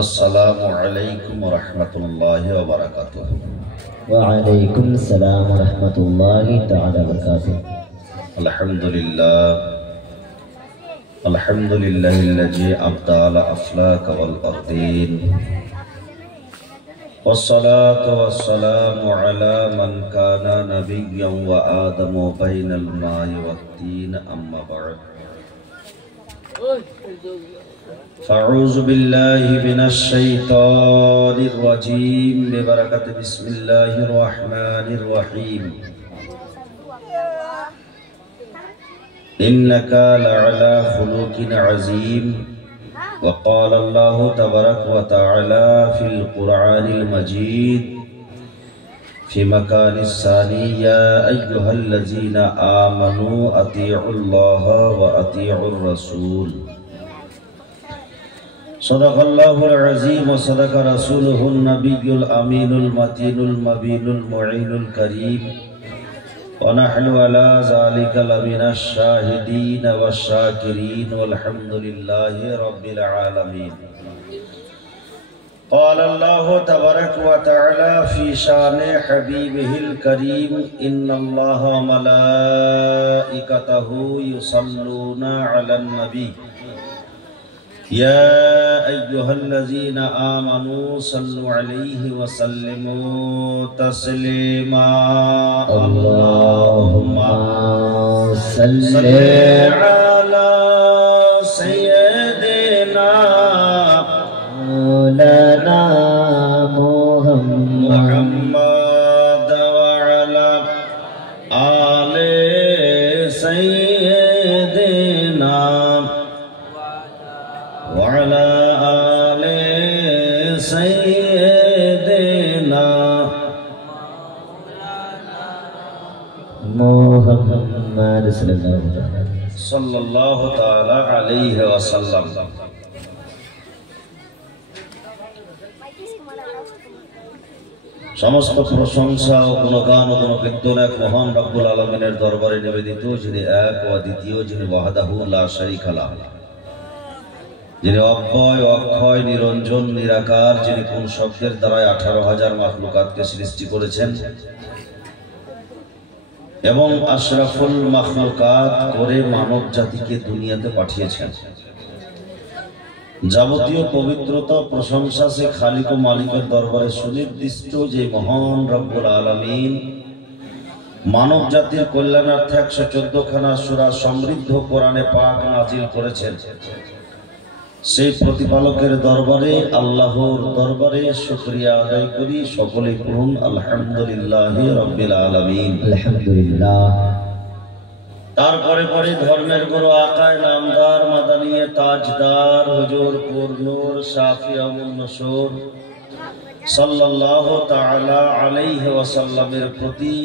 अस्सलामु अलैकुम वरहमतुल्लाहि वबरकातुहू। वालेकुम सलाम वरहमतुल्लाहि तआला वबरकातुहू। अल्हम्दुलिल्लाहिल्लज़ी अब्दल अफ़लाक वल अर्दीन वस्सलातु वस्सलामु अला मन काना नबिय्यन व आदमु बैनल माइ वत्तीन अम्मा बअद। फ़अऊज़ु बिल्लाहि मिनश शैतानिर रजीम बिबरकति बिस्मिल्लाहिर रहमानिर रहीम। इन्नका लअला खुलुकिन अज़ीम वक़ाल अल्लाहु तबारक व तआला फ़िल क़ुरआनिल मजीद फ़ी मकानिस सानी या अय्युहल्लज़ीना आमनू अतीउल्लाह व अतीउर रसूल। सदक़ल्लाहुल अज़ीम व सदक़ रसूलुहुन नबियुल अमीनुल मतीनुल मबीनुल मुईनुल करीम व नहनु अला ज़ालिका लमिनश शाहिदीन वश्शाकिरीन वल्हम्दुलिल्लाहि रब्बिल आलमीन। क़ाल अल्लाहु तबारक व तआला फ़ी शानि हबीबिहिल करीम इन्नल्लाहा व मलाइकतहु युसल्लूना अलन नबी या अय्युहल्लज़ीना आमनू सल्लु अलैहि व सल्लिमू तस्लीमा। अल्लाहुम्मा सल्लि अला सय्यदिना मौलाना मुहम्मद व अला आले सय्यदिना वअला आले सय्यदिना मुहम्मद सल्लल्लाहु ताला अलैहि वसल्लम। समस्त प्रशंसा और गुणगान और गुणकीर्तन एक महान रब्बुल आलमीनेर दरबारे निवेदित जिनि एक व द्वितीय जिनि वहदाहु ला शरीका ला जिनि अव्यय अक्षय निरंजन निराकार जिनि कोन शब्देर द्वारा 18,000 मखलुकातके सृष्टि करेছেন এবং আশরাফুল মখলুকাত করে মানব জাতিকে দুনিয়াতে পাঠিয়েছেন। যাবতীয় পবিত্রতা প্রশংসা সে খালিক ও মালিকের দরবারে সুনির্দিষ্ট যে মহান রব্বুল আলামিন মানব জাতির কল্যাণার্থে 114 খানা সূরা সমৃদ্ধ কোরআনে পাক নাজিল করেছেন, সেই প্রতিপালকের দরবারে আল্লাহর দরবারে শুকরিয়া আদায় করি। সকলে পড়ুন আলহামদুলিল্লাহি রাব্বিল আলামিন। আলহামদুলিল্লাহ। তারপরে পরে ধর্মের গুরু আকায়ে নামদার মাদানিয়ে তাজদার হুজুর পুরনূর শাফিউন নসুর সাল্লাল্লাহু তাআলা আলাইহি ওয়াসাল্লামের প্রতি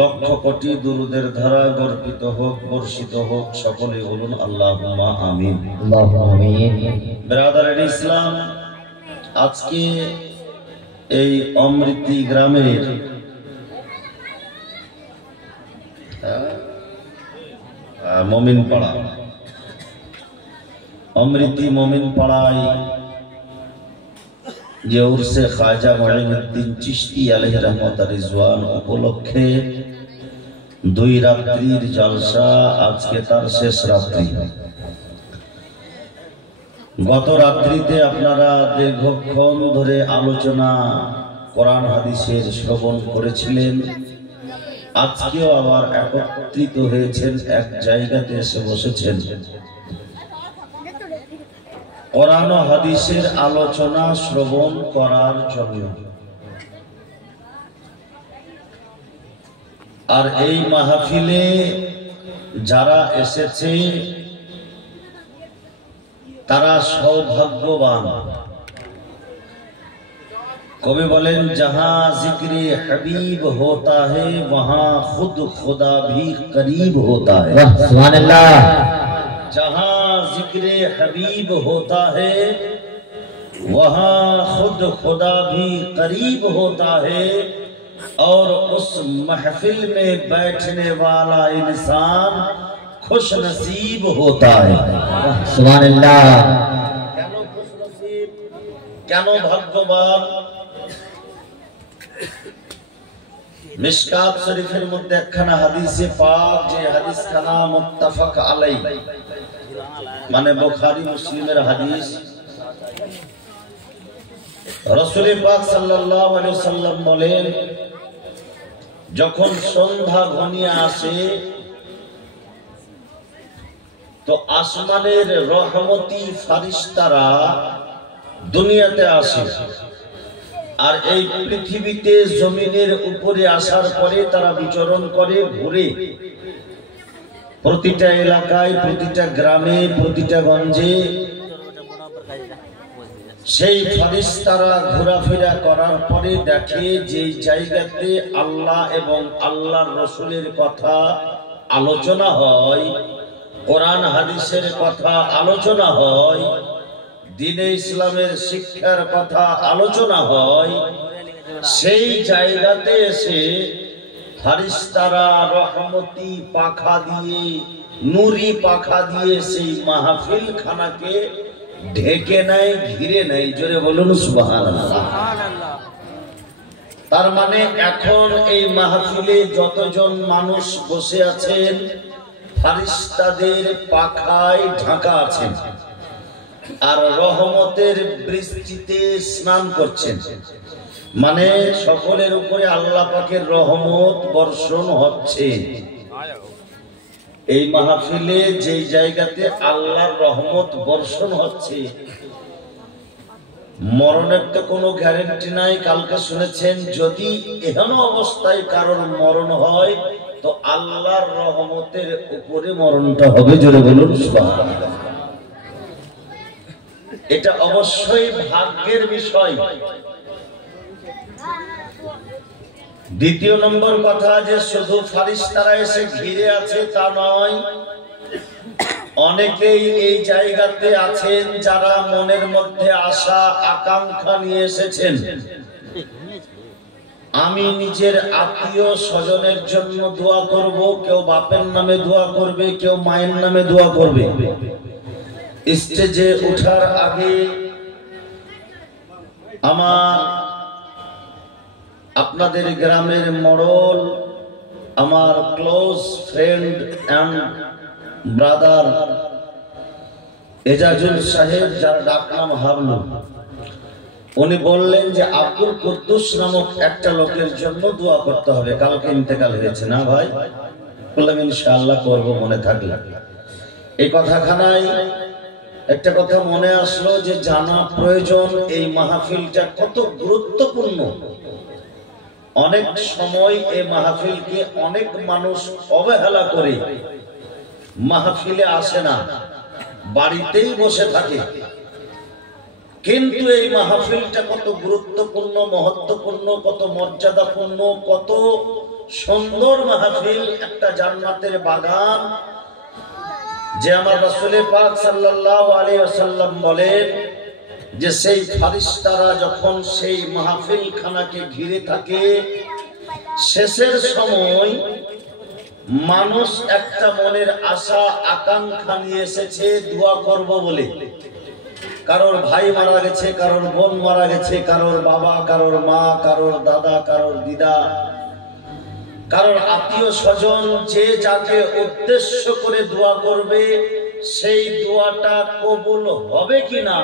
লক্ষ কোটি দুরুদের ধারা গর্পিত হোক, বর্ষিত হোক। সকলে বলুন আল্লাহুম্মা আমিন। আল্লাহুম্মা আমিন। ব্রাদার ইসলাম, আজকে এই অমৃতি গ্রামের মমিন পাড়া অমৃতি মমিন পাড়ায় যে উরসে খাজা মুঈনুদ্দিন চিশতি আলাইহি রহমত রিজওয়ান উপলক্ষে 2 রাত্রির জলসা, আজকে তার শেষ রাত্রি। গত রাত্রিতে আপনারা দীর্ঘক্ষণ ধরে আলোচনা কোরআন হাদিসের শ্রবণ করেছিলেন। আজকেও আবার একত্রিত হয়েছেন, এক জায়গাতে এসে বসেছেন কোরআন ও হাদিসের আলোচনা শ্রবণ করার জন্য। আর এই মাহফিলে যারা এসেছে তারা সৌভাগ্যবান। कवि बोलें जहाँ जिक्र हबीब होता है वहाँ खुद खुदा भी करीब होता है। सुभान अल्लाह। जहाँ जिक्र हबीब होता है वहाँ खुद खुदा भी करीब होता है और उस महफिल में बैठने वाला इंसान खुश नसीब होता है। सुभान अल्लाह। क्या खुश नसीब? কেন ভাগ্যবান? মিশকাত শরীফের মধ্যে একখানা হাদিসে পাক, যে হাদিসখানা মুত্তাফাক আলাই, মানে বুখারী মুসলিমের হাদিস। রাসূল পাক সাল্লাল্লাহু আলাইহি ওয়াসাল্লাম বলেন, যখন সন্ধ্যা ঘনিয়ে আসে তো আসমানের রহমতি ফারিস্তারা দুনিয়াতে আসে, আর এই পৃথিবীতে জমিনের উপরে আসার পরে তারা বিচরণ করে, ঘুরে প্রতিটা এলাকায়, প্রতিটা গ্রামে, প্রতিটা গঞ্জে। সেই ফারিস্তারা ঘোরাফেরা করার পরে দেখে যে জায়গাতে আল্লাহ এবং আল্লাহর রাসূলের কথা আলোচনা হয়, কোরআন হাদিসের কথা আলোচনা হয়, দ্বীনে ইসলামের শিক্ষার কথা আলোচনা হয়, সেই জায়গাতে এসে ফারিস্তারা রহমতি পাখা দিয়ে, নূরি পাখা দিয়ে সেই মাহফিল খানাকে ঢেকে নেয়, ঘিরে নেয়। জোরে বলুন সুবহানাল্লাহ। তার মানে এখন এই মাহফিলে যতজন মানুষ বসে আছেন, ফারিস্তাদের পাখায় ঢাকা আছেন, আর রহমতের বৃষ্টিতে স্নান করছেন। মানে সকলের উপরে আল্লাহ পাকের রহমত বর্ষণ হচ্ছে। এই মাহফিলে যে জায়গাতে আল্লাহর রহমত বর্ষণ হচ্ছে, মরণের তো কোনো গ্যারান্টি নাই। কালকে শুনেছেন, যদি এহেন অবস্থায় কারোর মরণ হয় তো আল্লাহর রহমতের উপরে মরণটা হবে। জোরে বলুন সুবহানাল্লাহ। এটা অবশ্যই ভাগ্যের বিষয়। দ্বিতীয় নম্বর কথা, যে শুধু ফারিস্তারা এসে ঘিরে আছে তা নয়, অনেকেই এই জায়গাতে আছেন যারা মনের মধ্যে আশা আকাঙ্ক্ষা নিয়ে এসেছেন। আমি নিজের আত্মীয় স্বজনের জন্য দোয়া করব, কেউ বাপের নামে দোয়া করবে, কেউ মায়ের নামে দোয়া করবে। স্টেজে ওঠার আগে আমার আপনাদের গ্রামের মোড়ল, আমার close friend and brother Ejajul সাহেব, যার ডাক নাম হাবলু, উনি বললেন যে আব্দুল কুদ্দুস নামক একটা লোকের জন্য দোয়া করতে হবে। কালকে ইন্তেকাল হয়েছে না ভাই? বললাম ইনশাআল্লাহ করব, মনে থাকলে। এই কথাখানায় একটা কথা মনে আসলো যে জানা প্রয়োজন, এই মাহফিলটা কত গুরুত্বপূর্ণ। অনেক সময় এই মাহফিলকে অনেক মানুষ অবহেলা করে, মাহফিলে আসে না, বাড়িতেই বসে থাকে। কিন্তু এই মাহফিলটা কত গুরুত্বপূর্ণ, মহত্বপূর্ণ, কত মর্যাদাপূর্ণ, কত সুন্দর মাহফিল, একটা জান্নাতের বাগান। যে আমার রাসূল পাক সাল্লাল্লাহু আলাইহি ওয়াসাল্লাম বলেন যে সেই ফারিস্তারা যখন সেই মাহফিল খানাকে ঘিরে থাকে, শেষের সময় মানুষ একটা মনের আশা আকাঙ্ক্ষা নিয়ে এসেছে দোয়া করব বলে। কারোর ভাই মারা গেছে, কারোর বোন মারা গেছে, কারোর বাবা, কারোর মা, কারোর দাদা, কারোর দিদা, কারোর আত্মীয় স্বজন, যে যাকে উদ্দেশ্য করে দোয়া করবে সেই দোয়াটা কবুল হবে কিনা।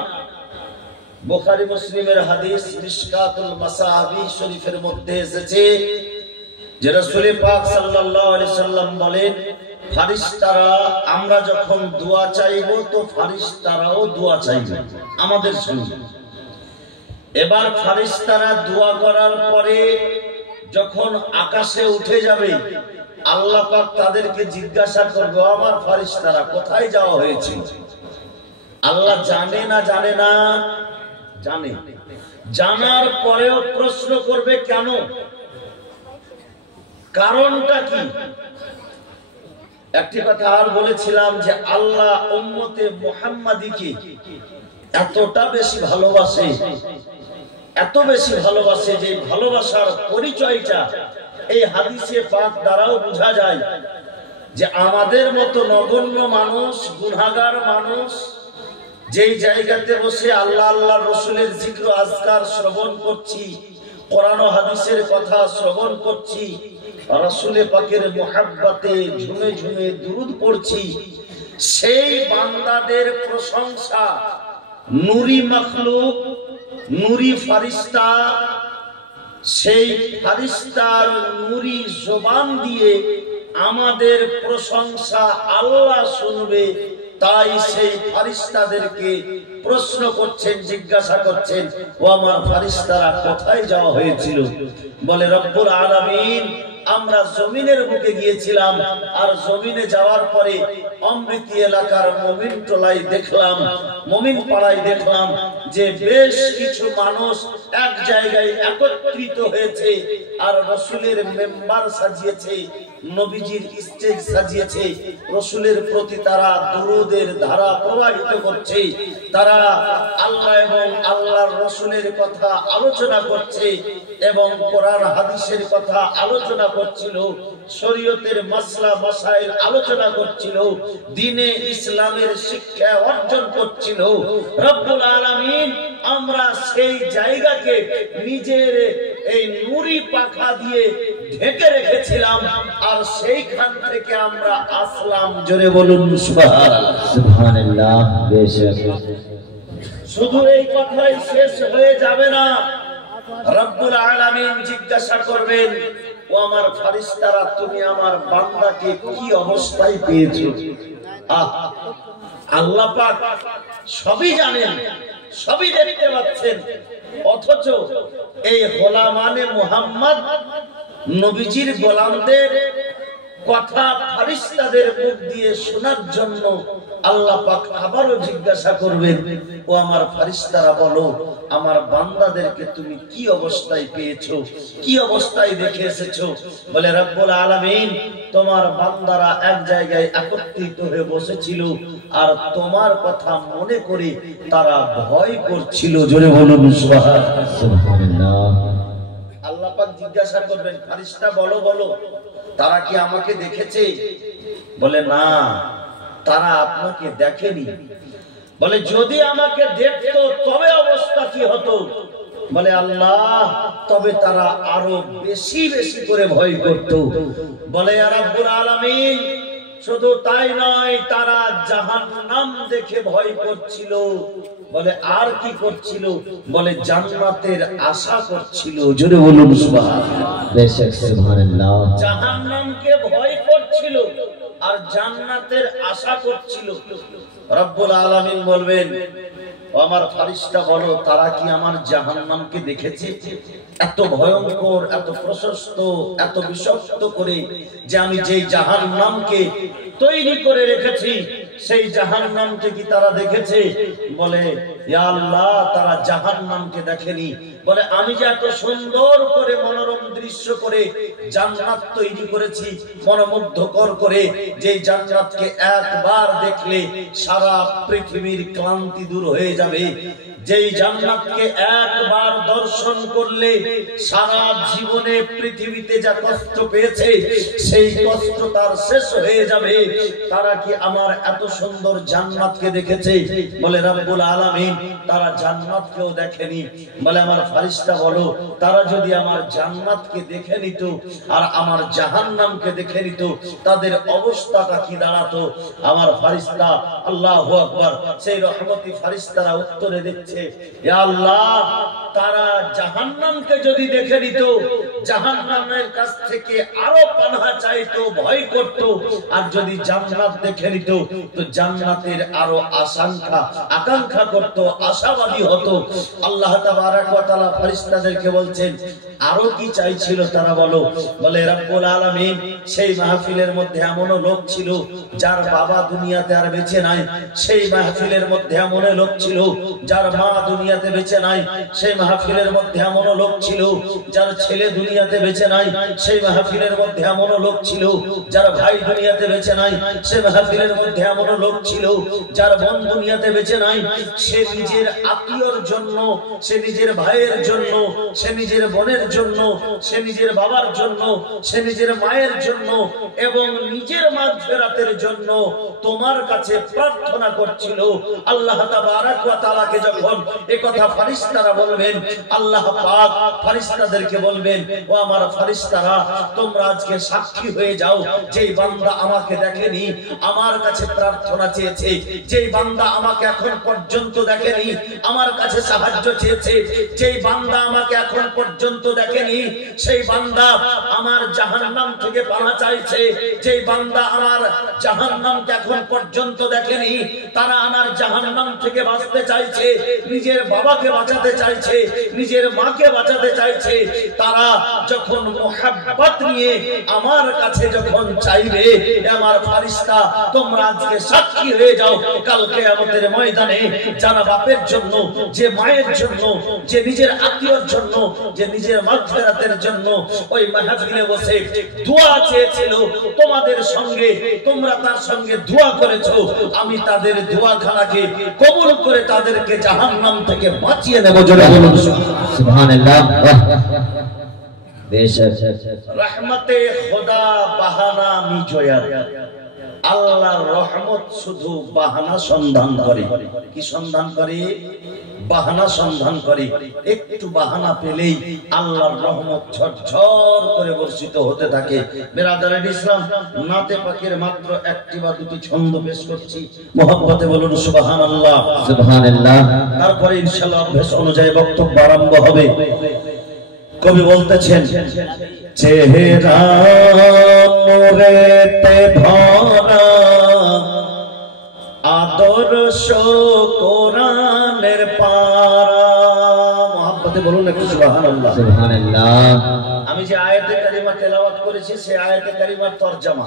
বুখারী মুসলিমের হাদিস মিশকাতুল মাসাবি শরীফের মধ্যে এসেছে যে রাসূল পাক সাল্লাল্লাহু আলাইহি সাল্লাম বলেন, ফারিস্তারা আমরা যখন দোয়া চাইবো তো ফারিস্তারাও দোয়া চাইবে আমাদের সঙ্গে। এবার ফারিস্তারা দোয়া করার পরে যখন আকাশে উঠে যাবে, আল্লাহ পাক তাদেরকে জিজ্ঞাসা করবে, আমার ফারিস্তারা কোথায় যাওয়া হয়েছে? আল্লাহ জানে না? জানে না? জানে। জানার পরেও প্রশ্ন করবে কেন? কারণটা কি? একটি কথা আর বলেছিলাম যে আল্লাহ উম্মতে মুহাম্মাদীকে এতটা বেশি ভালোবাসে, এত বেশি ভালোবাসে যে ভালোবাসার পরিচয়টা এই হাদিসে পাক দ্বারাও বোঝা যায়। যে আমাদের মতো নগণ্য মানুষ, গুনাহগার মানুষ যেই জায়গাতে বসে আল্লাহ আল্লাহ রসুলের জিক্র আজকার শ্রবণ করছি, কোরআন ও হাদিসের কথা শ্রবণ করছি, রাসূলে পাকের মুহাব্বতে ঝুমে ঝুমে দুরূদ পড়ছি, সেই বান্দাদের প্রশংসা নূরি মাখলুক, নূরি ফারিস্তা, সেই ফারিস্তার নূরি জবান দিয়ে আমাদের প্রশংসা আল্লাহ শুনবে। তাই সেই ফারিস্তাদেরকে প্রশ্ন করছেন, জিজ্ঞাসা করছেন, ও আমার ফারিস্তারা কোথায় যাওয়া হয়েছিল? বলে রব্বুল আলামিন আমরা জমিনের বুকে গিয়েছিলাম, আর জমিনে যাওয়ার পরে অমৃতি এলাকার মুমিন টোলায় দেখলাম, মুমিন পাড়ায় দেখলাম যে বেশ কিছু মানুষ এক জায়গায় একত্রিত হয়েছে, আর রাসূলের মেম্বার সাজিয়েছে, নবীজির স্টেজ সাজিয়েছে, রাসূলের প্রতি তারা দুরূদের ধারা প্রবাহিত করছে, তারা আল্লাহ এবং আল্লাহর রাসূলের কথা আলোচনা করছে এবং কোরআন হাদিসের কথা আলোচনা করছিল, শরীয়তের মাসলা মাসাইল আলোচনা করছিল, দ্বীনে ইসলামের শিক্ষা অর্জন করছিল। রব্বুল আলামিন আমরা সেই জায়গাকে নিজের এই নূরি পাখা দিয়ে ঢেকে রেখেছিলাম, আর সেইখান থেকে আমরা আসলাম। জোরে বলুন সুবহানাল্লাহ। সুবহানাল্লাহ। বেশক শুধু এই কথাই শেষ হয়ে যাবে না, রব্বুল আলামিন জিজ্ঞাসা করবেন, ও আমার ফারিস্তারা তুমি আমার বান্দাকে কি অবস্থায় পেয়েছো? আল্লাহ পাক সবই জানেন, সবই দেখতে পাচ্ছেন, অথচ এই গোলামানে মুহাম্মদ নবীজির গোলামদের কথা ফারিস্তাদের মুখ দিয়ে শোনার জন্য আল্লাহ পাক আবারও জিজ্ঞাসা করবেন, ও আমার ফারিস্তারা বলো আমার বান্দাদেরকে তুমি কি অবস্থায় পেয়েছো, কি অবস্থায় দেখে এসেছো? বলে রব্বুল আলামিন তোমার বান্দারা এক জায়গায় একত্রিত হয়ে বসেছিল, আর তোমার কথা মনে করে তারা ভয় করছিল। জোরে বলুন সুবহানাল্লাহ। আল্লাহ পাক জিজ্ঞাসা করবেন, ফারিস্তা বলো বলো তারা কি আমাকে দেখেছে? বলে না, তারা আপনাকে দেখেনি। বলে যদি আমাকে দেখতো তবে অবস্থা কি হতো? বলে আল্লাহ তবে তারা আরো বেশি বেশি করে ভয় করত। বলে ইয়া রাব্বুল আলামিন শুধু তাই নয়, তারা জাহান্নাম দেখে ভয় করছিল। বলে আর কি করছিল? বলে জান্নাতের আশা করছিল। জোরে বলুন সুবহানাল্লাহ। বেশক সুবহানাল্লাহ। জাহান্নামকে ভয় করছিল আর জান্নাতের আশা করছিল। রব্বুল আলামিন বলবেন, ও আমার ফারিস্তা বলো তারা কি আমার জাহান্নামকে দেখেছে? এত ভয়ঙ্কর, এত প্রশস্ত, এত বিষাক্ত করে যে আমি যেই জাহান্নামকে তৈরি করে রেখেছি সেই জাহান্নামকে কি তারা দেখেছে? বলে ইয়া আল্লাহ তারা জাহান্নামকে দেখেনি। বলে আমি যে এত সুন্দর করে মনোরম দৃশ্য করে জান্নাত তৈরি করেছি, মনোমুগ্ধকর করে, যে জান্নাতকে একবার দেখলে সারা পৃথিবীর ক্লান্তি দূর হয়ে যাবে, যেই জান্নাতকে একবার দর্শন করলে সারা জীবনে পৃথিবীতে যা কষ্ট পেয়েছে সেই কষ্ট তার শেষ হয়ে যাবে, তারা কি আমার এত সুন্দর জান্নাতকে দেখেছে? বলে রব্বুল আলামিন তারা জান্নাতকেও দেখেনি। বলে আমার ফারিস্তা বলো তারা যদি আমার জান্নাতকে দেখে নিত আর আমার জাহান্নামকে দেখে নিত তাদের অবস্থাটা কি দাঁড়াতো? আমার ফারিস্তা আল্লাহু আকবার, সেই রহমতি ফারিস্তারা উত্তরে দিচ্ছে, ইয়া আল্লাহ তারা জাহান্নামকে যদি দেখে নিত জাহান্নামের কাছ থেকে আরো পানাহা চাইতো, ভয় করত, আর যদি জান্নাত দেখে নিত তো জান্নাতের আরো আকাঙ্ক্ষা করত, আশাবাদী হতো। আল্লাহ তাবারক ওয়া তাআলা ফেরেশতাদেরকে বলছেন আরো কি চাইছিল তারা বলো? বলে রব্বুল আলামিন সেই মাহফিলের মধ্যে এমনও লোক ছিল যার বাবা দুনিয়াতে আর বেঁচে নাই, সেই মাহফিলের মধ্যে এমনও লোক ছিল যার মা দুনিয়াতে বেঁচে নাই, সেই মাহফিলের মধ্যে এমনও লোক ছিল যার ছেলে দুনিয়াতে বেঁচে নাই, সেই মাহফিলের মধ্যে এমনও লোক ছিল যার ভাই দুনিয়াতে বেঁচে নাই, সেই মাহফিলের মধ্যে এমনও লোক ছিল যার বোন দুনিয়াতে বেঁচে নাই। সে নিজের আত্মীয়র জন্য, সে নিজের ভাইয়ের জন্য, সে নিজের বোনের জন্য, সে নিজের বাবার জন্য, সে নিজের মায়ের জন্য এবং নিজের মাগফিরাতের জন্য তোমার কাছে প্রার্থনা করছিল। আল্লাহ তাবারক ওয়া তাআলাকে যখন এই কথা ফেরেশতারা বলবেন, আল্লাহ পাক ফেরেশতাদেরকে বলবেন, ও আমার ফেরেশতারা, তোমরা আজকে সাক্ষী হয়ে যাও, যেই বান্দা আমাকে দেখেনি, আমার কাছে প্রার্থনা চেয়েছে, যেই বান্দা আমাকে এখন পর্যন্ত দেখেনি, আমার কাছে সাহায্য চেয়েছে, যেই বান্দা আমাকে এখন পর্যন্ত দেখেনি, সেই বান্দা আমার জাহান্নাম থেকে পানা চাইছে, যেই বান্দা আমার জাহান্নামকে এখন পর্যন্ত দেখেনি, তারা আমার জাহান্নাম থেকে বাঁচতে চাইছে, নিজের বাবাকে বাঁচাতে চাইছে, নিজের মাকে বাঁচাতে চাইছে, তারা যখন মুহাব্বত নিয়ে আমার কাছে যখন চাইবে, আমার ফেরেশতা তোমরা আজকে সাক্ষী হয়ে যাও, কাল কিয়ামতের ময়দানে যারা বাপের জন্য, যে মায়ের জন্য, যে নিজের আত্মীয়র জন্য, যে নিজের মাগফিরাতের জন্য ওই মাহফিলে বসে দোয়া চেয়েছিল তোমাদের সঙ্গে, তোমরা তার সঙ্গে দোয়া করেছো, আমি তাদের দোয়াখানাকে কবুল করে তাদেরকে জাহান্নাম থেকে বাঁচিয়ে নেব। জোরে বলুন সুবহানাল্লাহ। বেশক রহমতে খোদা বাহানা মিজয়াত। আল্লাহর রহমত শুধু বাহানা সন্ধান করে। কি সন্ধান করে? বাহানা সন্ধান করে। একটু বাহানা পেলেই আল্লাহর রহমত ঝরঝর করে বর্ষিত হতে থাকে। বিরাদরান ইসলাম, নাতে পাকের মাত্র একটি বা দুটি ছন্দ পেশ করছি, মুহাব্বতে বলুন সুবহানাল্লাহ। সুবহানাল্লাহ। তারপরে ইনশাআল্লাহ অভ্যাস অনুযায়ী বক্তব্য আরম্ভ হবে। কবি বলতেছেন, চেহারা নূরেতে ভরা, আদর্শ কোরআনের পারা। মুহাব্বতে বলুন একটু সুবহানাল্লাহ। সুবহানাল্লাহ। আমি যে আয়াতে কারিমা তেলাওয়াত করেছি, সেই আয়াতে কারিমার তরজমা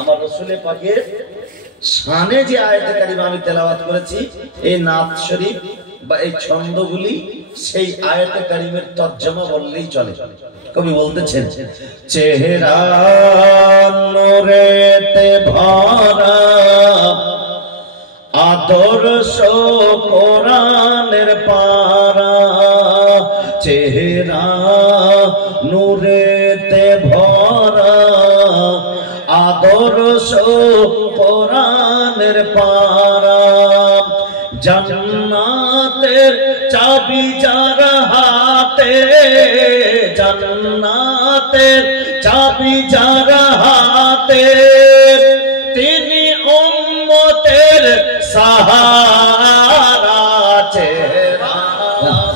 আমার রাসূল পাকের শানে যে আয়াতে কারিমা আমি তেলাওয়াত করেছি, এই নাত শরীফ বা এই ছন্দগুলি সেই আয়াতে কারিমের তরজমা বললেই চলে। কবি বলতেছেন, চেহারা নূরেতে ভরা, আদর্শ কোরআনের পারা, চেহারা নূরেতে ভরা, আদর্শ কোরআনের পারা, জান্নাতের চাবি যার হাতে, জান্নাতের চাবি যার হাতে, তিনি উম্মতের সাহারা। চেহারা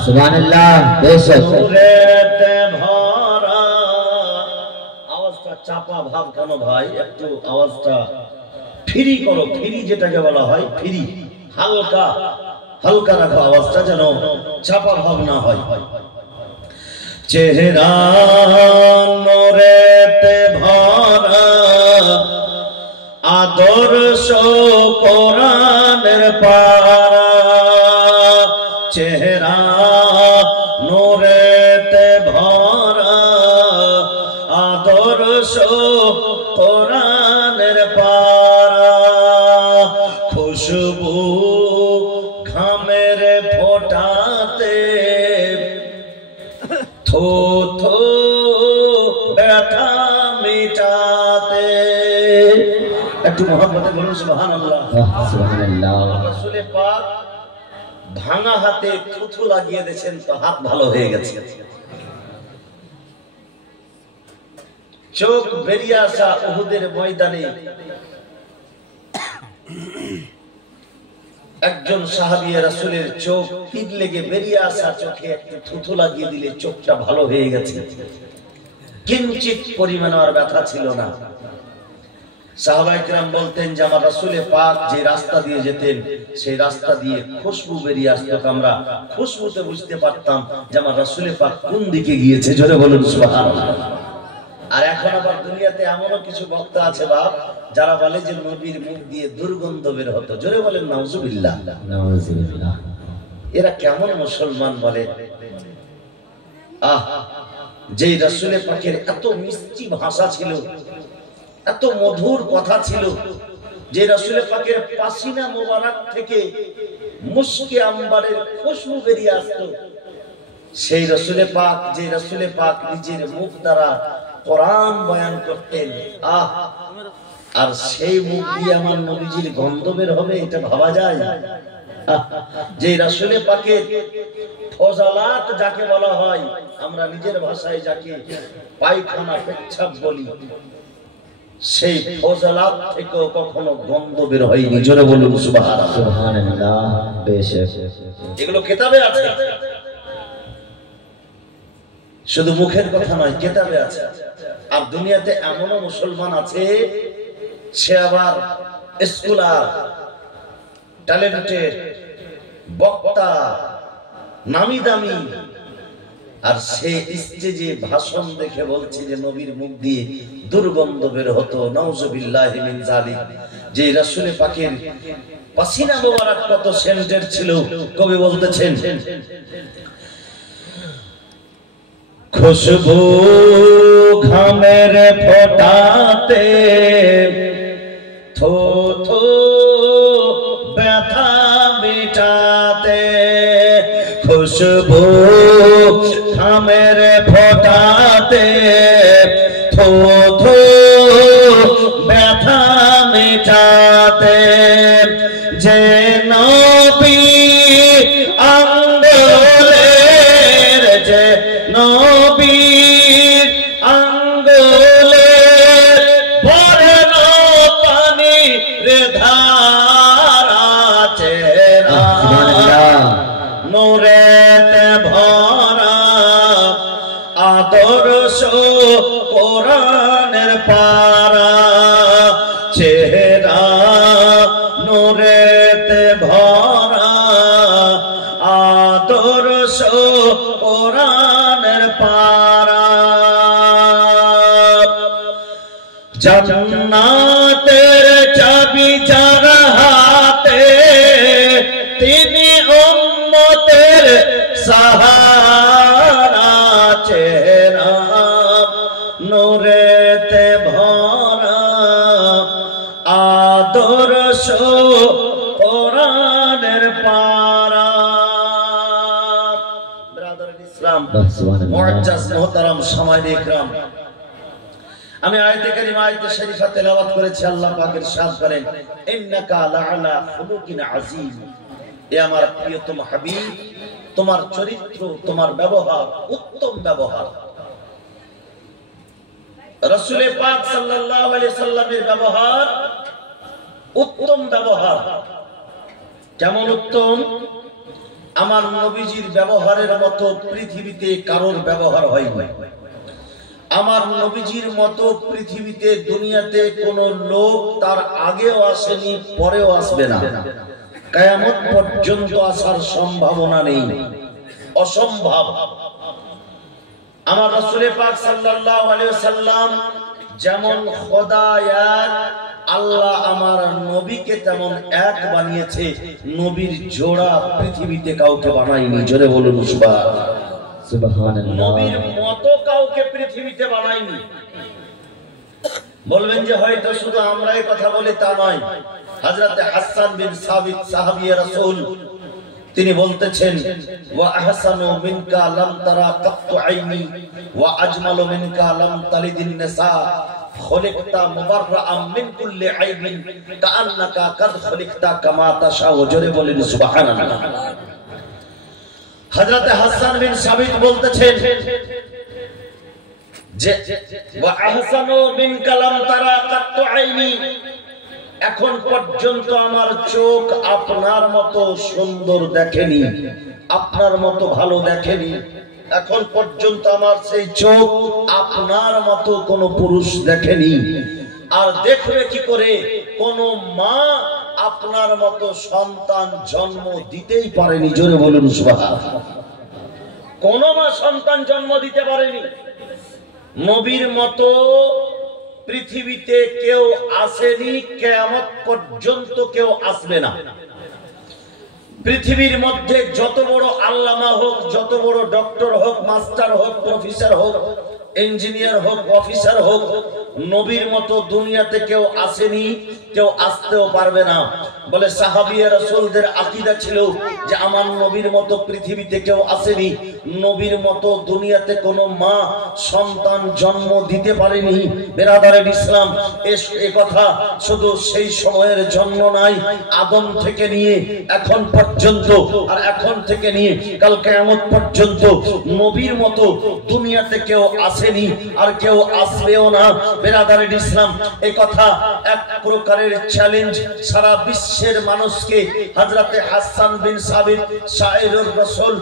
সুবহানাল্লাহ। বেশক নূরেতে ভরা। আওয়াজটা চাপা ভাব কেন ভাই? একটু আওয়াজটা ফ্রি করো, ফ্রি যেটাকে বলা হয় ফ্রি, হালকা হালকা রাখো আওয়াজটা, যেন চাপা ভাব না হয়। চেহারা নূরেতে ভরা, আদর্শ কোরআনের পারা, চেহারা নূরেতে ভরা, আদর্শ কোরআনের পারা, খুশবু ঘামের ফোটাতে, থো থো ব্যথা মিটাতে। একটু মুহাব্বতে বলুন সুবহানাল্লাহ। সুবহানাল্লাহ। রাসূল পাক ভাঙা হাতে থুথু লাগিয়ে দিয়েছেন, তো হাত ভালো হয়ে গেছে। চোখ বেরিয়ে আসা উহুদের ময়দানে একজন সাহাবী রাসূলের চোখ তীর লেগে বেরিয়ে আসা চোখে একটু থুথু লাগিয়ে দিলে চোখটা ভালো হয়ে গেছে, কিঞ্চিত পরিমাণ আর ব্যথা ছিল না। সাহাবায়ে কেরাম বলতেন যে আমার রাসূল পাক যে রাস্তা দিয়ে যেতেন, সেই রাস্তা দিয়ে খুশবু বেরিয়ে আসতো, আমরা খুশবুতে বুঝতে পারতাম যে আমার রাসূল পাক কোন দিকে গিয়েছে। জোরে বলুন সুবহানাল্লাহ। আর এখন আবার দুনিয়াতে এমনও কিছু বক্তা আছে বাপ, যারা বলে যে নবীর মুখ দিয়ে দুর্গন্ধ বের হতো। জোরে বলেন নাউজুবিল্লাহ। নাউজুবিল্লাহ। এরা কেমন মুসলমান বলে? যেই রাসূল পাকের এত মিষ্টি ভাষা ছিল, এত মধুর কথা ছিল, যে রাসূল পাকের পাসিনা মোবারক থেকে মুশকে আম্বারের খুশবু বেরিয়ে আসতো, সেই রসুলে পাক, যে রসুলে পাক নিজের মুখ দ্বারা কোরআন বয়ান করতেন, আর সেই মুখ দিয়ে আমার নবীজির গন্ধ বের হবে, এটা ভাবা যায়? যে রসুলে পাকে ফজালাত যাকে বলা হয়, আমরা নিজের ভাষায় যাকে পায়খানা পেচ্ছাপ বলি, সেই ফজালাত থেকে কখনো গন্ধ বের হয়নি। জোরে বলুন সুবহানাল্লাহ। সুবহানাল্লাহ। বেশক এগুলো কিতাবে আছে, শুধু মুখের কথা নয়, কিতাবে আছে। আর দুনিয়াতে এমনও মুসলমান আছে, সে আবার স্কলার, ট্যালেন্টেড, বক্তা, নামি দামি, আর সে স্টেজে ভাষণ দেখে বলছে যে নবীর মুখ দিয়ে দুর্গন্ধ বের হতো, নাউজুবিল্লাহি মিন যালিক। যে রাসূলে পাকের পাসিনা মোবারক কত সেন্টেড ছিল, কবি বলতেছেন, খুশবু ঘামের ফোটাতে থো থো ব্যথা মিটাতে, খুশবু ঘামের ফোটাতে থো থো ব্যথা মিটাতে, যে নবী আঙ্গুলের, যে নবীর আঙ্গুলের ভরে পানি রে ধারা, চেরা নূরেতে ভরা আদর্শ কোরআনের পারা, চেহারা নূরেতে ভরা আদর্শ কোরআনের পারা, জান্নাতের চাবি যার হাতে, তিনি উম্মতের সাহারা, চেহারা নূরেতে ভরা আদর্শ কোরআনের পারা। ব্রাদার ইসলাম, মুআজ্জাজ মুহতারাম সামাইয়ে ইকরাম, আমি আয়াতে কারিমা, আয়াতে শরীফা তেলাওয়াত করেছি। আল্লাহ পাক ইরশাদ করেন, ইন্নাকা লাআলা খুলুকিন আযীম। এ আমার প্রিয়তম হাবিব, তোমার চরিত্র, তোমার ব্যবহার উত্তম ব্যবহার। রাসূল পাক সাল্লাল্লাহু আলাইহি সাল্লামের ব্যবহার উত্তম ব্যবহার। কেমন উত্তম? আমার নবীজির ব্যবহারের মতো পৃথিবীতে কারোর ব্যবহার হয়নি। আমার নবীজির মতো পৃথিবীতে দুনিয়াতে কোন লোক তার আগেও আসেনি, পরেও আসবে না, কিয়ামত পর্যন্ত আসার সম্ভাবনা নেই, অসম্ভব। আমার রাসূল পাক সাল্লাল্লাহু আলাইহি ওয়াসাল্লাম যেমন খোদা এক, আল্লাহ আমার নবীকে তেমন এক বানিয়েছে, নবীর জোড়া পৃথিবীতে কাউকে বানায়নি। জোরে বলুন সুবহানাল্লাহ। সুবহানাল্লাহ। নবীর মতো কাউকে পৃথিবীতে বানায়নি। বলবেন যে হয়তো শুধু আমরাই কথা বলি, তা নয়। হযরত হাসান বিন সাবিত সাহাবী রাসূল, তিনি বলতেছেন, ওয়া আহসানু মিনকা লাম তারা কাত্তু আইনি ওয়া আজমালু মিনকা লাম তালিদিন নিসা, খলিকতা মুবাররাআম মিন কুল্লি আইবিন কাআন্নাকা কাদ খলিকতা কামা তাশাউ। জোরে বলেন সুবহানাল্লাহ। হযরত হাসান বিন সাবিত বলতেছেন যে ওয়া আহসানু মিনকা লাম তারা কাত্তু আইনি, এখন পর্যন্ত আমার চোখ আপনার মতো সুন্দর দেখেনি, আপনার মতো ভালো দেখেনি। এখন পর্যন্ত আমার সেই চোখ আপনার মতো কোন পুরুষ দেখেনি। আর দেখবে কি করে? কোন মা আপনার মতো সন্তান জন্ম দিতেই পারেনি। জোরে বলুন সুবহানাল্লাহ। কোন মা সন্তান জন্ম দিতে পারেনি। নবীর মতো পৃথিবীতে কেউ আসেনি, কিয়ামত পর্যন্ত কেউ আসবে না। পৃথিবীর মধ্যে যত বড় আল্লামা হোক, যত বড় ডক্টর হোক, মাস্টার হোক, প্রফেসর হোক, ইঞ্জিনিয়ার হোক, অফিসার হোক, নবীর মতো দুনিয়াতে কেউ আসেনি, কেউ আসতেও পারবে না। বলে সাহাবিয়ে রাসূলদের আকীদা ছিল যে আমার নবীর মতো পৃথিবীতে কেউ আসেনি, নবীর মতো দুনিয়াতে কোনো মা সন্তান জন্ম দিতে পারেনি। বেরাদারের ইসলাম, এ কথা শুধু সেই সময়ের জন্ম নাই, আদম থেকে নিয়ে এখন পর্যন্ত, আর এখন থেকে নিয়ে কাল কিয়ামত পর্যন্ত নবীর মতো দুনিয়াতে কেউ আসেনি আর কেউ আসবেও না। বেরাদারের ইসলাম, এই কথা এক প্রকারের চ্যালেঞ্জ সারা বিশ্বের মানুষকে। হযরতে হাসান বিন সাবিত শায়েরুর রাসূল,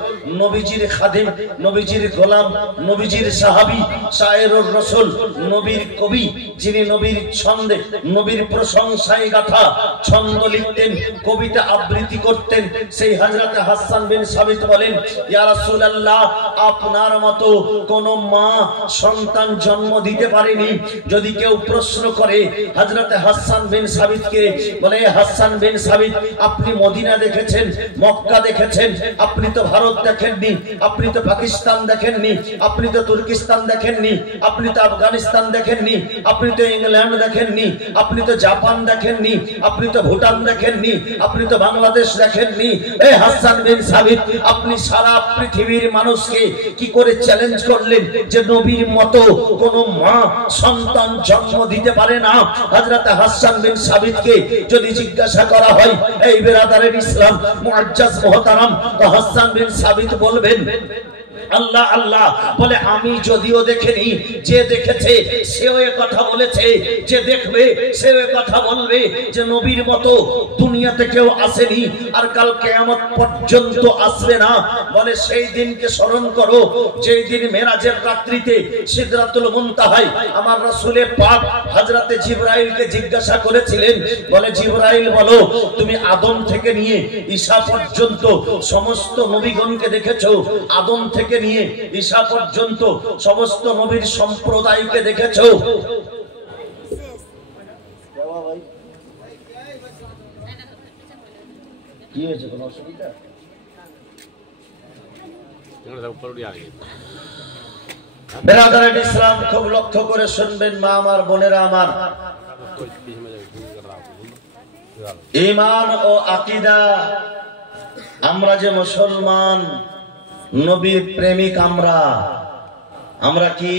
নবীজির খাদিম, নবীজির গোলাম, নবীজির সাহাবী, শায়েরুর রাসূল, নবীর কবি, যিনি নবীর ছন্দে নবীর প্রশংসায় গাথা ছন্দ লিখতেন, কবিতা আবৃত্তি করতেন, সেই হযরতে হাসান বিন সাবিত বলেন, ইয়া রাসূলুল্লাহ, আপনার মতো কোন মা সন্তান জন্ম দিতে পারেনি। যদি কেউ প্রশ্ন করে হযরতে হাসান বিন সাবিতকে, বলে হাসান বিন সাবিত, আপনি মদিনা দেখেছেন, মক্কা দেখেছেন, আপনি তো ভারত দেখেননি, আপনি তো পাকিস্তান দেখেননি, আপনি তো তুর্কিস্তান দেখেননি, আপনি তো আফগানিস্তান দেখেননি, আপনি তো ইংল্যান্ড দেখেননি, আপনি তো জাপান দেখেননি, আপনি তো ভুটান দেখেননি, আপনি তো বাংলাদেশ দেখেননি। এই হাসান বিন সাবিত, আপনি সারা পৃথিবীর মানুষকে কি করে চ্যালেঞ্জ করলেন যে নবীর মতো কোন মা সন্তান জন্ম দিতে পারে না? হযরতে হাসান বিন সাবিতকে যদি জিজ্ঞাসা করা হয়, এই বেরাদারের ইসলাম মুআজ্জাজ মুহতারাম, তো হাসান বিন সাবিত বলবেন, আল্লাহ আল্লাহ, বলে আমি যদিও দেখিনি, যে দেখেছে সেও এ কথা বলেছে, যে দেখবে সেও এ কথা বলবে যে নবীর মতো দুনিয়াতে কেউ আসেনি আর কাল কিয়ামত পর্যন্ত আসবে না। বলে সেই দিনকে স্মরণ করো যেই দিন মেরাজের রাত্রিতে সিদরাতুল মুনতাহায় আমার রাসূলের পাক হযরতে জিবরাইলকে জিজ্ঞাসা করেছিলেন, বলে জিবরাইল বলো, তুমি আদম থেকে নিয়ে ঈসা পর্যন্ত সমস্ত নবীগণকে দেখেছো, আদম থেকে নিয়ে ঈসা পর্যন্ত সমস্ত নবীর সম্প্রদায়কে দেখেছো? কি হয়েছে, কোনো অসুবিধা? বেরাদারের ইসলাম, খুব লক্ষ্য করে শুনবেন মা আমার, বোনেরা আমার, ঈমান ও আকীদা, আমরা যে মুসলমান, নবীর প্রেমিক, আমরা কি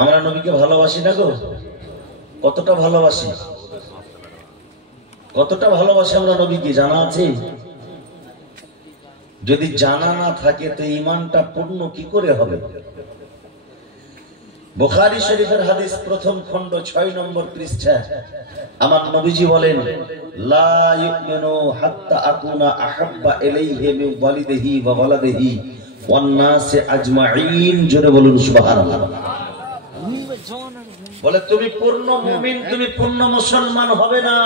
আমরা নবীকে ভালোবাসি না গো? কতটা ভালোবাসি, কতটা ভালোবাসি আমরা নবীকে জানা আছে? যদি জানা না থাকে তো ঈমানটা পূর্ণ কি করে হবে? বুখারী শরীফের হাদিস, প্রথম খণ্ড 6 নম্বর পৃষ্ঠা, আমার নবীজি বলেন, লা ইউমিনু হাত্তা আকুনা আহাব্বা ইলাইহি মিন ওয়ালিদিহি ওয়া ওয়ালাদিহি ওয়ান নাসি আজমাইন। জোরে বলুন সুবহানাল্লাহ। বলে তুমি পূর্ণ মুমিন, তুমি পূর্ণ মুসলমান হবে না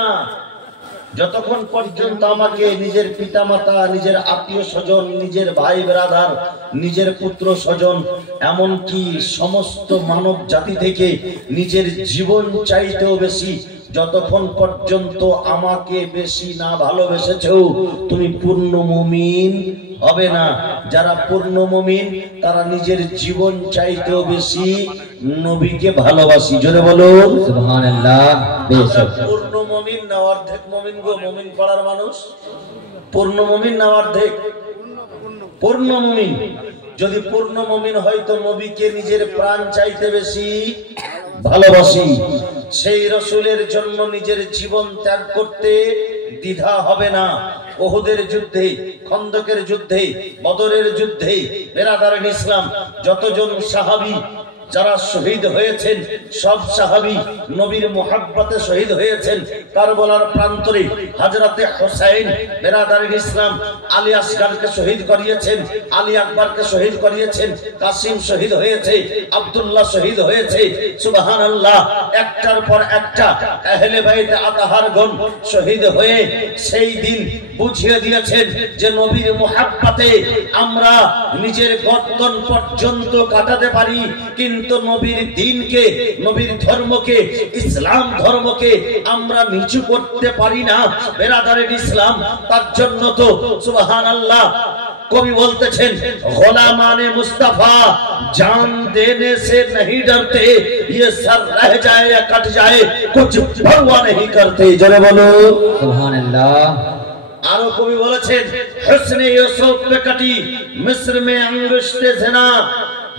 যতক্ষণ পর্যন্ত আমাকে নিজের পিতামাতা, নিজের আত্মীয় স্বজন, নিজের ভাই ব্রাদার, নিজের পুত্র স্বজন, এমনকি সমস্ত মানব জাতি থেকে নিজের জীবন চাইতেও বেশি, যতক্ষণ পর্যন্ত আমাকে বেশি না ভালোবেসেছো তুমি পূর্ণ মুমিন হবে না। যারা পূর্ণ মুমিন তারা নিজের জীবন চাইতেও বেশি নবীকে ভালোবাসি। জোরে বলুন সুবহানাল্লাহ। পূর্ণ মুমিন না অর্ধেক মুমিন গো? মুমিন পাড়ার মানুষ পূর্ণ মুমিন না অর্ধেক? পূর্ণ মুমিন। যদি পূর্ণ মুমিন হয় তো নবীকে নিজের প্রাণ চাইতে বেশি ভালোবাসি। সেই রাসূলের জন্য নিজের জীবন ত্যাগ করতে দ্বিধা হবে না। উহুদের যুদ্ধে, খন্দকের যুদ্ধে, বদরের যুদ্ধে বেরাদারের ইসলাম যতজন সাহাবী যারা শহীদ হয়েছেন সব সাহাবী নবীর মুহাব্বতে শহীদ হয়েছেন। কারবালার প্রান্তরে হযরতে হুসাইন বেরাদারের ইসলাম আলী আসগরকে শহীদ করিয়েছেন, আলী আকবরকে শহীদ করিয়েছেন, কাসিম শহীদ হয়েছে, আব্দুল্লাহ শহীদ হয়েছে। সুবহানাল্লাহ। একটার পর একটা আহলে বাইত আতাহারগণ শহীদ হয়ে সেই দিন বুঝিয়ে দিয়েছেন যে নবীর মুহাব্বতে আমরা নিজের গর্দন পর্যন্ত কাটাতে পারি, কিন্তু নবীর দ্বীনকে, নবীর ধর্মকে, ইসলাম ধর্মকে আমরা নিচু করতে পারি না। বেরাদারের ইসলাম, তার জন্য তো সুবহানাল্লাহ कवि बोलतेছেন गुलामाने मुस्तफा जान देने से नहीं डरते ये सर रह जाए या कट जाए कुछ परवाह नहीं करते जरे बोलो सुभानअल्लाह। आरो कवि बोलेছেন हुस्ने यूसुफ पे कटी मिस्र में अंगुष्ठे ज़िना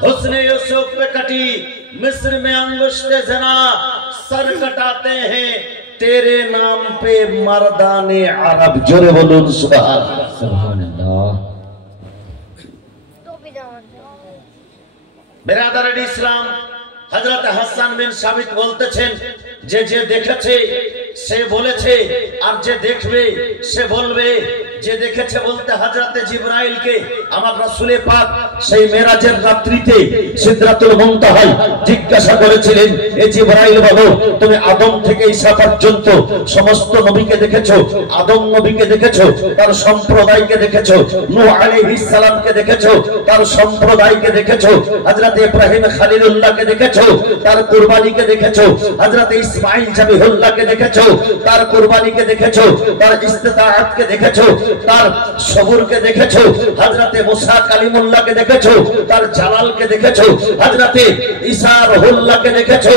हुस्ने यूसुफ पे कटी मिस्र में अंगुष्ठे ज़िना सर कटाते हैं तेरे नाम पे मर्दाने अरब जोरे बोलूं सुभानअल्लाह। बिरादर इस्लाम हजरत हसन बिन साबित बोलतेছেন যে যে দেখেছে সে বলেছে আর যে দেখবে সে বলবে যে দেখেছে বলতে হযরত জিবরাইল কে আমার রাসূলে পাক সেই মেরাজের রাত্রিতে সিদরাতুল মুনতাহায় জিজ্ঞাসা করেছিলেন এ জিবরাইল বলো তুমি আদম থেকে ঈসা পর্যন্ত সমস্ত নবীকে দেখেছো আদম নবীকে দেখেছো তার সম্প্রদায়কে দেখেছো নূহ আলাইহিস সালামকে দেখেছো তার সম্প্রদায়কে দেখেছো হযরত ইব্রাহিম খলিলুল্লাহকে দেখেছো তার কুরবানিকে দেখেছো হযরত ইসমাঈল জাবিহুল্লাহকে দেখেছো তার কুরবানিকে দেখেছো তার ইস্তিতাআতকে দেখেছো তার সবরকে দেখেছো হযরত মুসা কালিমুল্লাহকে দেখেছো তার জালালকে দেখেছো হযরত ঈসা রুহুল্লাহকে দেখেছো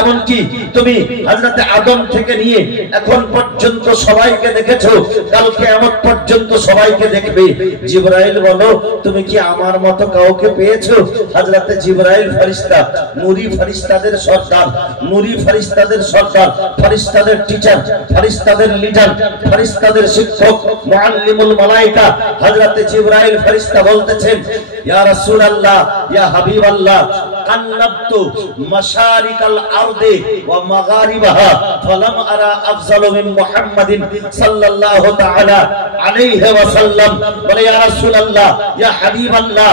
এমন কি তুমি হযরত আদম থেকে নিয়ে এখন পর্যন্ত সবাইকে দেখেছো কাল কিয়ামত পর্যন্ত সবাইকে দেখবে জিবরাইল বলো তুমি কি আমার মতো কাউকে পেয়েছো হযরত জিবরাইল ফেরেশতা নূরি ফেরেশতাদের সর্দার নূরি ফেরেশতাদের সর্দার ফেরেশতাদের টিচার ফেরেশতাদের লিডার ফেরেশতাদের শিক্ষক মুআল্লিমুল মালায়েকা হযরত জিবরাইল ফেরেশতা বলতেছেন ইয়া রাসূলুল্লাহ ইয়া হাবিবাল্লাহ কান্নাবতু মাশারিকাল আরদি ওয়া মাগারিবাহা ফালাম আরা আফজালু মিন মুহাম্মাদিন সাল্লাল্লাহু তাআলা আলাইহি ওয়া সাল্লাম বলে ইয়া রাসূলুল্লাহ ইয়া হাবিবাল্লাহ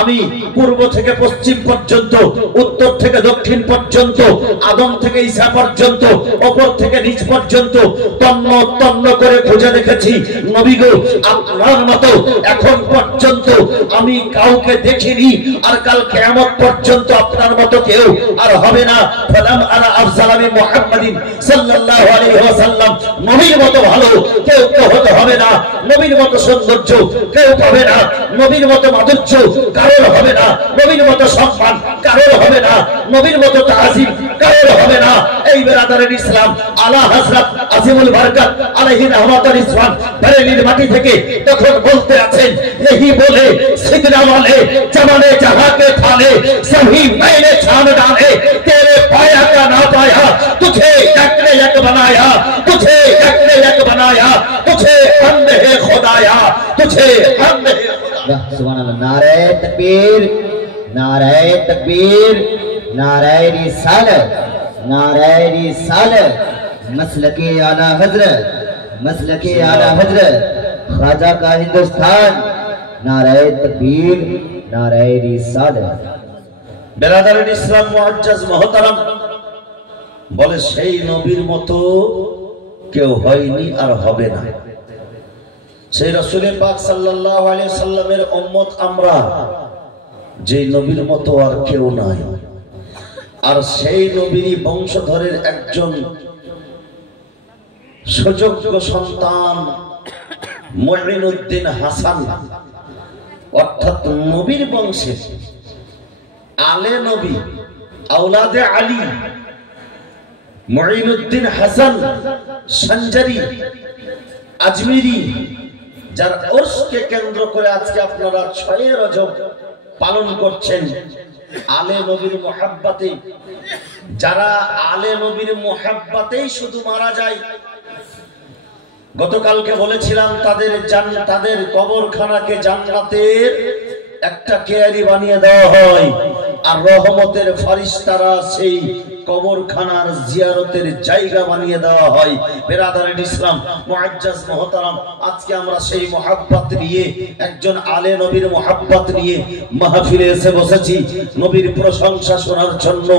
আমি পূর্ব থেকে পশ্চিম পর্যন্ত উত্তর থেকে দক্ষিণ পর্যন্ত আদম থেকে ঈসা পর্যন্ত উপর থেকে নিচ পর্যন্ত তন্ন তন্ন করে খুঁজে দেখেছি নবী গো আপনার মতো এখন পর্যন্ত আমি কাউকে দেখিনি আর কাল কিয়ামত পর্যন্ত আপনার মতো কেউ আর হবে না ফালাম আরা আফজালামি মুহাম্মাদিন সাল্লাল্লাহু আলাইহি ওয়াসাল্লাম নবীর মতো ভালো কেউ তো হতে হবে না নবীর মতো সৌন্দর্য কেউ পাবে না নবীর মতো মাধুর্য কারোর হবে না নবীর মতো সম্মান কারোর হবে না নবীর মতো তাজিম কারোর হবে না এই বিরাদরের ইসলাম আলা হযরত আজিমুল বরকত আলাইহি রহমাতুল ইসলাম বরেলির মাটি থেকে তখন বলতে আছেন यही बोले सिदरा वाले जमाने जहां के थाले सभी मैंने छान डाले तेरे पाया का ना पाया तुझे एक ने एक बनाया तुझे एक ने एक बनाया तुझे हमद है खुदाया तुझे हमद है खुदा सुभानअल्लाह। नारे तकबीर नारे तकबीर नारे रिसालत नारे रिसालत मसलके आला हजरत मसलके आला हजरत ख्वाजा का हिंदुस्तान नारे तकबीर नारे रिसालत। बिरादर इस्लाम मुअज्जज मोहतरम বলে সেই নবীর মতো কেউ হয়নি আর হবে না সেই রাসূল পাক সাল্লাল্লাহু আলাইহি সাল্লামের উম্মত আমরা যে নবীর মতো আর কেউ নাই আর সেই নবীরই বংশধরের একজন সুযোগ্য সন্তান মুঈনুদ্দিন হাসান অর্থাৎ নবীর বংশে আলে নবী আওলাদে আলী মুঈনুদ্দিন হাসান সঞ্জারি আজমিরি যার উর্সকে কেন্দ্র করে আজকে আপনারা 6 রজব পালন করছেন আলে নবীর মুহাব্বতে যারা আলে নবীর মুহাব্বতেই শুধু মারা যায় গতকালকে বলেছিলাম তাদের কবরখানাকে জান্নাতের একটা কেয়ারি বানিয়ে দেওয়া হয় আর রহমতের ফেরেশতারা সেই কবরখানার জিয়ারতের জায়গা বানিয়ে দেওয়া হয়। বিরাদরের ইসলাম মুআজ্জাজ মুহতারাম আজকে আমরা সেই মুহাব্বত নিয়ে একজন আলে নবীর মুহাব্বত নিয়ে মাহফিলে এসে বসেছি নবীর প্রশংসা শোনার জন্য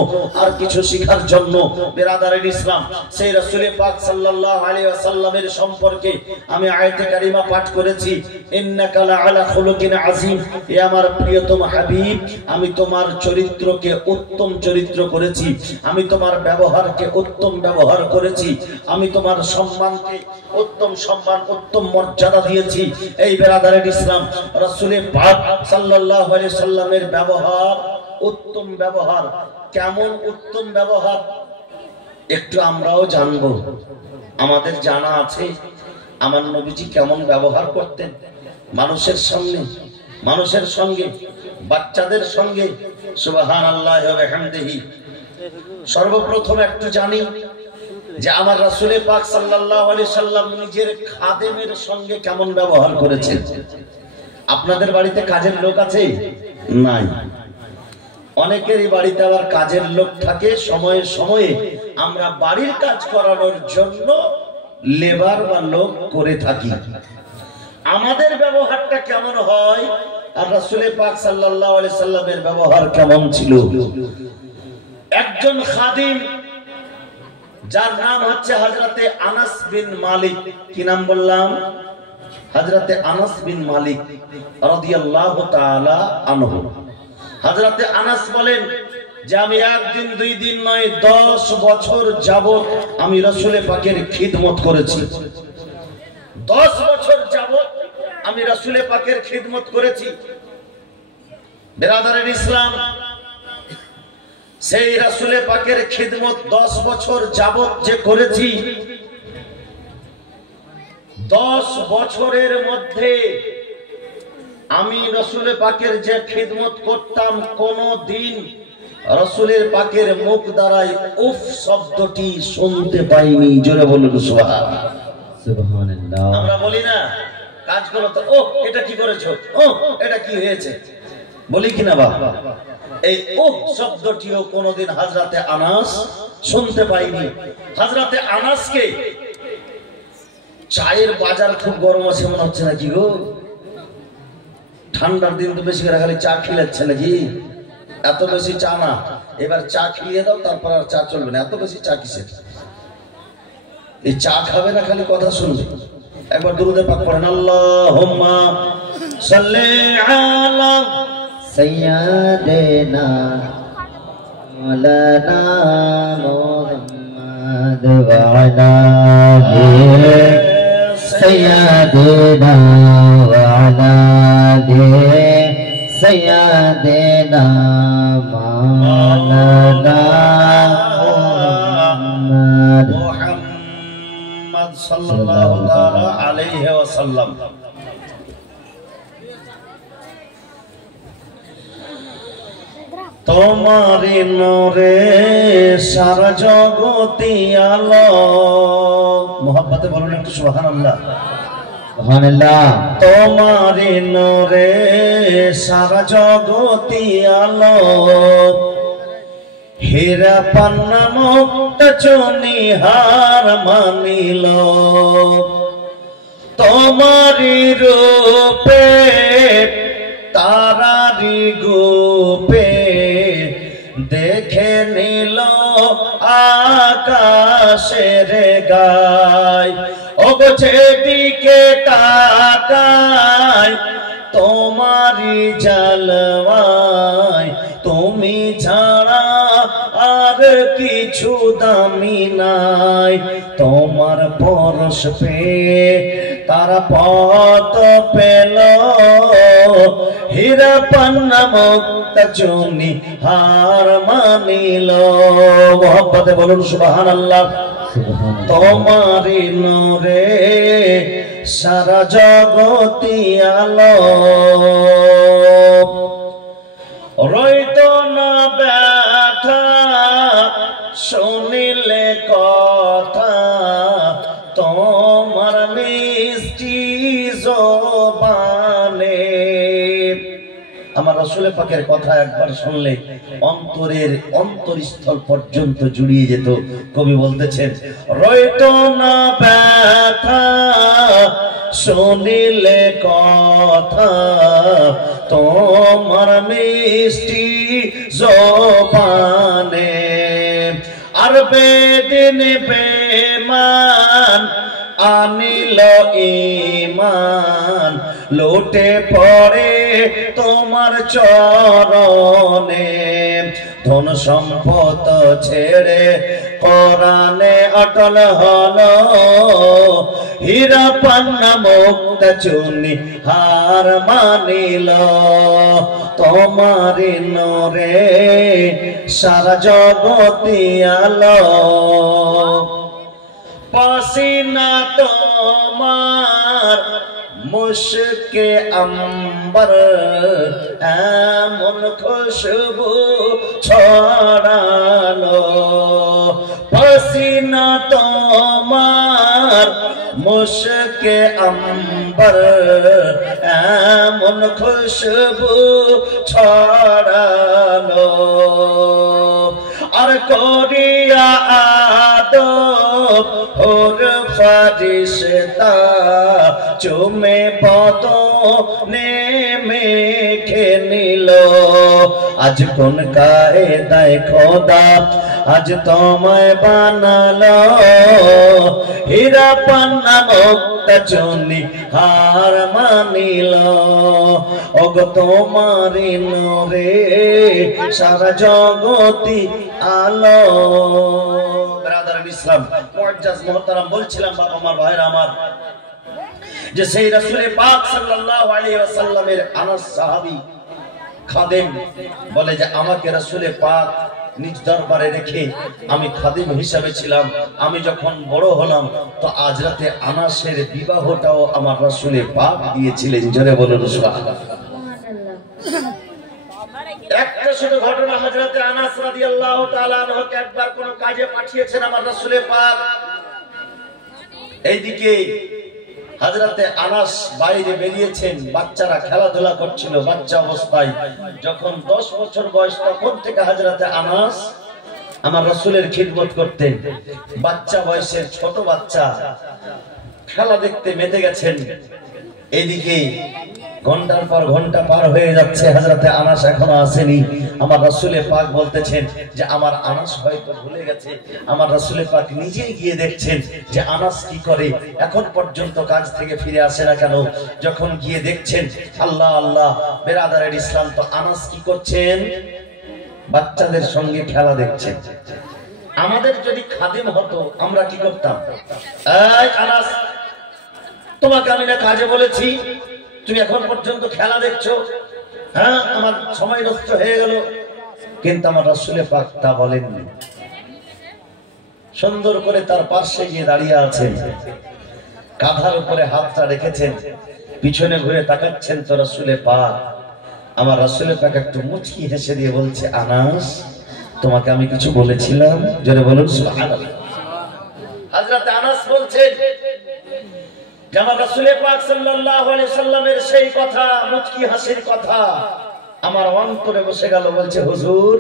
আর কিছু শেখার জন্য। বিরাদরের ইসলাম সেই রাসূল পাক সাল্লাল্লাহু আলাইহি ওয়াসাল্লামের সম্পর্কে আমি আয়াতে কারিমা পাঠ করেছি ইন্নাকা লাআলা খুলুকিন আযীম এ আমার প্রিয়তম হাবিব আমি তোমার চরিত্রকে উত্তম চরিত্র করেছি। আমি তোমার ব্যবহারকে উত্তম ব্যবহার করেছি, আমি তোমার সম্মানকে উত্তম সম্মান উত্তম মর্যাদা দিয়েছি। এই বেরাদারের ইসলাম, রাসূল পাক সাল্লাল্লাহু আলাইহি সাল্লামের ব্যবহার উত্তম ব্যবহার। কেমন উত্তম ব্যবহার একটু আমরাও জানবো। আমাদের জানা আছে আমার নবীজি কেমন ব্যবহার করতেন মানুষের সামনে, মানুষের সঙ্গে, বাচ্চাদের সঙ্গে। সুবহানাল্লাহি ওয়া বিহামদিহি। সর্বপ্রথম একটু জানি যে আমার রাসূল পাক সাল্লাল্লাহু আলাইহি সাল্লাম নিজের খাদেমের সঙ্গে কেমন ব্যবহার করেছেন। আপনাদের বাড়িতে কাজের লোক আছে? নাই। অনেকেরই বাড়িতে আবার কাজের লোক থাকে। সময়ে সময়ে আমরা বাড়ির কাজ করানোর জন্য লেবার বা লোক করে থাকি। আমাদের ব্যবহারটা কেমন হয় আর রাসূল পাক সাল্লাল্লাহু আলাইহি সাল্লামের ব্যবহার কেমন ছিল? একজন খাদিম যার নাম হচ্ছে হযরতে আনাস বিন মালিক। কি নাম বললাম? হযরতে আনাস বিন মালিক রাদিয়াল্লাহু তাআলা আনহু। হযরতে আনাস বলেন যে আমি একদিন দুই দিন নয় 10 বছর যাবত আমি রাসূল পাকের খিদমত করেছি। 10 বছর যাবত আমি রাসূল পাকের খিদমত করেছি। বেরাদারের ইসলাম, সেই রাসূল পাকের খিদমত 10 বছর যাবত যে করেছি, 10 বছরের মধ্যে আমি রাসূল পাকের যে খিদমত করতাম কোন দিন রাসূলের পাকের মুখ দ্বারাই উফ শব্দটি শুনতে পাইনি। জোরে বলুন সুবহানাল্লাহ। সুবহানাল্লাহ। আমরা বলি না কাজ করো তো ও এটা কি করেছো, ও এটা কি হয়েছে, বলি কিনা বাবা? এই উফ শব্দটিও কোনদিন হযরতে আনাস শুনতে পাইনি। হযরতে আনাসকে চায়ের বাজার খুব গরম আছে মনে হচ্ছে নাকি গো? ঠান্ডার দিন তো বেশি করে খালি চা খিলাচ্ছে নাকি? এত বেশি চা না, এবার চা খিলিয়ে দাও তারপর আর চা চলবে না। এত বেশি চা কিসের? এই চা খাবে না খালি কথা শুনবে। একবার দুরূদে পাক পড়েন, আল্লাহুম্মা সাল্লি আলা সাইয়্যিদিনা মাওলানা মুহাম্মদ ওয়া আলা আলিহি সাইয়্যিদিনা ওয়া আলা আলিহি সাইয়্যিদিনা মাওলানা মুহাম্মদ সাল্লাল্লাহু তাআলা আলাইহি ওয়াসাল্লাম। তোমারি নূরে সারা জগতি আলো। মোহাব্বতে বলুন একটু সুবহানাল্লাহ। সুবহানাল্লাহ। তোমারি নূরে সারা জগতি আলো, হীরা পান্না মুক্তা চুনি হার মানিল। তোমারি রূপে তারারি গোপে দেখে নিল আকাশের গায়। ওগো যেদিকে তাকাই তোমারি জালওয়ায়, তুমি ছাড়া আর কিছু দামি নাই। তোমার পরশ পেয়ে তারা পথ পেল, হীরা পান্না মুক্তা চুনি হার মানিল। মোহাব্বতে বলুন সুবহানাল্লাহ। তোমারি নূরে সারা জগতি আলো, রইত না ব্যথা শুনিলে কথা, তোমার মিষ্টি জবানে। আমার রাসূল পাকের কথা একবার শুনলে অন্তরের অন্তরস্থল পর্যন্ত জুড়িয়ে যেত। কবি বলতেছেন, রইত না ব্যথা শুনিলে কথা, তোমার মিষ্টি জবানে। আর বেদিন বেমান আনিল ঈমান, লুটে পড়ে তোমার চরণে, ধন সম্পদ ছেড়ে কোরআনে অটল হলো, হীরা পান্না মুক্ত চুনি হার মানিল, তোমার নূরে সারা জগতি আলো, পাসিনা তোমার মুশকে আম্বর, এমন খুশবু ছড়ালো, পাসিনা তোমার মুশকে আম্বর, এমন খুশবু ছড়ালো, আর করিয়া আদব ওর ফারিশতা চুমে বদনে মেখে নিল, আজ কোন কায়দায় খোদা আজ তোমায় বানালো, হীরা পান্না মুক্ত চুনি হার মানিল, ওগো তোমারি নূরে সারা জগতি আলো। ব্রাদার ইসলাম মুআজ্জাজ মুহতারাম, বলছিলাম বাবা আমার ভাইরা আমার, যে সেই রাসূল পাক সাল্লাল্লাহু আলাইহি ওয়াসাল্লামের আনাস সাহাবী খাদেম বলে যে আমাকে রাসূল পাক নিজ দরবারে রেখে আমি খাদিম হিসাবে ছিলাম, আমি যখন বড় হলাম তো আজ রাতে আনাসের বিবাহটাও আমার রাসূল পাক দিয়েছিলেন। জোরে বলুন সুবহানাল্লাহ। একটা শুধু ঘটনা, হযরতে আনাস রাদিয়াল্লাহু তাআলা আনহুকে একবার কোন কাজে পাঠিয়েছেন আমার রাসূল পাক, এইদিকে হযরতে আনাস বাইরে বেরিয়েছেন, বাচ্চারা খেলাধুলা করছিল বাচ্চা অবস্থায়, যখন 10 বছর বয়স তখন থেকে হযরতে আনাস আমার রাসূলের খিদমত করতেন, বাচ্চা বয়সের ছোট বাচ্চা খেলা দেখতে মেতে গেছেন, এদিকে ঘন্টার পর ঘন্টা পার হয়ে যাচ্ছে, হযরতে আনাস এখনো আসেনি। আমার রাসূল পাক বলতেছেন যে আমার আনাস হয়তো ভুলে গেছে, আমার রাসূল পাক নিজেই গিয়ে দেখছেন যে আনাস কি করে, এখন পর্যন্ত কাজ থেকে ফিরে আসে না কেন। যখন গিয়ে দেখছেন, আল্লাহ আল্লাহ বেরাদারের ইসলাম, তো আনাস কি করছেন, বাচ্চাদের সঙ্গে খেলা দেখছেন। আমাদের যদি খাদিম হতো আমরা কি করতাম, এই আনাস তোমাকে আমি না কাজে বলেছি, তুমি এখন পর্যন্ত খেলা দেখছো, হ্যাঁ আমার সময় নষ্ট হয়ে গেল। কিন্তু আমার রাসূল পাক তা বলেননি, সুন্দর করে তার পাশে গিয়ে দাঁড়িয়ে আছেন, কাঁধার উপরে হাতটা রেখেছেন, পিছনে ঘুরে তাকাচ্ছেন তো রাসূল পাক। আমার রাসূল পাক একটু মুচকি হেসে দিয়ে বলছে, আনাস তোমাকে আমি কিছু বলেছিলাম। জোরে বলুন সুবহানাল্লাহ। হযরত আনাস বলছেন যে আমার রাসূল পাক সাল্লাল্লাহু আলাইহি সাল্লামের সেই কথা, মুচকি হাসির কথা আমার অন্তরে বসে গেল। বলছে, হুজুর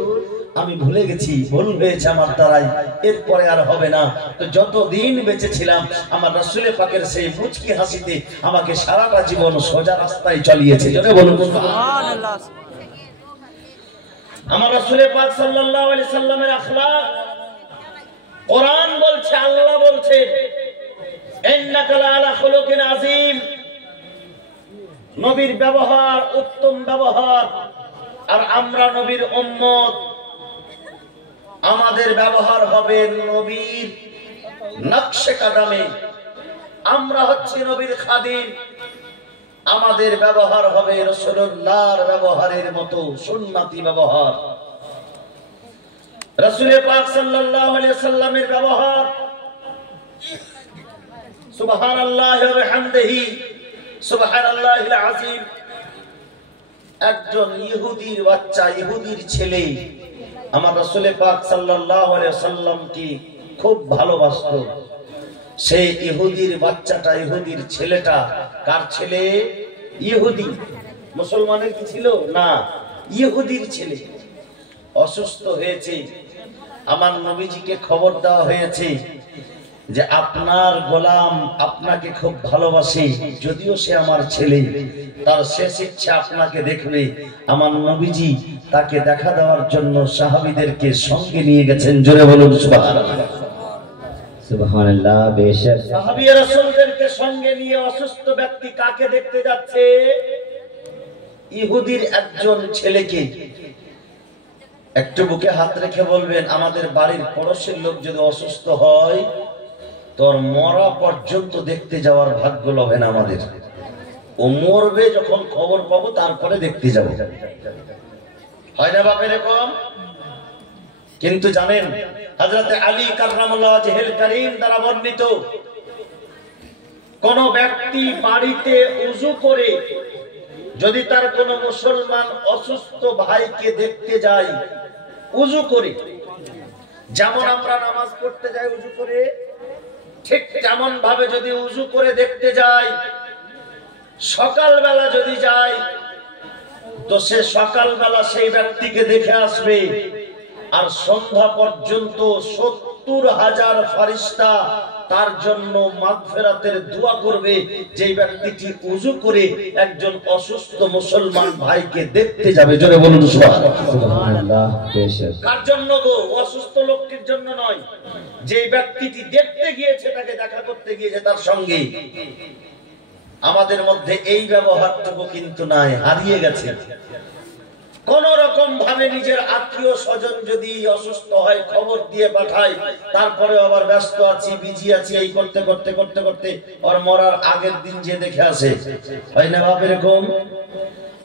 আমি ভুলে গেছি, ভুল হয়েছে আমার দ্বারাই, এরপরে আর হবে না। তো যতদিন বেঁচে ছিলাম আমার রাসূল পাকের সেই মুচকি হাসিতে আমাকে সারাটা জীবন সোজা রাস্তায় চালিয়েছে। জোরে বলুন সুবহানাল্লাহ। আমার রাসূল পাক সাল্লাল্লাহু আলাইহি সাল্লামের আখলাক, কোরআন বলছে, আল্লাহ বলছে, ইন্নাকা লাআলা খুলুকিন আযীম, নবীর ব্যবহার উত্তম ব্যবহার। আর আমরা নবীর উম্মত, আমাদের ব্যবহার হবে নবীর নকশে কদমে, আমরা হচ্ছে নবীর খাদিম, আমাদের ব্যবহার হবে রাসূলুল্লাহর ব্যবহারের মতো সুন্নতি ব্যবহার। রাসূল পাক সাল্লাল্লাহু আলাইহি সাল্লামের ব্যবহার সুবহানাল্লাহি ওয়া বিহামদিহি সুবহানাল্লাহিল আযীম। একজন ইহুদির বাচ্চা, ইহুদির ছেলে আমার রাসূল পাক সাল্লাল্লাহু আলাইহি সাল্লামকে খুব ভালোবাসতো। সেই ইহুদির বাচ্চাটা, ইহুদির ছেলেটা, কার ছেলে? ইহুদি, মুসলমানের কি ছিল না, ইহুদির ছেলে অসুস্থ হয়েছে। আমার নবীজিকে খবর দেওয়া হয়েছে যে আপনার গোলাম আপনাকে খুব ভালোবাসে, যদিও সে আমার ছেলে, তার শেষ ইচ্ছা আপনাকে দেখবে। আমার নবীজি তাকে দেখা দেওয়ার জন্য সাহাবীদেরকে সঙ্গে নিয়ে গেছেন। জোরে বলুন সুবহানাল্লাহ। সুবহানাল্লাহ বেশক সাহাবী রাসূলদেরকে সঙ্গে নিয়ে অসুস্থ ব্যক্তি কাকে দেখতে যাচ্ছে? ইহুদির একজন ছেলেকে। একটু বুকে হাত রেখে বলবেন, আমাদের বাড়ির পড়োশের লোক যদি অসুস্থ হয় তোর মরা পর্যন্ত দেখতে যাওয়ার ভাগ্য লবে না আমাদের। ও মরবে যখন খবর পাবো তারপরে দেখতে যাব। হয় না বাপ এরকম? কিন্তু জানেন হযরত আলী কাররামাল্লাহু ওয়াজহুল কারীম দ্বারা বর্ণিত, কোন ব্যক্তি বাড়িতে ওযু করে যদি তার কোন মুসলমান অসুস্থ ভাইকে দেখতে যায় ওযু করে, যেমন আমরা নামাজ পড়তে যাই ওযু করে, ঠিক তেমন ভাবে যদি ওযু করে দেখতে যায়, সকালবেলা যদি যায় তো সে সকালবেলা সেই ব্যক্তিকে দেখে আসবে, আর সন্ধ্যা পর্যন্ত ৭০,০০০ ফেরেশতা তার জন্য মাগফিরাতের দোয়া করবে। যে ব্যক্তিটি ওযু করে একজন অসুস্থ মুসলমান ভাইকে দেখতে যাবে, জোরে বলুন সুবহানাল্লাহ বেশক। কার জন্য গো? অসুস্থ লোকের জন্য নয়, যে ব্যক্তিটি দেখতে গিয়েছে, তাকে দেখা করতে গিয়েছে তার সঙ্গে। আমাদের মধ্যে এই ব্যবহারটুকু কিন্তু নাই, হারিয়ে গেছে। কোন রকম ভাবে নিজের আত্মীয় স্বজন যদি অসুস্থ হয় খবর দিয়ে পাঠায়, তারপরে আবার ব্যস্ত আছি, বিজি আছি, এই করতে করতে করতে করতে আর মরার আগের দিন যে দেখে আসে। হয় না বাপ এরকম?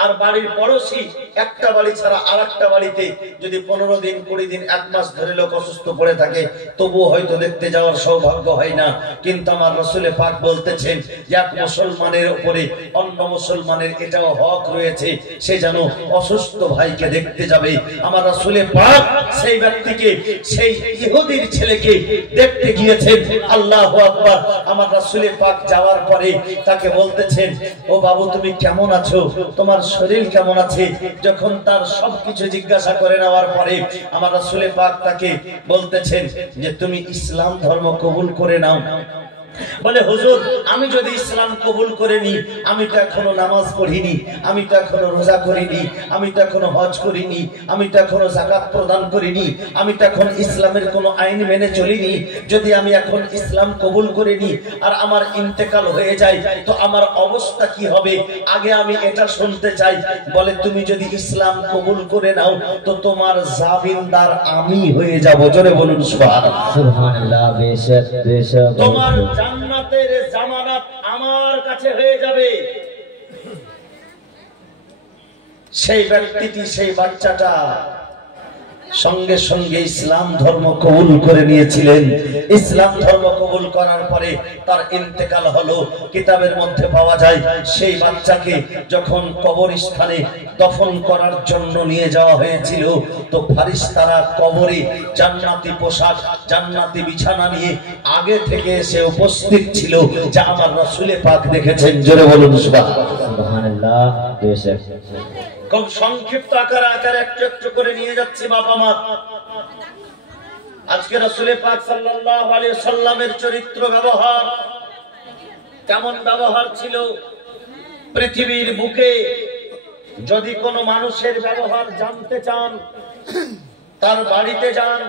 আর বাড়ির পড়োশি একটা বাড়ি ছাড়া আরেকটা বাড়িতে যদি 15 দিন 20 দিন 1 মাস ধরে লোক অসুস্থ পড়ে থাকে, তবুও হয়তো দেখতে যাওয়ার সৌভাগ্য হয় না। কিন্তু আমার রাসূল পাক বলতেছেন যে এক মুসলমানের উপরে অন্য মুসলমানের এটাও হক রয়েছে, সে যেন অসুস্থ ভাইকে দেখতে যাবে। আমার রাসূল পাক সেই ব্যক্তিকে, সেই ইহুদির ছেলেকে দেখতে গিয়েছেন। আল্লাহু আকবার। আমার রাসূল পাক যাওয়ার পরে তাকে বলতেছেন, ও বাবু তুমি কেমন আছো, তোমার শরীর কেমন আছে? যখন তার সবকিছু জিজ্ঞাসা করে নেওয়ার পরে আমার রাসূল পাক তাকে বলতেছেন যে তুমি ইসলাম ধর্ম কবুল করে নাও। বলে হুজুর আমি যদি ইসলাম কবুল করে নি, আমি তো এখনো নামাজ পড়িনি, আমি তো এখনো রোজা করিনি, আমি তো এখনো হজ করিনি, আমি তো এখনো যাকাত প্রদান করিনি, আমি তো এখন ইসলামের কোনো আইন মেনে চলিনি। যদি আমি এখন ইসলাম কবুল করে নি আর আমার ইন্তেকাল হয়ে যায় তো আমার অবস্থা কি হবে? আগে আমি এটা শুনতে চাই। বলে তুমি যদি ইসলাম কবুল করে নাও তো তোমার জামিনদার আমি হয়ে যাব। জোরে বলুন সুবহানাল্লাহ। সুবহানাল্লাহ বেশক বেশক। তোমার জান্নাতের জামানত আমার কাছে হয়ে যাবে। সেই ব্যক্তিটি, সেই বাচ্চাটা সঙ্গে সঙ্গে ইসলাম ধর্ম কবুল করে নিয়েছিলেন। ইসলাম ধর্ম কবুল করার পরে তার ইন্তেকাল হলো। কিতাবের মধ্যে পাওয়া যায় সেই বাচ্চাকে যখন কবরস্থানে দফন করার জন্য নিয়ে যাওয়া হয়েছিল তো ফেরেশতারা কবরে জান্নাতি পোশাক, জান্নাতি বিছানা নিয়ে আগে থেকে এসে উপস্থিত ছিল, যা আমার রাসূল পাক দেখেছেন। জোরে বলুন সুবহানাল্লাহ বেশক। খুব সংক্ষিপ্ত আকারে একটু একটু করে নিয়ে যাচ্ছি বাবা মা। আজকে রাসূল পাক সাল্লাল্লাহু আলাইহি সাল্লামের চরিত্র, ব্যবহার কেমন ব্যবহার ছিল। পৃথিবীর বুকে যদি কোনো মানুষের ব্যবহার জানতে চান, তার বাড়িতে যান,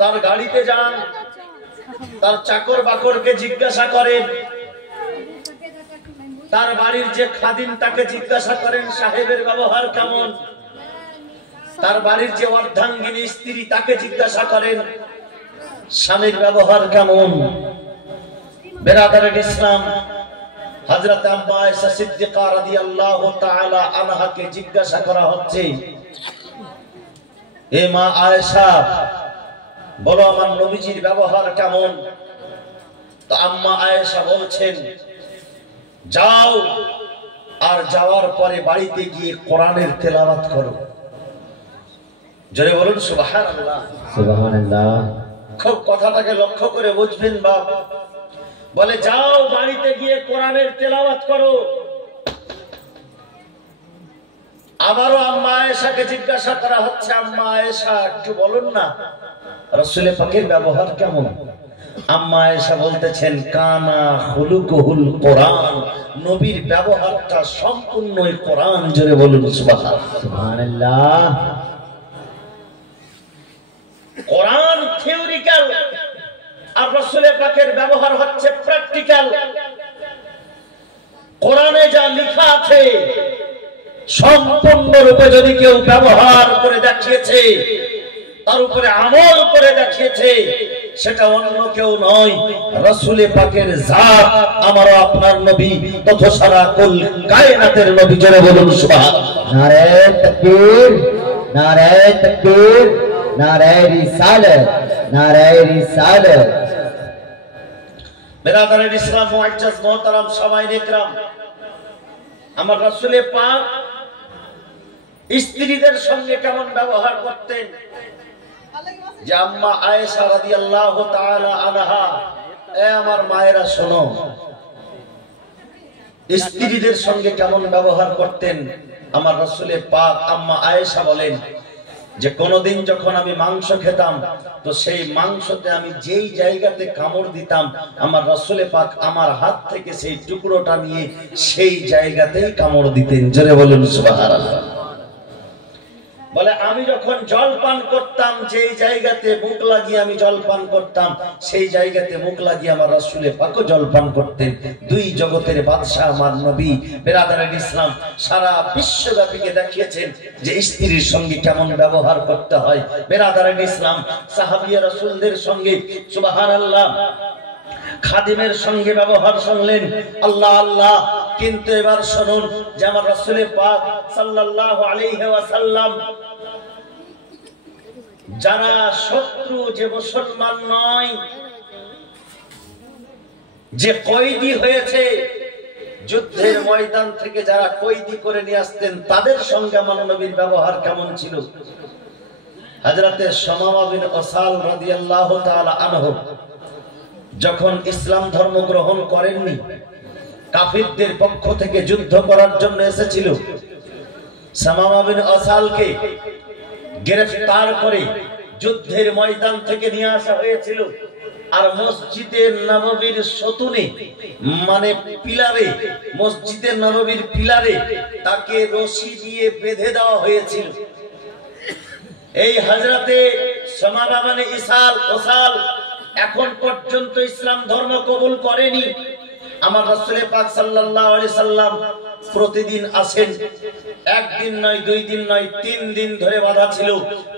তার গাড়িতে যান, তার চাকর বাকরকে জিজ্ঞাসা করেন, তার বাড়ির যে খাদিম তাকে জিজ্ঞাসা করেন সাহেবের ব্যবহার কেমন, তার বাড়ির যে অর্ধাঙ্গিনী স্ত্রী তাকে জিজ্ঞাসা করেন স্বামীর ব্যবহার কেমন। বেরাদারের ইসলাম, হযরত আম্মা আয়েশা সিদ্দিকা রাদিয়াল্লাহু তাআলা আনহাকে জিজ্ঞাসা করা হচ্ছে, এ মা আয়েশা বলো আমার নবীজির ব্যবহার কেমন? তো আম্মা আয়েশা বলছেন, যাও আর যাওয়ার পরে বাড়িতে গিয়ে কোরআনের তেলাওয়াত করো। জোরে বলুন সুবহানাল্লাহ। সুবহানাল্লাহ। খুব কথাটাকে লক্ষ্য করে বুঝবেন বাপ। বলে যাও বাড়িতে গিয়ে কোরআনের তেলাওয়াত করো। আবারও আম্মা আয়েশাকে জিজ্ঞাসা করা হচ্ছে, আম্মা আয়েশা একটু বলুন না রাসূল পাকের ব্যবহার কেমন? আম্মা আয়েশা বলতেছেন, কানা খুলুকুল কোরআন, নবীর ব্যবহারটা সম্পূর্ণই কোরআন। জোরে বলুন সুবহানাল্লাহ। কোরআন থিওরিক্যাল, আর রাসূলের পাকের ব্যবহার হচ্ছে প্র্যাকটিক্যাল। কোরআনে যা লেখা আছে সম্পূর্ণরূপে যদি কেউ ব্যবহার করে দেখিয়েছে, তার উপরে আমল করে দেখিয়েছে, সেটা অন্য কেউ নয়, রাসূল পাকের জাত, আমারও আপনার নবী তথা সারা কুল কায়নাতের নবী। জোরে বলুন সুবহানাল্লাহ। নারে তাকবীর, নারে তাকবীর, নারে রিসালাত, নারে রিসালাত। বিরাদরান ইসলাম, মুআজ্জাজ মুহতারাম সামাইন ইকরাম, আমার রাসূল পাক স্ত্রীদের সঙ্গে কেমন ব্যবহার করতেন, যে আম্মা আয়েশা রাদিয়াল্লাহু তাআলা আনহা, এ আমার মায়েরা শোনো, স্ত্রীদের সঙ্গে কেমন ব্যবহার করতেন আমার রাসূল পাক। আম্মা আয়েশা বলেন যে কোনদিন যখন আমি মাংস খেতাম, তো সেই মাংসতে আমি যেই জায়গাতে কামড় দিতাম, আমার রাসূল পাক আমার হাত থেকে সেই টুকরোটা নিয়ে সেই জায়গাতেই কামড় দিতেন। জোরে বলুন সুবহানাল্লাহ। বলে আমি যখন জল পান করতাম, যেই জায়গাতে মুখ লাগিয়ে আমি জল পান করতাম, সেই জায়গাতে মুখ লাগিয়ে আমার রাসূল পাকও জল পান করতেন। দুই জগতের বাদশা আমার নবী বিরাদরান ইসলাম সারা বিশ্বব্যাপীকে দেখিয়েছেন যে স্ত্রীর সঙ্গে কেমন ব্যবহার করতে হয়। বিরাদরান ইসলাম সাহাবিয়া রাসূলদের সঙ্গে সুবহানাল্লাহ খাদিমের সঙ্গে ব্যবহার শুনলেন, আল্লাহ আল্লাহ। কিন্তু এবার শুনুন যে আমার রাসূল পাক সাল্লাল্লাহু আলাইহি ওয়াসাল্লাম যারা শত্রু, যে মুসলমান নয়, যে কয়েদি হয়েছে, যুদ্ধের ময়দান থেকে যারা কয়েদি করে নিয়ে আসতেন, তাদের সঙ্গে আমার নবীর ব্যবহার কেমন ছিল। হযরতে সুমামা বিন উসাল রাদিয়াল্লাহু তাআলা আনহু যখন ইসলাম ধর্ম গ্রহণ করেননি, কাফিরদের পক্ষ থেকে যুদ্ধ করার জন্য এসেছিল, সুমামা বিন উসালকে গ্রেফতার করে যুদ্ধের ময়দান থেকে নিয়ে আসা হয়েছিল। আর মসজিদে নববীর সতুনে, মানে পিলারে, মসজিদে নববীর পিলারে তাকে রশি দিয়ে বেঁধে দেওয়া হয়েছিল। এই হযরতে সুমামা বিন উসাল এখন পর্যন্ত ইসলাম ধর্ম কবুল করেনি। আমার রাসূল পাক সাল্লাল্লাহু আলাইহি সাল্লাম প্রতিদিন আসেন, একদিন নয়, দুই দিন নয়, 3 দিন ধরে বাধা ছিল।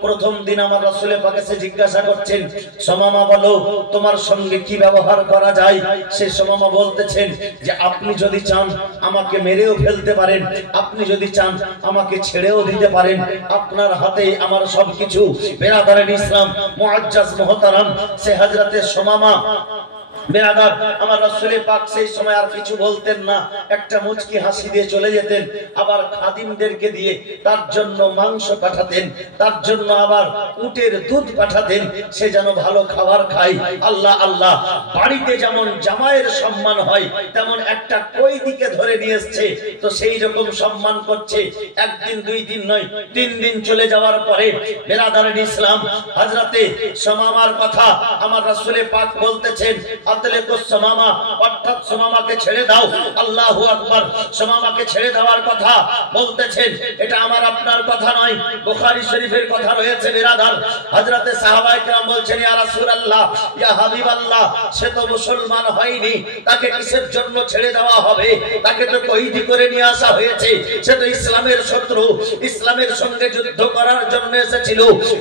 প্রথম দিন আমার রাসূল পাক এসে জিজ্ঞাসা করছেন, সুমামা বলো তোমার সঙ্গে কি ব্যবহার করা যায়। সে সুমামা বলতেছেন যে আপনি যদি চান আমাকে মেরেও ফেলতে পারেন, আপনি যদি চান আমাকে ছেড়েও দিতে পারেন, আপনার হাতে আমার সবকিছু। বিরাদরান ইসলাম, মুআজ্জাজ মুহতারাম, সে হযরতে সুমামা বিরাদার আমার রাসূল পাক সেই সময় আর কিছু বলতেন না, একটা মুচকি হাসি দিয়ে চলে যেতেন। আবার খাদিমদেরকে দিয়ে তার জন্য মাংস পাঠাতেন, তার জন্য আবার উটের দুধ পাঠাতেন, সে যেন ভালো খাবার খায়। আল্লাহ আল্লাহ, বাড়িতে যেমন জামাইয়ের সম্মান হয়, তেমন একটা কয়েদিকে ধরে নিয়ে এসেছে, তো সেই রকম সম্মান করছে। একদিন, দুই দিন নয়, 3 দিন চলে যাওয়ার পরে বিরাদরান ইসলাম হযরতে সুমামার কথা আমার রাসূল পাক বলতেছেন, সুমামা, অর্থাৎ সুমামাকে ছেড়ে দাও। আল্লাহু আকবার। সুমামাকে ছেড়ে দেওয়ার কথা বলতেছেন, এটা আমার আপনার কথা নয়, বুখারী শরীফের কথা রয়েছে। বিরাদার হযরতে সাহাবায়ে কেরাম বলছেন, ইয়া রাসূলুল্লাহ, ইয়া হাবিবাল্লাহ, সে তো মুসলমান হয়নি, তাকে কিসের জন্য ছেড়ে দেওয়া হবে? তাকে তো কয়েদি করে নিয়ে আসা হয়েছে, সে তো ইসলামের শত্রু, ইসলামের সঙ্গে যুদ্ধ করার জন্য এসেছিল।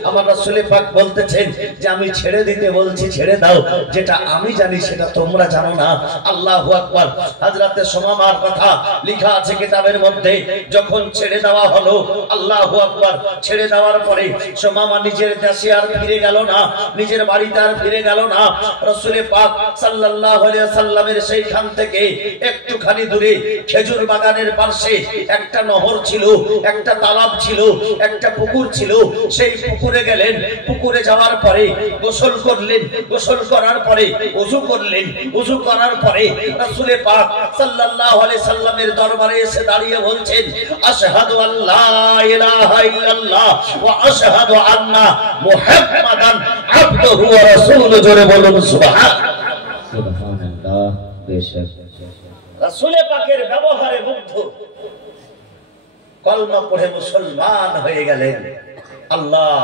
আমার রাসূল পাক বলতেছেন যে আমি ছেড়ে দিতে বলছি, ছেড়ে দাও, যেটা আমি জানি সেটা তোমরা জানো না। আল্লাহু আকবার। হযরতে সুমামার কথা লেখা আছে কিতাবের মধ্যে, যখন ছেড়ে দেওয়া হলো, আল্লাহু আকবার, ছেড়ে দেওয়ার পরে সুমামা নিজের দেশে আর ফিরে গেল না, নিজের বাড়িতে আর ফিরে গেল না। রাসূল পাক সাল্লাল্লাহু আলাইহি সাল্লামের সেইখান থেকে একটুখানি দূরে খেজুর বাগানের পাশে একটা নহর ছিল, একটা তালাব ছিল, একটা পুকুর ছিল। সেই পুকুরে গেলেন, পুকুরে যাওয়ার পরে গোসল করলেন, গোসল করার পরে ওযু করলেন, ওযু করার পরে রাসূল পাক সাল্লাল্লাহু আলাইহি সাল্লামের দরবারে এসে দাঁড়িয়ে বলছেন, আশহাদু আল্লা ইলাহা ইল্লাল্লাহ ওয়া আশহাদু আন্না মুহাম্মাদান আবদুহু ওয়া রাসূলুহু। জোরে বলুন সুবহানাল্লাহ। বেশক রাসূল পাকের ব্যবহারে মুগ্ধ, কলমা পড়ে মুসলমান হয়ে গেলেন। আল্লাহ,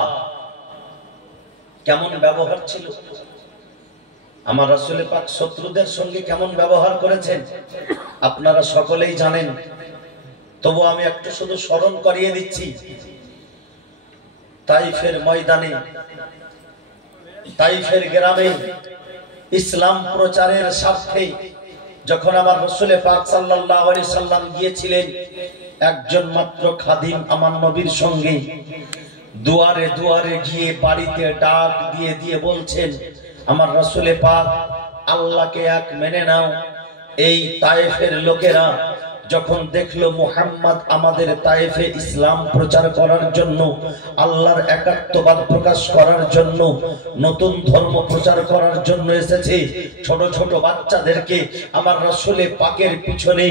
কেমন ব্যবহার ছিল। আমার রাসূল পাক শত্রুদের সঙ্গে কেমন ব্যবহার করেছেন আপনারা সকলেই জানেন। তবু আমি একটু শুধু স্মরণ করিয়ে দিচ্ছি। তাইফের ময়দানে, তাইফের গ্রামে ইসলাম প্রচারের স্বার্থে যখন আমার রাসূল পাক সাল্লাল্লাহু আলাইহি সাল্লাম গিয়েছিলেন, একজন মাত্র খাদিম আমার নবীর সঙ্গে দুয়ারে দুয়ারে গিয়ে বাড়িতে ডাক দিয়ে দিয়ে বলছেন, আমার রাসূল পাক আল্লাহকে এক মেনে নাও। এই তায়েফের লোকেরা যখন দেখলো মুহাম্মদ আমাদের তায়েফে ইসলাম প্রচার করার জন্য, আল্লাহর একাত্মবাদ প্রকাশ করার জন্য, নতুন ধর্ম প্রচার করার জন্য এসেছে, ছোট ছোট বাচ্চাদেরকে আমার রাসূল পাকের পিছনে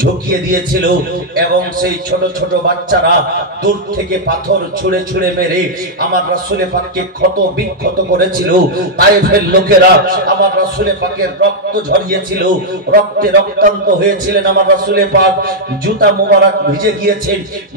ঝুঁকিয়ে দিয়েছিল এবং সেই ছোট ছোট বাচ্চারা দূর থেকে পাথর ছুঁড়ে ছুঁড়ে মেরে আমার রাসূল পাককে ক্ষত বিক্ষত করেছিল। তায়েফের লোকেরা আমার রাসূল পাকের রক্ত ঝরিয়েছিল, রক্তে রক্তান্ত হয়েছিলেন আমার রাসূল পাক। জুতা মোবারক ভিজে গিয়েছে,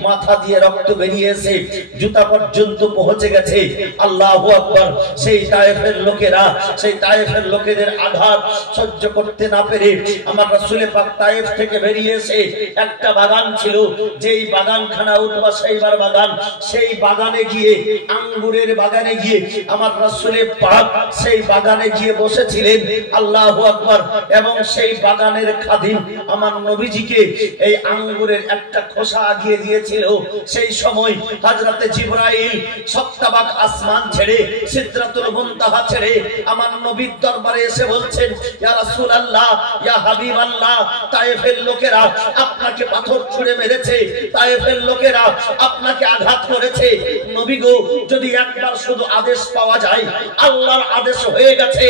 মাথা দিয়ে রক্ত বেরিয়েছে, জুতা পর্যন্ত পৌঁছে গেছে। আল্লাহু আকবার। সেই তায়েফের লোকেরা, সেই তায়েফের লোকেদের আঘাত সহ্য করতে না পেরে আমার রাসূল পাক তায়েফ থেকে বেরিয়ে এসে একটা বাগান ছিল, যেই বাগানখানা উতবা সাইবার বাগান, সেই বাগানে গিয়ে, আঙ্গুরের বাগানে গিয়ে আমার রাসূল পাক সেই বাগানে গিয়ে বসেছিলেন। আল্লাহু আকবার। এবং সেই বাগানের খাদিম আমার নবীজিকে এই আঙ্গুরের একটা খোসা আগিয়ে দিয়েছিল। সেই সময় হযরতে জিবরাইল সপ্তবাক আসমান ছেড়ে, সিদরাতুল মুনতাহা ছেড়ে আমার নবীর দরবারে এসে বলছেন, ইয়া রাসূলুল্লাহ, ইয়া হাবিবাল্লাহ, তায়েফের লোকেরা আপনাকে পাথর ছুঁড়ে মেরেছে, তায়েফের লোকেরা আপনাকে আঘাত করেছে। নবী গো, যদি একবার শুধু আদেশ পাওয়া যায়, আল্লাহর আদেশ হয়ে গেছে।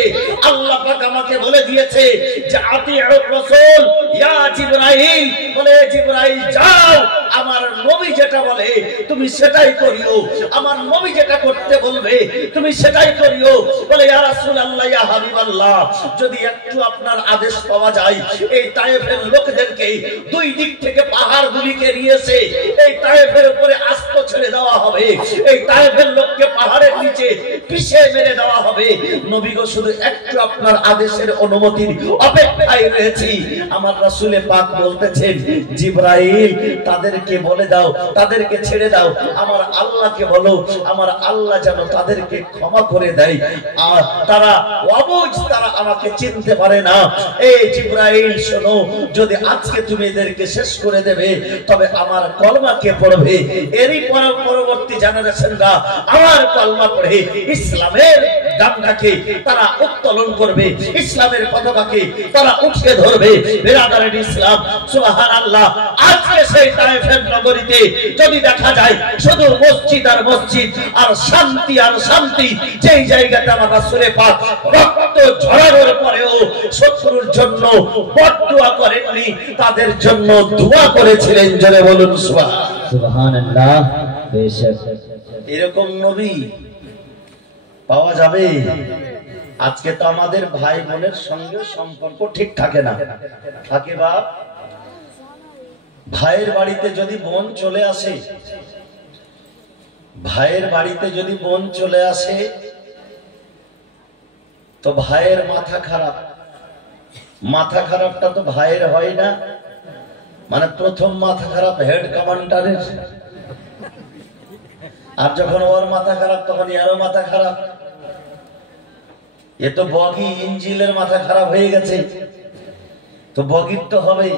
আল্লাহ পাক আমাকে বলে দিয়েছে যে আতিউর রাসূল ইয়া জিবরাইল, বলে জিবরাইল যাও, আমার নবী যেটা বলে তুমি সেটাই করিও, আমার নবী যেটা করতে বলবে তুমি সেটাই করিও। বলে ইয়া রাসূলুল্লাহ, ইয়া হাবিবাল্লাহ, যদি একটু আপনার আদেশ পাওয়া যায়, এই তায়েফের লোকদেরকে দুই দিক থেকে পাহাড়গুলিকে নিয়েছে এই তায়েফের উপরে আস্ত ছেড়ে দেওয়া হবে, এই তায়েফের লোককে পাহাড়ের নিচে পিষে মেরে দেওয়া হবে। নবী গো, শুধু একটু আপনার আদেশের অনুমতির অপেক্ষায় রয়েছি। আমার রাসূল পাক বলতেছেন, জিবরাইল তাদেরকে বলে দাও, তাদেরকে ছেড়ে দাও, আমার আল্লাহকে বলো, আমার আল্লাহ যেন তাদেরকে ক্ষমা করে দেয়। আর তারা অবুঝ, তারা আমাকে চিনতে পারে না। এই জিবরাইল শোনো, যদি আজকে তুমি এদেরকে শেষ করে দেবে, তবে আমার কলমাকে পড়বে, এরই পরবর্তী জেনারেশনরা আমার কলমা পড়ে ইসলামের ডান্ডাকে তারা উত্তোলন করবে, ইসলামের পতাকাকে তারা উঠিয়ে ধরবে। বিরাদারান ইসলাম, সুবহানাল্লাহ। আজকে সেই তায়েফের নগরীতে যদি দেখা যায় শুধু মসজিদ আর মসজিদ আর শান্তি আর শান্তি, যেই জায়গাতে আমার রাসূল পাক রক্ত ঝরানোর পরেও শত্রুর জন্য বদদুয়া করেননি, তাদের জন্য দোয়া করেছিলেন। জোরে বলুন সুবহানাল্লাহ। বেশক এরকম নবী পাওয়া যাবে? আজকে তো আমাদের ভাই বোনের সঙ্গে সম্পর্ক ঠিক থাকে না। থাকে বাপ, ভাইয়ের বাড়িতে যদি বোন চলে আসে, ভাইয়ের বাড়িতে যদি বোন চলে আসে, তো ভাইয়ের মাথা খারাপ। মাথা খারাপটা তো ভাইয়ের হয় না, মানে প্রথম মাথা খারাপ হেড কমান্ডারের, আর যখন ওর মাথা খারাপ তখন এরও মাথা খারাপ। এ তো বগি ইঞ্জিলের মাথা খারাপ হয়ে গেছে, তো বগির তো হবে।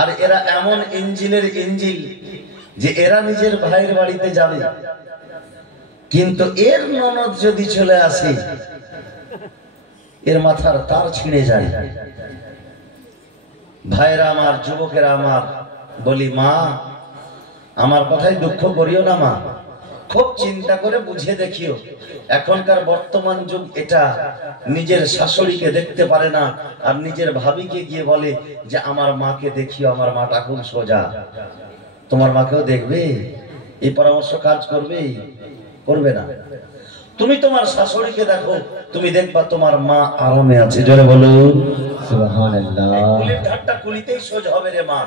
আর এরা এমন ইঞ্জিলের ইঞ্জিল যে এরা নিজের ভাইয়ের বাড়িতে যাবে, কিন্তু এর ননদ যদি চলে আসে, এর মাথার তার ছিঁড়ে যায়। ভাইরা আমার, যুবকেরা আমার, বলি মা, আমার কথাই দুঃখ করিও না মা, খুব চিন্তা করে বুঝে দেখিও। এখনকার বর্তমান যুগ এটা, নিজের শাশুড়িকে দেখতে পারে না আর নিজের ভাবিকে গিয়ে বলে যে আমার মাকে দেখিও, আমার মাটা খুব সোজা। তোমার মাকেও দেখবে? এই পরামর্শ কাজ করবে? করবে না। তুমি তোমার শাশুড়িকে দেখো, তুমি দেখবা তোমার মা আরামে আছে। জোরে বলুন সুবহানাল্লাহ। কুলির ধারটা কুলিতেই সোজ হবে রে মা,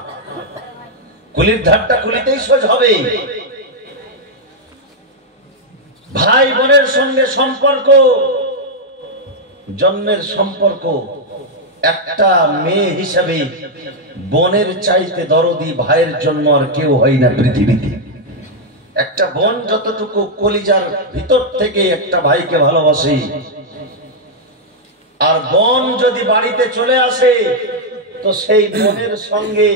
কুলির ধারটা কুলিতেই সোজ হবে। ভাই বোনের সঙ্গে সম্পর্ক জন্মের সম্পর্ক, একটা মেয়ে হিসাবে বোনের চাইতে দরদি ভাইয়ের জন্য আর কেউ হয় না পৃথিবীতে। একটা বোন যতটুকু কলিজার ভিতর থেকে একটা ভাইকে ভালোবাসে, আর বোন যদি বাড়িতে চলে আসে তো সেই বোনের সঙ্গে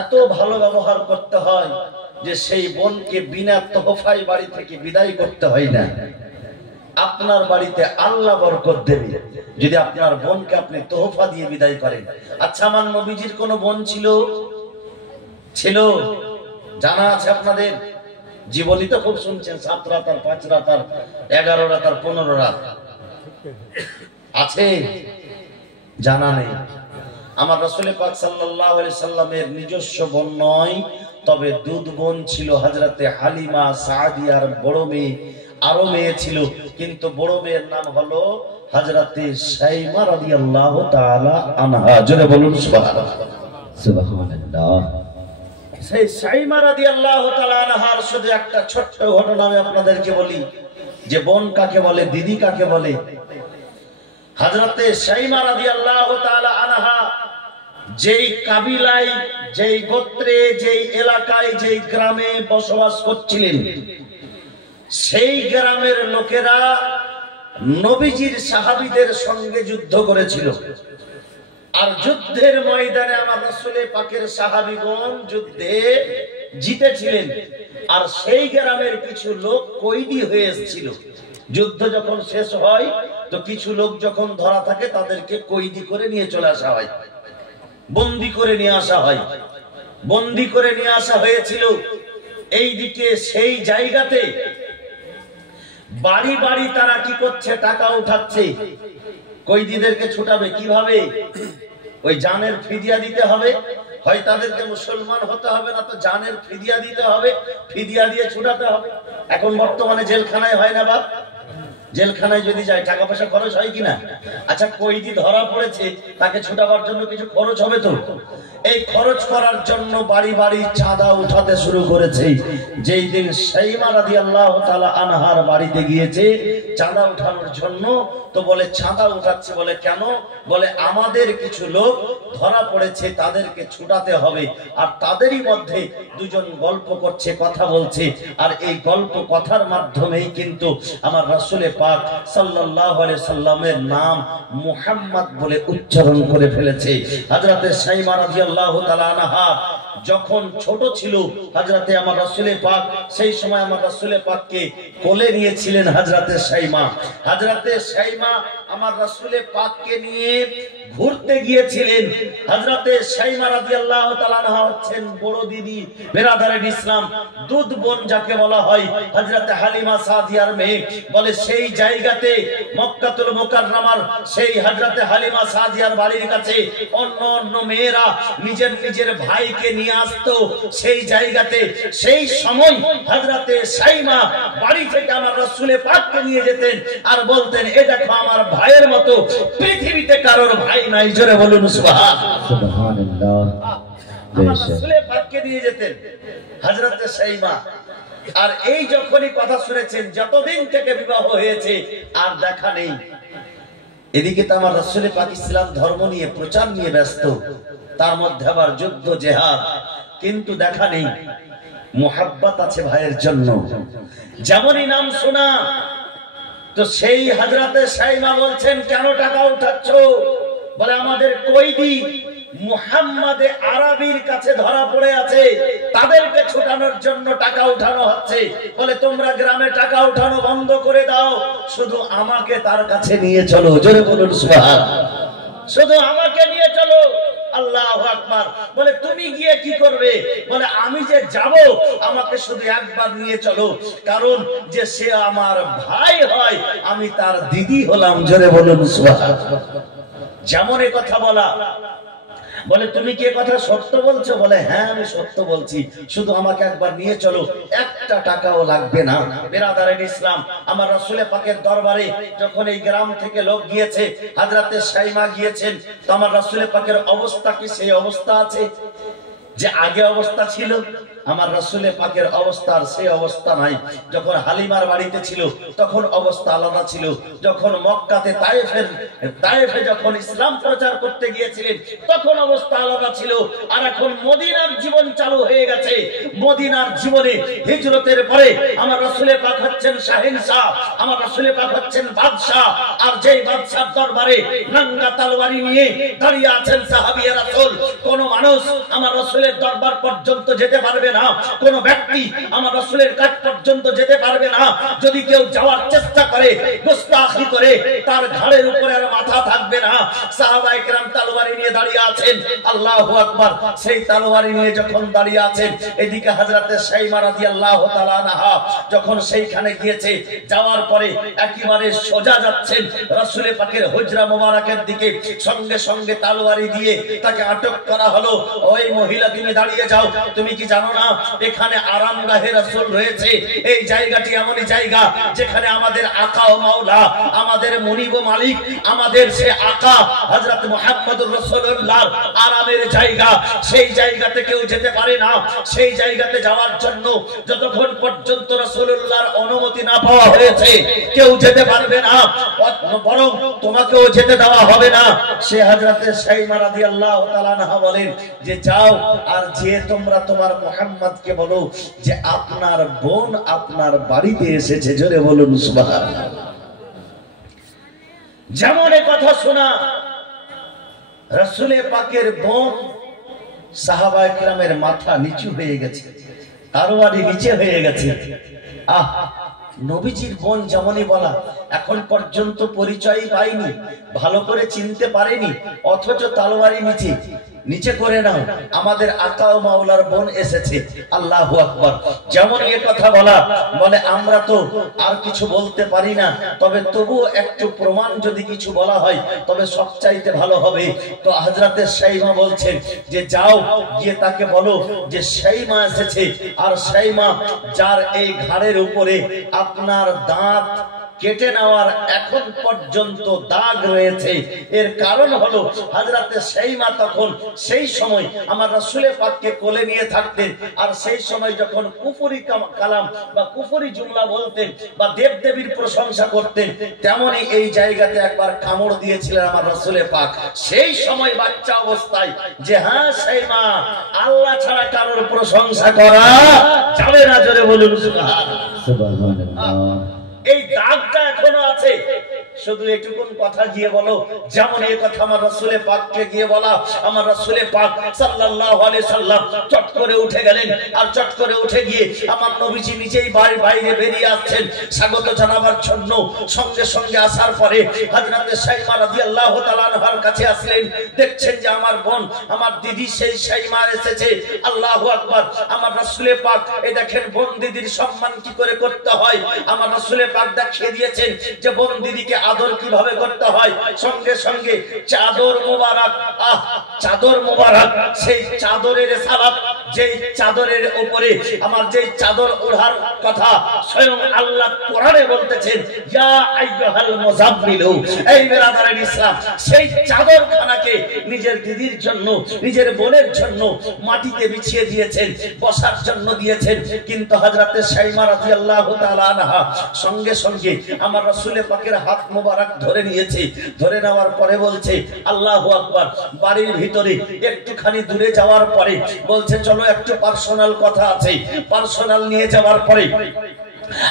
এত ভালো ব্যবহার করতে হয় যে সেই বোনকে বিনা তোহফায় বাড়ি থেকে বিদায় করতে হয় না। আপনার বাড়িতে আল্লাহ বরকত দেবে যদি আপনার বোনকে আপনি তোহফা দিয়ে বিদায় করেন। আচ্ছা, আমার নবীজির কোন বোন ছিল? জানা আছে আপনাদের? জীবনী তো খুব শুনছেন, 7 রাত আর 5 রাত আর 11 রাত আর 15 রাত আছে, জানা নেই। আমার রাসূল পাক সাল্লাল্লাহু আলাইহি সাল্লামের নিজস্ব বোন নয়, তবে দুধ বোন ছিল হযরতে হালিমা সাদিয়ার বড় মেয়ে। আরো মেয়ে ছিল, কিন্তু বড় মেয়ের নাম হলো হযরতে শাইমা রাদিয়াল্লাহু তাআলা আনহা। জোরে বলুন সুবহানাল্লাহ। সুবহানাল্লাহ। সেই শাইমা রাদিয়াল্লাহু তাআলা আনহার শুধু একটা ছোট্ট ঘটনা আমি আপনাদেরকে বলি, যে বোন কাকে বলে, দিদি কাকে বলে। হযরতে শাইমা রাদিয়াল্লাহু তাআলা আনহা যেই কাবিলায়, যেই গোত্রে, যেই এলাকায়, যেই গ্রামে বসবাস করছিলেন, সেই গ্রামের লোকেরা নবীজির সাহাবীদের সঙ্গে যুদ্ধ করেছিল। আর যুদ্ধের ময়দানে আমার রাসূল পাকের সাহাবীগণ যুদ্ধে জিতেছিলেন। আর সেই গ্রামের কিছু লোক কয়েদি হয়ে এসেছিল। যুদ্ধ যখন শেষ হয় তো কিছু লোক যখন ধরা থাকে তাদেরকে কয়েদি করে নিয়ে চলে আসা হয়, বন্দী করে নিয়ে আসা হয়। বন্দী করে নিয়ে আসা হয়েছিল। এইদিকে সেই জায়গাতে বাড়ি বাড়ি তারা কি করছে, টাকা উঠাচ্ছে। কয়েদিদেরকে ছুটাবে কিভাবে? ওই জানের ফিদিয়া দিতে হবে, হয় তাদেরকে মুসলমান হতে হবে, না তো জানের ফিদিয়া দিতে হবে, ফিদিয়া দিয়ে ছুটাতে হবে। এখন বর্তমানে জেলখানায় হয় না বাপ? জেলখানায় যদি যায় টাকা পয়সা খরচ হয় কিনা? আচ্ছা, কয়েদি ধরা পড়েছে, তাকে ছুটাবার জন্য কিছু খরচ হবে তো। এই খরচ করার জন্য বাড়ি বাড়ি চাঁদা উঠাতে শুরু করেছে। যেই দিন শাইমা রাদিয়াল্লাহু তাআলা আনহার বাড়িতে গিয়েছে চাঁদা উঠানোর জন্য, তো বলে চাঁদা উঠাচ্ছে। বলে কেন? বলে আমাদের কিছু লোক ধরা পড়েছে, তাদেরকে ছুটাতে হবে। আর তাদেরই মধ্যে দুজন গল্প করছে, কথা বলছে। আর এই গল্প কথার মাধ্যমেই কিন্তু আমার রাসূল পাক সাল্লাল্লাহু আলাইহি সাল্লামের নাম মুহাম্মদ বলে উচ্চারণ করে ফেলেছে। হযরতে শাইমা রাদিয়াল্লাহু তাআলা আনহা যখন ছোট ছিল, হযরতে আমার রাসূল পাক সেই সময় আমার রাসূল পাককে কোলে নিয়েছিলেন হযরতে শাইমা। হযরতে শাইমা আমার রাসূল পাককে নিয়ে ঘুরতে গিয়েছিলেন। হযরতে শাইমা রাদিয়াল্লাহু তাআলা আনহা হচ্ছেন বড় দিদি, বেরাদারের ইসলাম, দুধ বোন যাকে বলা হয়, হযরতে হালিমা সাদিয়ার মেয়ে। বলে সেই জায়গাতে মক্কাতুল মুকাররমার সেই হযরতে হালিমা সাদিয়ার বাড়ির কাছে অন্য অন্য মেয়েরা নিজের নিজের ভাইকে নিয়ে আসতো সেই জায়গাতে। সেই সময় হযরতে শাইমা বাড়ি থেকে আমার রাসূল পাককে নিয়ে যেতেন আর বলতেন, এ দেখো আমার ভাইয়ের মতো পৃথিবীতে কারোর ভাই নাই। জোরে বলুন সুবহানাল্লাহ। আমার রাসূল পাককে নিয়ে যেতেন হযরতে শাইমা। আর এই যখনই কথা শুনেছেন, যতদিন থেকে বিবাহ হয়েছে আর দেখা নেই। এদিকে তো আমার রাসূল পাক ইসলাম ধর্ম নিয়ে প্রচার নিয়ে ব্যস্ত, তার মধ্যে আবার যুদ্ধ জিহাদ, কিন্তু দেখা নেই। মুহাব্বত আছে ভাইয়ের জন্য। যেমনই নাম শোনা তো সেই হযরতে শাইমা বলছেন, কেন টাকা উঠাচ্ছ? বলে আমাদের কয়েদি মুহাম্মদে আরবির কাছে ধরা পড়ে আছে, তাদেরকে ছুটানোর জন্য টাকা উঠানো হচ্ছে। বলে তোমরা গ্রামে টাকা উঠানো বন্ধ করে দাও, শুধু আমাকে তার কাছে নিয়ে চলো। জোরে বলুন সুবহানাল্লাহ। শুধু আমাকে নিয়ে চলো। আল্লাহু আকবার। বলে তুমি গিয়ে কি করবে? বলে আমি যে যাব, আমাকে শুধু একবার নিয়ে চলো, কারণ যে সে আমার ভাই হয়, আমি তার দিদি হলাম। জোরে বলুন সুবহানাল্লাহ। যেমন এই কথা বলা। বলে তুমি কি কথা সত্য বলছো? বলে হ্যাঁ আমি সত্য বলছি, শুধু আমাকে একবার নিয়ে চলো, একটা টাকাও লাগবে না। বেরাদারের ইসলাম, আমার রাসূল পাকের দরবারে যখন এই গ্রাম থেকে লোক গিয়েছে, হযরতে শাইমা গিয়েছেন, তো আমার রাসূল পাকের অবস্থা কি সেই অবস্থা আছে? যে আগে অবস্থা ছিল আমার রাসূলের পাকের অবস্থার সেই অবস্থা নাই। যখন হালিমার বাড়িতে ছিল তখন অবস্থা আলাদা ছিল, যখন মক্কাতে তায়েফে যখন ইসলাম প্রচার করতে গিয়েছিলেন তখন অবস্থা আলাদা ছিল। আর এখন মদিনার জীবন চালু হয়ে গেছে। মদিনার জীবনে হিজরতের পরে আমার রাসূলের পাক হচ্ছেন শাহেনশাহ, আমার রাসূলের পাক হচ্ছেন বাদশাহ। আর যেই বাদশার দরবারে নাঙ্গা তরবারি নিয়ে দাঁড়িয়ে আছেন সাহাবীয়ে রাসূল, কোন মানুষ আমার রাসূলের দরবার পর্যন্ত যেতে পারবে না, কোন ব্যক্তি আমার রাসূলের কাছ পর্যন্ত যেতে পারবে না। যদি কেউ যাওয়ার চেষ্টা করে, গুস্তাখি করে, তার ঘাড়ের উপরে আর মাথা থাকবে না। সাহাবায়ে কেরাম তরবারি নিয়ে দাঁড়িয়ে আছেন, আল্লাহু আকবার। সেই তরবারি নিয়ে যখন দাঁড়িয়ে আছেন, এদিকে হযরতে শাইমা রাদিয়াল্লাহু তাআলা আনহা যখন সেইখানে গিয়েছে, যাওয়ার পরে একেবারে সোজা যাচ্ছেন রাসূলের পাকের হুজরা মোবারকের দিকে, সঙ্গে সঙ্গে তরবারি দিয়ে তাকে আটক করা হলো। ওই মহিলা, তুমি দাঁড়িয়ে যাও, তুমি কি জানো না এখানে আরামগাহে রাসূল রয়েছে? এই জায়গাটি এমনই জায়গা যেখানে আমাদের আকা ও মাওলা, আমাদের মুনিব ও মালিক, আমাদের সে আকা হযরত মুহাম্মদুর রাসূলুল্লাহর আরামের জায়গা। সেই জায়গাতে কেউ যেতে পারে না। সেই জায়গাতে যাওয়ার জন্য যতক্ষণ পর্যন্ত রাসূলুল্লাহর অনুমতি না পাওয়া হয়েছে কেউ যেতে পারবে না, বরং তোমাকেও যেতে দেওয়া হবে না। সে হযরতে শাইমা রাদিয়াল্লাহু তাআলা আনহা বলেন যে যাও, আর যে তোমরা তোমার মুহাম্মদকে বলো যে আপনার বোন আপনার বাড়িতে এসেছে। জোরে বলুন সুবহানাল্লাহ। যেমন কথা শোনা, রাসূলের পাকের বোন, সাহাবায়ে কেরামের মাথা নিচু হয়ে গেছে, তরবারি নিচে হয়ে গেছে। নবীজির বোন যেমনই বলা, এখন পর্যন্ত পরিচয় পাইনি, ভালো করে চিনতে পারেনি, অথচ তরবারি নিচে করে নাও, আমাদের আকা ও মাওলার বোন এসেছে। আল্লাহু আকবার। যেমন এই কথা বলা, বলে আমরা তো আর কিছু বলতে পারি না, তবে তবুও একটু প্রমাণ যদি কিছু বলা হয় তবে সবচাইতে ভালো হবে। তো হযরতে শাইমা বলছেন যে যাও, গিয়ে তাকে বলো যে শাইমা এসেছে। আর শাইমা, যার এই ঘাড়ের উপরে আপনার দাঁত কেটে নেওয়ার এখন পর্যন্ত দাগ রয়েছে, এর কারণ হলো হযরতে শাইমা তখন সেই সময় আমার রাসূলের পাককে কোলে নিয়ে থাকতেন। আর সেই সময় যখন কুফরি কালাম বা কুফরি জুমলা বলতেন বা দেবদেবীর প্রশংসা করতেন, তেমনি এই জায়গাতে একবার কামড় দিয়েছিলেন আমার রাসূলের পাক। সেই সময় বাচ্চা অবস্থায় যে হ্যাঁ শাইমা, আল্লাহ ছাড়া কারোর প্রশংসা করা যাবে না। জোরে বলুন সুবহানাল্লাহ। এই দাগটা এখনো আছে। শুধু এটুকুন কথা গিয়ে বলো, যেমন এই কথা আমার রাসূলের পাককে গিয়ে বলা, আমার রাসূলের পাক সাল্লাল্লাহু আলাইহি সাল্লাম চট করে উঠে গেলেন। আর চট করে উঠে গিয়ে আমার নবীজি নিজেই বাইরে বেরিয়ে আসছেন স্বাগত জানাবার জন্য। সঙ্গে সঙ্গে আসার পরে হযরতে শাইমা রাদিয়াল্লাহু তাআলা আনহার কাছে আসলেন। দেখছেন যে আমার বোন, আমার দিদি সেই শাইমা এসেছে। আল্লাহু আকবার। আমার রাসূলের পাক এই দেখেন বোন দিদির সম্মান কি করে করতে হয়। আমার রাসূলের পাক দেখিয়ে দিয়েছেন যে বোন দিদিকে আদর কিভাবে করতে হয়। সঙ্গে সঙ্গে চাদর মোবারক, চাদর মোবারক, সেই চাদরের সালাত, যেই চাদরের উপরে আমার যেই চাদর ওড়ার কথা স্বয়ং আল্লাহ কোরআনে বলতেছেন, ইয়া আইয়ুহাল মুযাম্মিলু, এই বেরাদারের ইসলাম, সেই চাদর খানাকে নিজের দিদির জন্য, নিজের বোনের জন্য মাটিতে বিছিয়ে দিয়েছেন, বসার জন্য দিয়েছেন। কিন্তু হযরতে শাইমা রাদিয়াল্লাহু তাআলা আনহা সঙ্গে সঙ্গে আমার রাসূলের পাকের হাত মোবারক ধরে নিয়েছে। ধরে নেওয়ার পরে বলছে আল্লাহু আকবার। বাড়ির ভিতরে একটুখানি দূরে যাওয়ার পরে বলছে চলো একটু পার্সোনাল কথা আছে। পার্সোনাল নিয়ে যাওয়ার পরে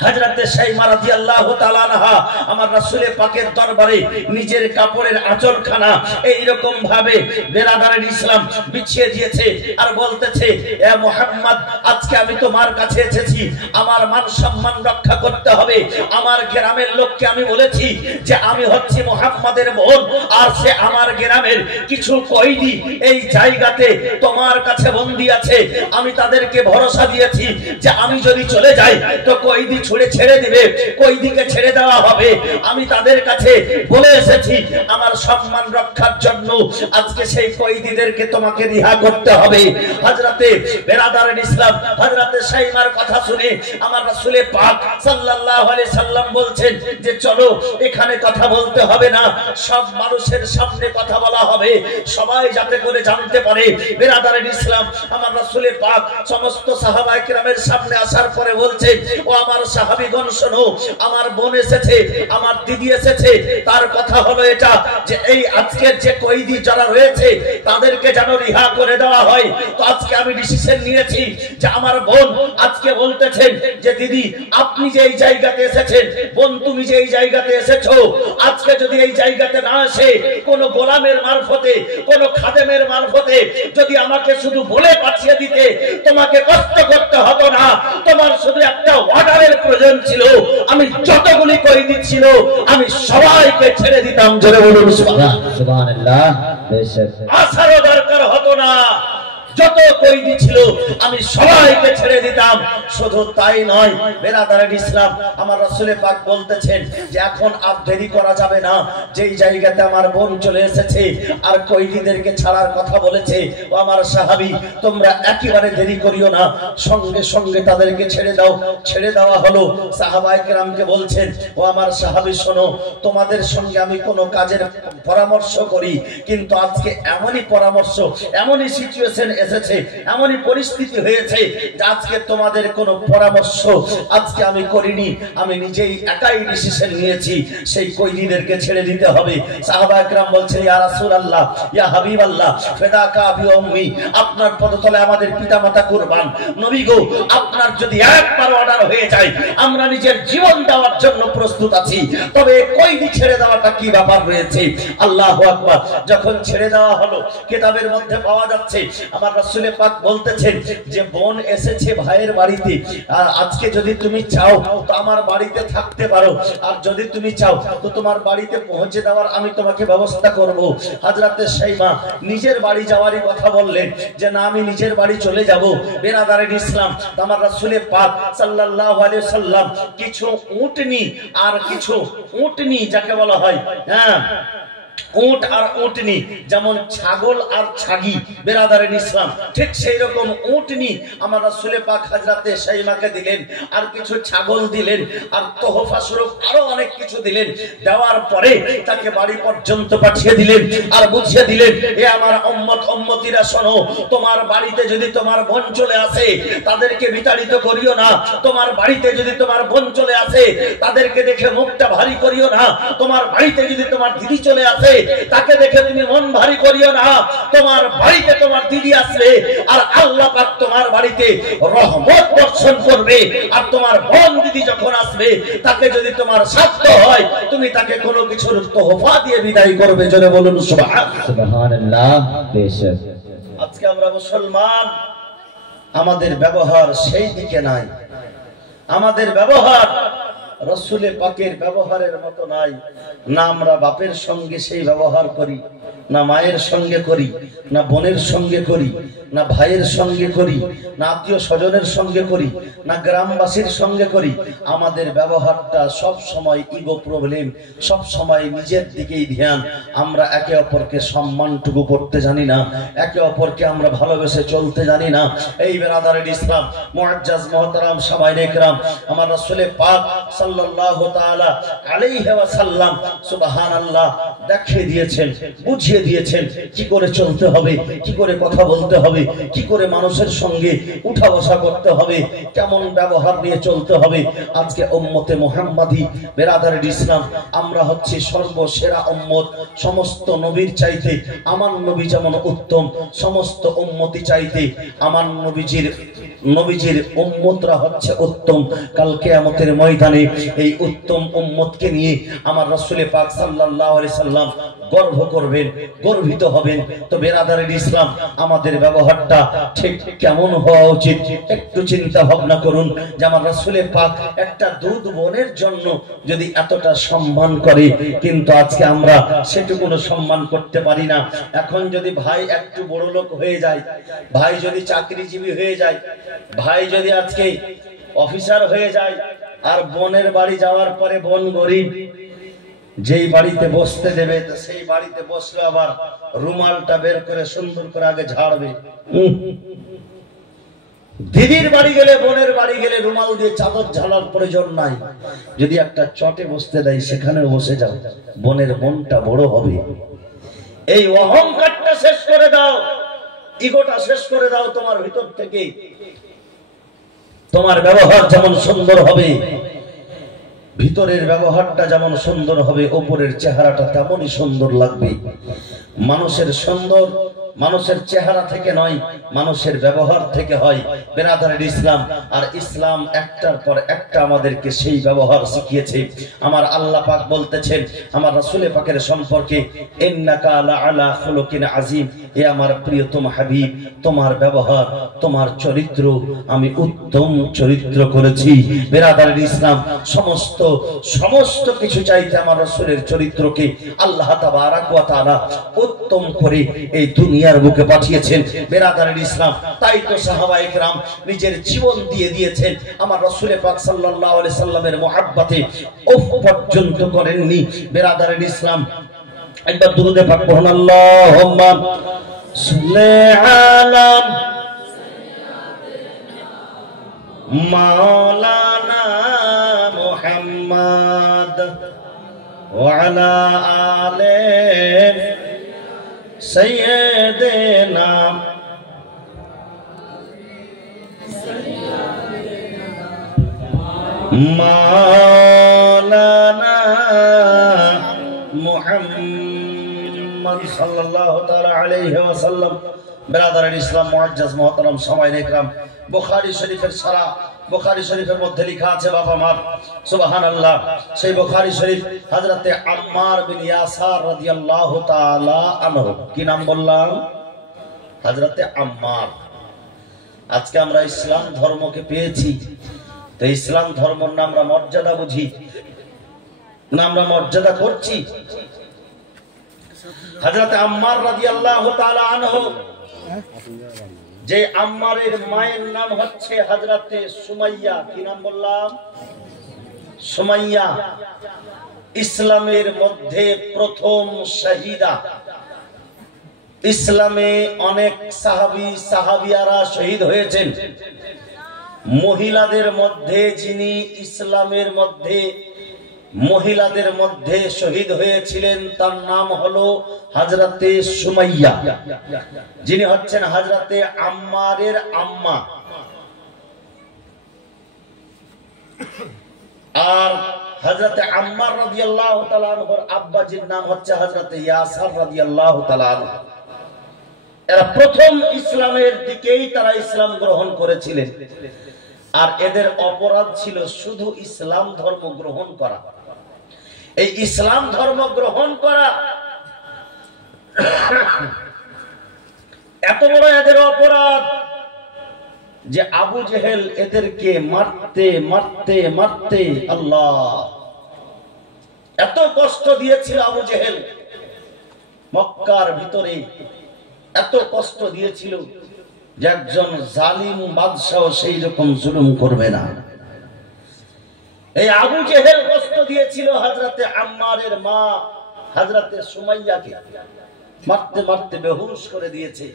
হযরতে শাইমা রাদিয়াল্লাহু তাআলা আনহা আমার রাসূলের পাকের দরবারে নিজের কাপড়ের আঁচলখানা এই রকম ভাবে বেরাদারের ইসলাম বিছিয়ে দিয়েছে। আর বলতেছে, এ মুহাম্মদ, আজকে আমি তোমার কাছে এসেছি, আমার মান সম্মান রক্ষা করতে হবে। আমার গ্রামের লোককে আমি বলেছি যে আমি হচ্ছি মুহাম্মাদের বোন, আর সে আমার গ্রামের কিছু কয়েদি এই জায়গাতে তোমার কাছে বন্দী আছে। আমি তাদেরকে ভরসা দিয়েছি যে আমি যদি চলে যাই তো কয়েদি কয়েদি ছুড়ে ছেড়ে দিবে, কয়েদিকে ছেড়ে দেওয়া হবে। আমি তাদের কাছে বলে এসেছি আমার সম্মান রক্ষার জন্য আজকে সেই কয়েদিদেরকে তোমাকে রিহা করতে হবে। হযরতে বেরাদার ইসলাম হযরতে শাইমার কথা শুনে আমার রাসূল পাক সাল্লাল্লাহু আলাইহি সাল্লাম বলছেন যে চলো এখানে কথা বলতে হবে না, সব মানুষের সামনে কথা বলা হবে, সবাই যাতে করে জানতে পারে। বেরাদার ইসলাম আমার রাসূল পাক সমস্ত সাহাবায়ে কেরামের সামনে আসার পরে বলছে ও আমার সাহাবীগণ শোনো, আমার বোন এসেছে, আমার দিদি এসেছে, তার কথা হলো এটা যে এই আজকের যে কয়েদি যারা রয়েছে তাদেরকে যেন রিহা করে দেওয়া হয়। তো আজকে আমি ডিসিশন নিয়েছি যে আমার বোন আজকে বলতেছেন যে দিদি আপনি যে এই জায়গাতে এসেছেন, বোন তুমি যে এই জায়গাতে এসেছো, আজকে যদি এই জায়গাতে না আসে কোন গোলামের মারফতে কোন খাদেমের মারফতে যদি আমাকে শুধু বলে পাঠিয়ে দিতে তোমাকে কষ্ট করতে হতো না, তোমার শুধু একটা অর্ডারের প্রয়োজন ছিল, আমি যতগুলি কয়েদি ছিল আমি সবাইকে ছেড়ে দিতাম। জোরে বলুন সুবহানাল্লাহ। বেশক আসারও দরকার হতো না, যত কয়েদি ছিল আমি সবাইকে ছেড়ে দিতাম। শুধু তাই নয় বেরাদার ইসলাম আমার রাসূল পাক বলতেছেন যে এখন আর দেরি করা যাবে না, যেই জায়গাতে আমার বোন চলে এসেছে আর কয়েদিদেরকে ছাড়ার কথা বলেছে, ও আমার সাহাবী তোমরা একেবারে দেরি করিও না, সঙ্গে সঙ্গে তাদেরকে ছেড়ে দাও। ছেড়ে দেওয়া হলো। সাহাবায়ে কেরামকে বলছেন ও আমার সাহাবী শোনো, তোমাদের সঙ্গে আমি কোনো কাজের পরামর্শ করি, কিন্তু আজকে এমনই পরামর্শ এমনই সিচুয়েশন এসেছে, এমনই পরিস্থিতি হয়েছে যে আজকে তোমাদের কোনো পরামর্শ আজকে আমি করিনি, আমি নিজেই একাই ডিসিশন নিয়েছি সেই কয়েদিদেরকে ছেড়ে দিতে হবে। সাহাবায়ে কেরাম বলছেন ইয়া রাসূলুল্লাহ ইয়া হাবিবাল্লাহ ফিদাকা আবি ওয়া উম্মি, আপনার পদতলে আমাদের পিতামাতা কুরবান, নবী গো আপনার যদি একবার অর্ডার হয়ে যায় আমরা নিজের জীবন দেওয়ার জন্য প্রস্তুত আছি, তবে কয়েদি ছেড়ে দেওয়াটা কি ব্যাপার রয়েছে। আল্লাহু আকবার। যখন ছেড়ে দেওয়া হলো কিতাবের মধ্যে পাওয়া যাচ্ছে আমার রাসূল পাক বলতেছেন যে বোন এসেছে ভাইয়ের বাড়িতে, আর আজকে যদি তুমি চাও তো আমার বাড়িতে থাকতে পারো, আর যদি তুমি চাও তো তোমার বাড়িতে পৌঁছে দেওয়ার আমি তোমাকে ব্যবস্থা করব। হযরতে শাইমা নিজের বাড়ি যাওয়ারই কথা বললেন যে না আমি নিজের বাড়ি চলে যাব। বেরাদার ইসলাম আমার রাসূল পাক সাল্লাল্লাহু আলাইহি সাল্লাম কিছু উটনি আর কিছু উটনি যাকে বলা হয় উট আর উটনি, যেমন ছাগল আর ছাগি বেরাদারের ইসলাম, ঠিক সেই রকম উটনি আমার রাসূল পাক হযরতে শাইমাকে দিলেন, আর কিছু ছাগল দিলেন, আর তোহফা স্বরূপ আরো অনেক কিছু দিলেন। দেওয়ার পরে তাকে বাড়ি পর্যন্ত পাঠিয়ে দিলেন আর বুঝিয়ে দিলেন এ আমার উম্মত উম্মতিরা শোনো, তোমার বাড়িতে যদি তোমার বোন চলে আসে তাদেরকে বিতাড়িত করিও না, তোমার বাড়িতে যদি তোমার বোন চলে আসে তাদেরকে দেখে মুখটা ভারী করিও না, তোমার বাড়িতে যদি তোমার দিদি চলে আসে তাকে দেখে তুমি মন ভারী করিও না, তোমার বাড়িতে তোমার দিদি আসলে আর আল্লাহ পাক তোমার বাড়িতে রহমত বর্ষণ করবে, আর তোমার বোন দিদি যখন আসবে তাকে যদি তোমার সাধ্য হয় তুমি তাকে কোনো কিছুর তোহফা দিয়ে বিদায় করবে। জোরে বলুন সুবহানাল্লাহ। বেশক আজকে আমরা মুসলমান, আমাদের ব্যবহার সেই দিকে নাই, আমাদের ব্যবহার রাসূল পাকের ব্যবহারের মতো নাই। না আমরা বাপের সঙ্গে সেই ব্যবহার করি, না মায়ের সঙ্গে করি, না বোনের সঙ্গে করি, না ভাইয়ের সঙ্গে করি, না আত্মীয় স্বজনের সঙ্গে করি, না গ্রামবাসীর সঙ্গে করি। আমাদের ব্যবহারটা সব সময় ইগো প্রবলেম, সব সময় নিজের দিকেই ধ্যান। আমরা একে অপরকে সম্মানটুকু করতে জানি না, একে অপরকে আমরা ভালোবেসে চলতে জানি না। এই বেরাদারের ইসলাম মুআজ্জাজ মুহতারাম সামাইনে کرام আমার রাসূল পাক সাল্লাল্লাহু তাআলা আলাইহি ওয়াসাল্লাম সুবহানাল্লাহ দেখিয়ে দিয়েছেন, বুঝিয়ে দিয়েছেন কি করে চলতে হবে, কি করে কথা বলতে হবে, কি করে মানুষের সঙ্গে উঠা বসা করতে হবে, কেমন ব্যবহার নিয়ে চলতে হবে। আজকে উম্মতে মুহাম্মাদি বেরাদারের ইসলাম আমরা হচ্ছে সর্বসেরা উম্মত। সমস্ত নবীর চাইতে আমার নবী যেমন উত্তম, সমস্ত উম্মতি চাইতে আমার নবীজির উম্মতরা হচ্ছে উত্তম। কাল কিয়ামতের ময়দানে এই উত্তম উম্মতকে নিয়ে আমার রাসূল পাক সাল্লাল্লাহু আলাইহি সাল্লাম গর্ব করবেন, গর্বিত হবেন। তো বেরাদারের ইসলাম আমাদের ব্যবহারটা ঠিক কেমন হওয়া উচিত একটু চিন্তা ভাবনা করুন। যে আমার রাসূল পাক একটা দুধ বোনের জন্য যদি এতটা সম্মান করে, কিন্তু আজকে আমরা সেটুকুনো সম্মান করতে পারি না। এখন যদি ভাই একটু বড় লোক হয়ে যায়, ভাই যদি চাকরিজীবী হয়ে যায়, ভাই যদি আজকে অফিসার হয়ে যায়, আর বোনের বাড়ি যাওয়ার পরে বোন গরিব, যেই বাড়িতে বসতে দেবে সেই বাড়িতে বসলে আবার রুমালটা বের করে সুন্দর করে আগে ঝাড়বে। দিদির বাড়ি গেলে, বোনের বাড়ি গেলে রুমাল দিয়ে চাদর ঝাড়ার প্রয়োজন নাই, যদি একটা চটে বসতে দেয় সেখানে বসে যাও, বোনের মনটা বড় হবে। এই অহংকারটা শেষ করে দাও, ইগোটা শেষ করে দাও তোমার ভিতর থেকে। তোমার ব্যবহার যেমন সুন্দর হবে, ভিতরের ব্যবহারটা যেমন সুন্দর হবে, উপরের চেহারাটা তেমনই সুন্দর লাগবে। মানুষের সুন্দর মানুষের চেহারা থেকে নয়, মানুষের ব্যবহার থেকে হয়। বেরাদারের ইসলাম, আর ইসলাম একটার পর একটা আমাদেরকে সেই ব্যবহার শিখিয়েছে। আমার আল্লাহ পাক বলতেছেন আমার রাসূল পাকের সম্পর্কে, ইন্নাকা লাআলা খুলুকিন আযীম, হে আমার প্রিয়তম হাবিব, তোমার ব্যবহার, তোমার চরিত্র আমি উত্তম চরিত্র করেছি। বেরাদারের ইসলাম, সমস্ত কিছু চাইতে আমার রাসূলের চরিত্রকে আল্লাহ তাবারক ওয়া তাআলা উত্তম করে এই দুনিয়ার বুকে পাঠিয়েছেন। বেরাদারের ইসলাম, তাই তো সাহাবায়ে কেরাম নিজের জীবন দিয়ে দিয়েছেন আমার রাসূল পাক সাল্লাল্লাহু আলাইহি সাল্লামের মুহাব্বতে উফ পর্যন্ত করেননি। বেরাদারের ইসলাম, একবার দুরূদে পাক পড়ুন, আল্লাহুম্মা সাল্লি আলা মাওলানা মুহাম্মদ ওয়া আলা আলে সাইয়্যিদিনা মাওলানা মুহাম্মদ সাল্লাল্লাহু তাআলা আলাইহি ওয়াসাল্লাম। বেরাদারের ইসলাম, মুআজ্জাজ মুহতারাম সামাইন ইকরাম, বুখারী শরীফের সারা বুখারী শরীফের মধ্যে লেখা আছে বাবা মার, সুবহানাল্লাহ, সেই বুখারী শরীফ হযরতে আম্মার বিন ইয়াসার রাদিয়াল্লাহু তাআলা আনহু, কি নাম বললাম? হযরতে আম্মার। আজকে আমরা ইসলাম ধর্মকে পেয়েছি, তো ইসলাম ধর্মের নাম আমরা মর্যাদা বুঝি না, আমরা মর্যাদা করছি। হযরতে আম্মার রাদিয়াল্লাহু তাআলা আনহু, যে আম্মারের মায়ের নাম হচ্ছে হযরতে সুমাইয়া, কি নাম বললাম? সুমাইয়া। ইসলামের মধ্যে প্রথম শহীদা। ইসলামে অনেক সাহাবিয়ারা শহীদ হয়েছেন। মহিলাদের মধ্যে যিনি ইসলামের মধ্যে মহিলাদের মধ্যে শহীদ হয়েছিলেন তার নাম হলো হযরতে সুমাইয়া, যিনি হচ্ছেন হযরতে আম্মারের আম্মা। আর হযরতে আম্মার রাদিয়াল্লাহু তাআলা আনহুর আব্বাজির নাম হচ্ছে হযরতে ইয়াসার রাদিয়াল্লাহু তাআলা আনহু। এরা প্রথম ইসলামের দিকেই তারা ইসলাম গ্রহণ করেছিলেন। আর এদের অপরাধ ছিল শুধু ইসলাম ধর্ম গ্রহণ করা। এই ইসলাম ধর্ম গ্রহণ করা এত বড় এদের অপরাধ যে আবু জেহেল এদেরকে মারতে মারতে মারতে আল্লাহ এত কষ্ট দিয়েছিল। আবু জেহেল মক্কার ভিতরে এত কষ্ট দিয়েছিল যে একজন জালিম বাদশাহ সেই রকম জুলুম করবে না। এই আবু জেহেল কষ্ট দিয়েছিল হযরতে আম্মারের মা হযরতে সুমাইয়াকে, মারতে মারতে বেহুশ করে দিয়েছে।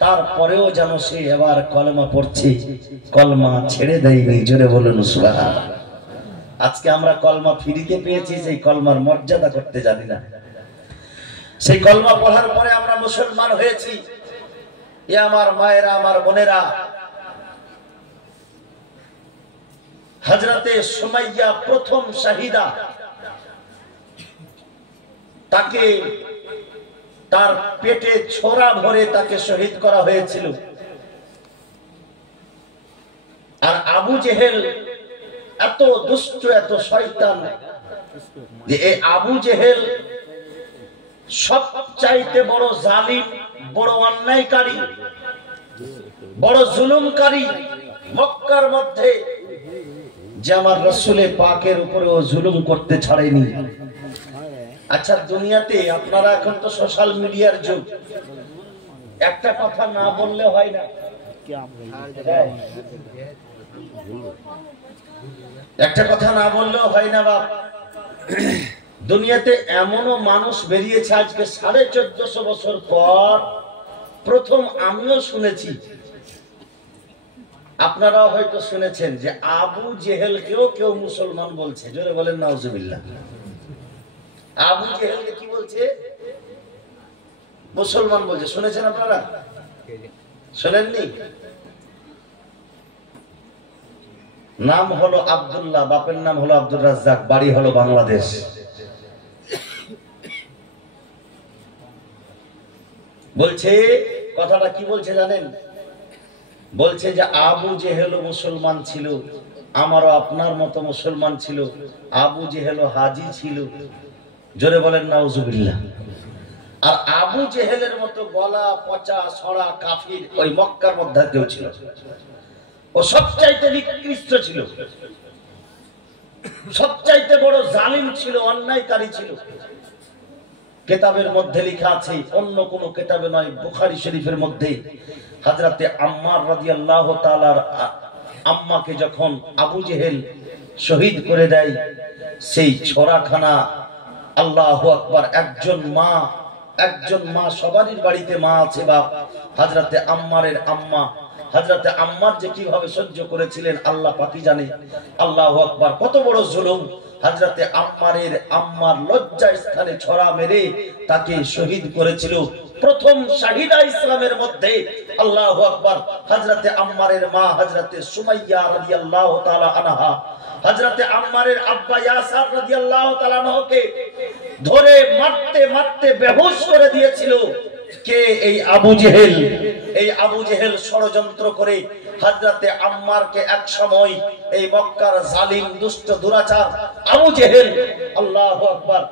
তারপরেও যেন সে এবার কলমা পড়ছে, কলমা ছেড়ে দেয়নি। জোরে বলুন সুবহানাল্লাহ। আজকে আমরা কলমা ফিরিতে পেয়েছি, সেই কলমার মর্যাদা করতে জানি না। সেই কলমা পড়ার পরে আমরা মুসলমান হয়েছি। এ আমার মায়েরা, আমার বোনেরা, হযরতে সুমাইয়া প্রথম শাহিদা। তাকে তার পেটে ছোরা ভরে তাকে শহীদ করা হয়েছিল। আর আবু জেহেল এত দুষ্ট, এত শয়তান যে এই আবু জেহেল সবচাইতে বড় জালিম, বড় অন্যায়কারী, বড় জুলুমকারী মক্কার মধ্যে, যে আমার রাসূলে পাকের উপরে ও জুলুম করতে ছাড়েনি। আচ্ছা, দুনিয়াতে আপনারা এখন তো সোশ্যাল মিডিয়ার যুগ, একটা কথা না বললে হয় না। একটা কথা না বললেও হয় না বাপ, দুনিয়াতে এমনও মানুষ বেরিয়েছে আজকে 1450 বছর পর, প্রথম আমিও শুনেছি, আপনারাও হয়তো শুনেছেন যে আবু জেহেলকেও কেউ মুসলমান বলছে। জোরে বলেন নাউজুবিল্লাহ। আবু জেহেলকে কি বলছে? মুসলমান বলছে। শুনেছেন আপনারা? শোনেননি? নাম হলো আব্দুল্লাহ, বাপের নাম হলো আব্দুর রাজ্জাক, বাড়ি হলো বাংলাদেশ। বলছে, কথাটা কি বলছে জানেন? বলছে যে আবু জেহেল মুসলমান ছিল, আমারও আপনার মতো মুসলমান ছিল। আবু জেহেল হাজি ছিল। জোরে বলেন নাউজুবিল্লাহ। আর আবু জেহেলের মতো গলা পচা ছড়া কাফির ওই মক্কার মধ্যে কেউ ছিল? ও সবচাইতে নিকৃষ্ট ছিল, সবচাইতে বড় জালিম ছিল, অন্যায়কারী ছিল। কেতাবের মধ্যে লেখা আছে, অন্য কোন কেতাবে নয়, বুখারী শরীফের মধ্যে, হযরতে আম্মার রাদিয়াল্লাহু তাআলার আম্মাকে যখন আবু জেহেল শহীদ করে দেয়, সেই ছোরাখানা, আল্লাহু আকবার, একজন মা সবারই বাড়িতে মা আছে বাপ। হযরতে আম্মারের আম্মা, হযরতে আম্মার যে কিভাবে সহ্য করেছিলেন আল্লাহ পাকই জানে। আল্লাহু আকবার, কত বড় জুলুম! হযরতে আম্মার লজ্জা স্থানে ছড়া মেরে তাকে শহীদ করেছিল। প্রথম শাহিদা ইসলামের মধ্যে, আল্লাহু আকবার, হযরতে আম্মারের মা হযরতে সুমাইয়া রাদিয়াল্লাহু তাআলা আনহা, হযরতে আম্মারের আব্বা ইয়াসার রাদিয়াল্লাহু তাআলা আনহুকে ধরে মারতে মারতে বেহুশ করে দিয়েছিল। কে? এই আবু জেহেল। এই আবু জেহেল ষড়যন্ত্র করে হযরতে আম্মারকে এক সময়, এই মক্কার জালিম দুষ্ট দুরাচার আবু জেহেল, আল্লাহু আকবার,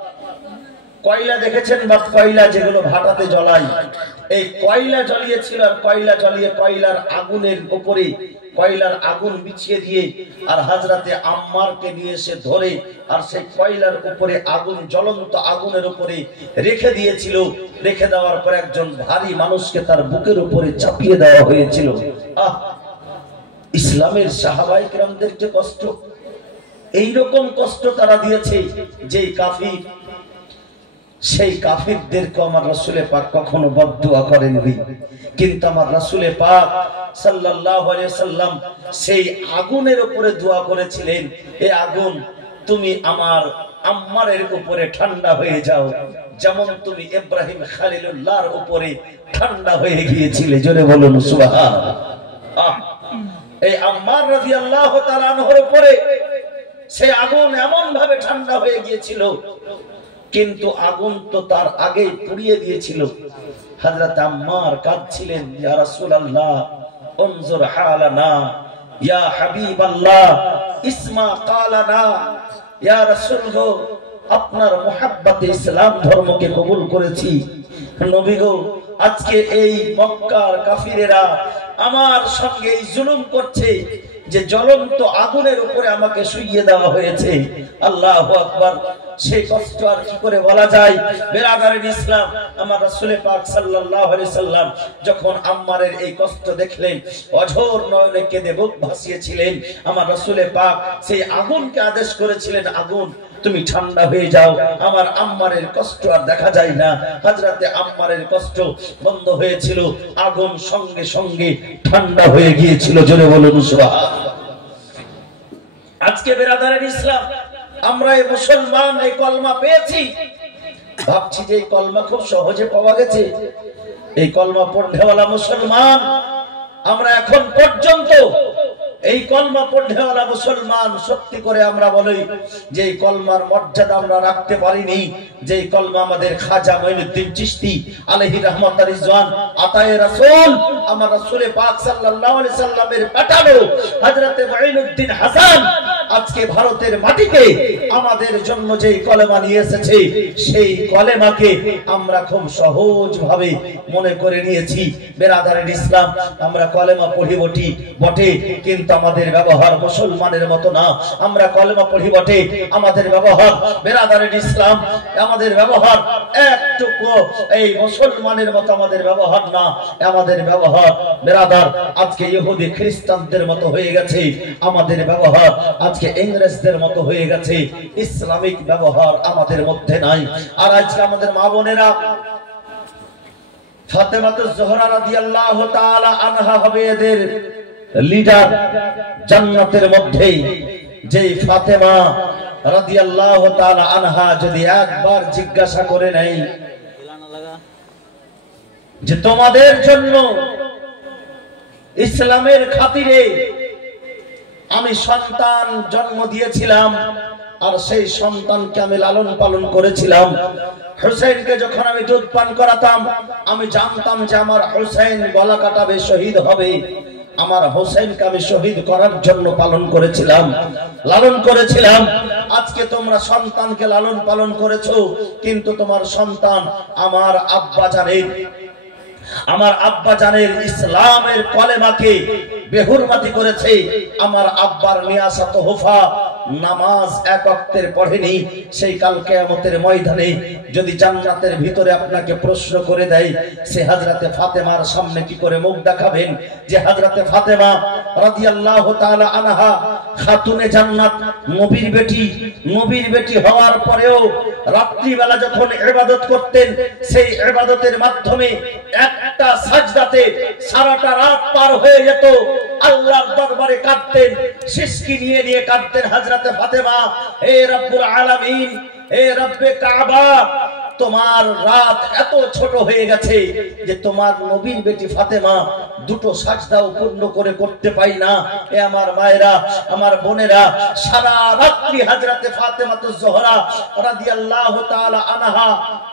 কয়লা দেখেছেন বা কয়লা যেগুলো ভাটাতে জ্বলায়, এই কয়লা জ্বলিয়েছিল। আর কয়লা জ্বলিয়ে কয়লার আগুনের উপরে কয়লার আগুন বিছিয়ে দিয়ে আর হযরতে আম্মারকে নিয়ে এসে ধরে আর সেই কয়লার উপরে আগুন, জ্বলন্ত আগুনের উপরে রেখে দিয়েছিল। রেখে দেওয়ার পর একজন ভারী মানুষকে তার বুকের উপরে চাপিয়ে দেওয়া হয়েছিল। ইসলামের সাহাবায়ে কেরামদের যে কষ্ট, এইরকম কষ্ট তারা দিয়েছে যে কাফির, সেই কাফিরদেরকে আমার রাসূলে পাক কখনো বদদুয়া করেননি। কিন্তু আমার রাসূলে পাক সাল্লাল্লাহু আলাইহি ওয়াসাল্লাম সেই আগুনের উপরে দোয়া করেছিলেন, এই আগুন তুমি আমার আম্মারের উপরে ঠান্ডা হয়ে যাও, যেমন তুমি ইব্রাহিম খলিলুল্লাহর উপরে ঠান্ডা হয়ে গিয়েছিলে। জোরে বলুন সুবহানাল্লাহ। এই আম্মার রাদিয়াল্লাহু তাআলা আনহুর উপরে সেই আগুন এমন ভাবে ঠান্ডা হয়ে গিয়েছিল, কিন্তু আগুন তো তার আগেই পুড়িয়ে দিয়েছিল। হযরত আম্মার কাঁদছিলেন, ইয়া রাসূলুল্লাহ উনজুর হালানা, ইয়া হাবিবাল্লাহ ইসমা কালানা, ইয়া রাসূল গো, আপনার মুহাব্বতে ইসলাম ধর্মকে কবুল করেছি। নবী গো, আজকে এই মক্কার কাফিরেরা আমার সঙ্গে এই জুলুম করছে যে জ্বলন্ত আগুনের উপরে আমাকে শুইয়ে দেওয়া হয়েছে। আল্লাহু আকবার। সেই কষ্ট আর কি করে বলা যায়? বেরাদারিন ইসলাম, আমার রাসূল পাক সাল্লাল্লাহু আলাইহি সাল্লাম যখন আম্মারের এই কষ্ট দেখলেন, অঝোর নয়নে কেঁদে বুক ভাসিয়েছিলেন। আমার রাসূল পাক সেই আগুনকে আদেশ করেছিলেন, আগুন তুমি ঠান্ডা হয়ে যাও, আমার আম্মারের কষ্ট আর দেখা যায় না। হযরতে আম্মারের কষ্ট বন্ধ হয়েছিল, আগুন সঙ্গে সঙ্গে ঠান্ডা হয়ে গিয়েছিল। জোরে বলুন সুবহানাল্লাহ। আজকে বেরাদারিন ইসলাম, আমরা এই মুসলমান, এই কলমা পেয়েছি, ভাবছি যে এই কলমা খুব সহজে পাওয়া গেছে। এই কলমা পড়নেওয়ালা মুসলমান আমরা এখন পর্যন্ত, এই কলমা পড়নেওয়ালা মুসলমান সত্যি করে আমরা বলি যে এই কলমার মর্যাদা আমরা রাখতে পারিনি। যে কলমা আমাদের খাজা মঈনুদ্দিন চিশতি আলাইহি রাহমাতুর রিজওয়ান আতায়ে রাসূল, আমার রাসূল পাক সাল্লাল্লাহু আলাইহি সাল্লামের পাঠানো হযরতে মঈনুদ্দিন হাসান আজকে ভারতের মাটিতে আমাদের জন্য যে কলেমা নিয়ে এসেছে, সেই কলেমাকে আমরা খুব সহজ ভাবে মনে করে নিয়েছি। বেরাদারিন ইসলাম, আমরা কলেমা পড়ি বটে, কিন্তু আমাদের ব্যবহার মুসলমানের মতো না। আমরা কলেমা পড়ি বটে, আমাদের ব্যবহার, বেরাদারিন ইসলাম, আমাদের ব্যবহার একটুকু এই মুসলমানের মতো আমাদের ব্যবহার না, আমাদের ব্যবহার বেরাদার আজকে ইহুদি খ্রিস্টানদের মতো হয়ে গেছে, আমাদের ব্যবহার আজকে ইংরেজদের মতো হয়ে গেছে, ইসলামিক ব্যবহার আমাদের মধ্যে নাই। আর আজকে আমাদের মা বোনেরা ফাতেমাতুজ জোহরা রাদিয়াল্লাহু তাআলা আনহা হবে এদের লিডার জান্নাতের মধ্যে। যেই ফাতেমা রাদিয়াল্লাহু তাআলা আনহা যদি একবার জিজ্ঞাসা করে নেয় যে তোমাদের জন্য ইসলামের খাতিরে আমি সন্তান জন্ম দিয়েছিলাম আর সেই সন্তানকে আমি লালন পালন করেছিলাম, হুসাইনকে যখন আমি দুধ পান করাতাম আমি জানতাম যে আমার হুসাইন গলা কাটাবে, শহীদ হবে, আমার হুসাইনকে আমি শহীদ করার জন্য পালন করেছিলাম, লালন করেছিলাম। আজকে তোমরা সন্তানকে লালন পালন করেছো, কিন্তু তোমার সন্তান আমার আব্বা জানের ইসলামের কলেমাকে বেহুরমাতি করেছে। আমার আব্বার নিয়াসা তোহফা নামাজ এক ওয়াক্তের পড়েনি। সেই কাল কিয়ামতের ময়দানে যদি জান্নাতের ভিতরে আপনাকে প্রশ্ন করে দেয় সে হযরতে ফাতেমার সামনে কি করে মুখ দেখাবেন? যে হযরতে ফাতেমা রাদিয়াল্লাহু তাআলা আনহা খাতুনে জান্নাত, নবীর বেটি হওয়ার পরেও রাত্রি বেলা যখন ইবাদত করতেন সেই ইবাদতের মাধ্যমে একটা সাজদাতে সারাটা রাত পার হয়ে যেত। আল্লাহর দরবারে কাঁদতেন, সিসকি নিয়ে নিয়ে কাঁদতেন হযরতে ফাতেমা, হে রব্বুল আলামিন, হে রব্বে কাবা, তোমার রাত এত ছোট হয়ে গেছে যে তোমার নবীর বেটি ফাতেমা দুটো সাজদাও পূর্ণ করে করতে পাই না। এ আমার মায়েরা, আমার বোনেরা, সারা রাত্রি হযরতে ফাতেমাতুজ জোহরা রাদিয়াল্লাহু তাআলা আনহা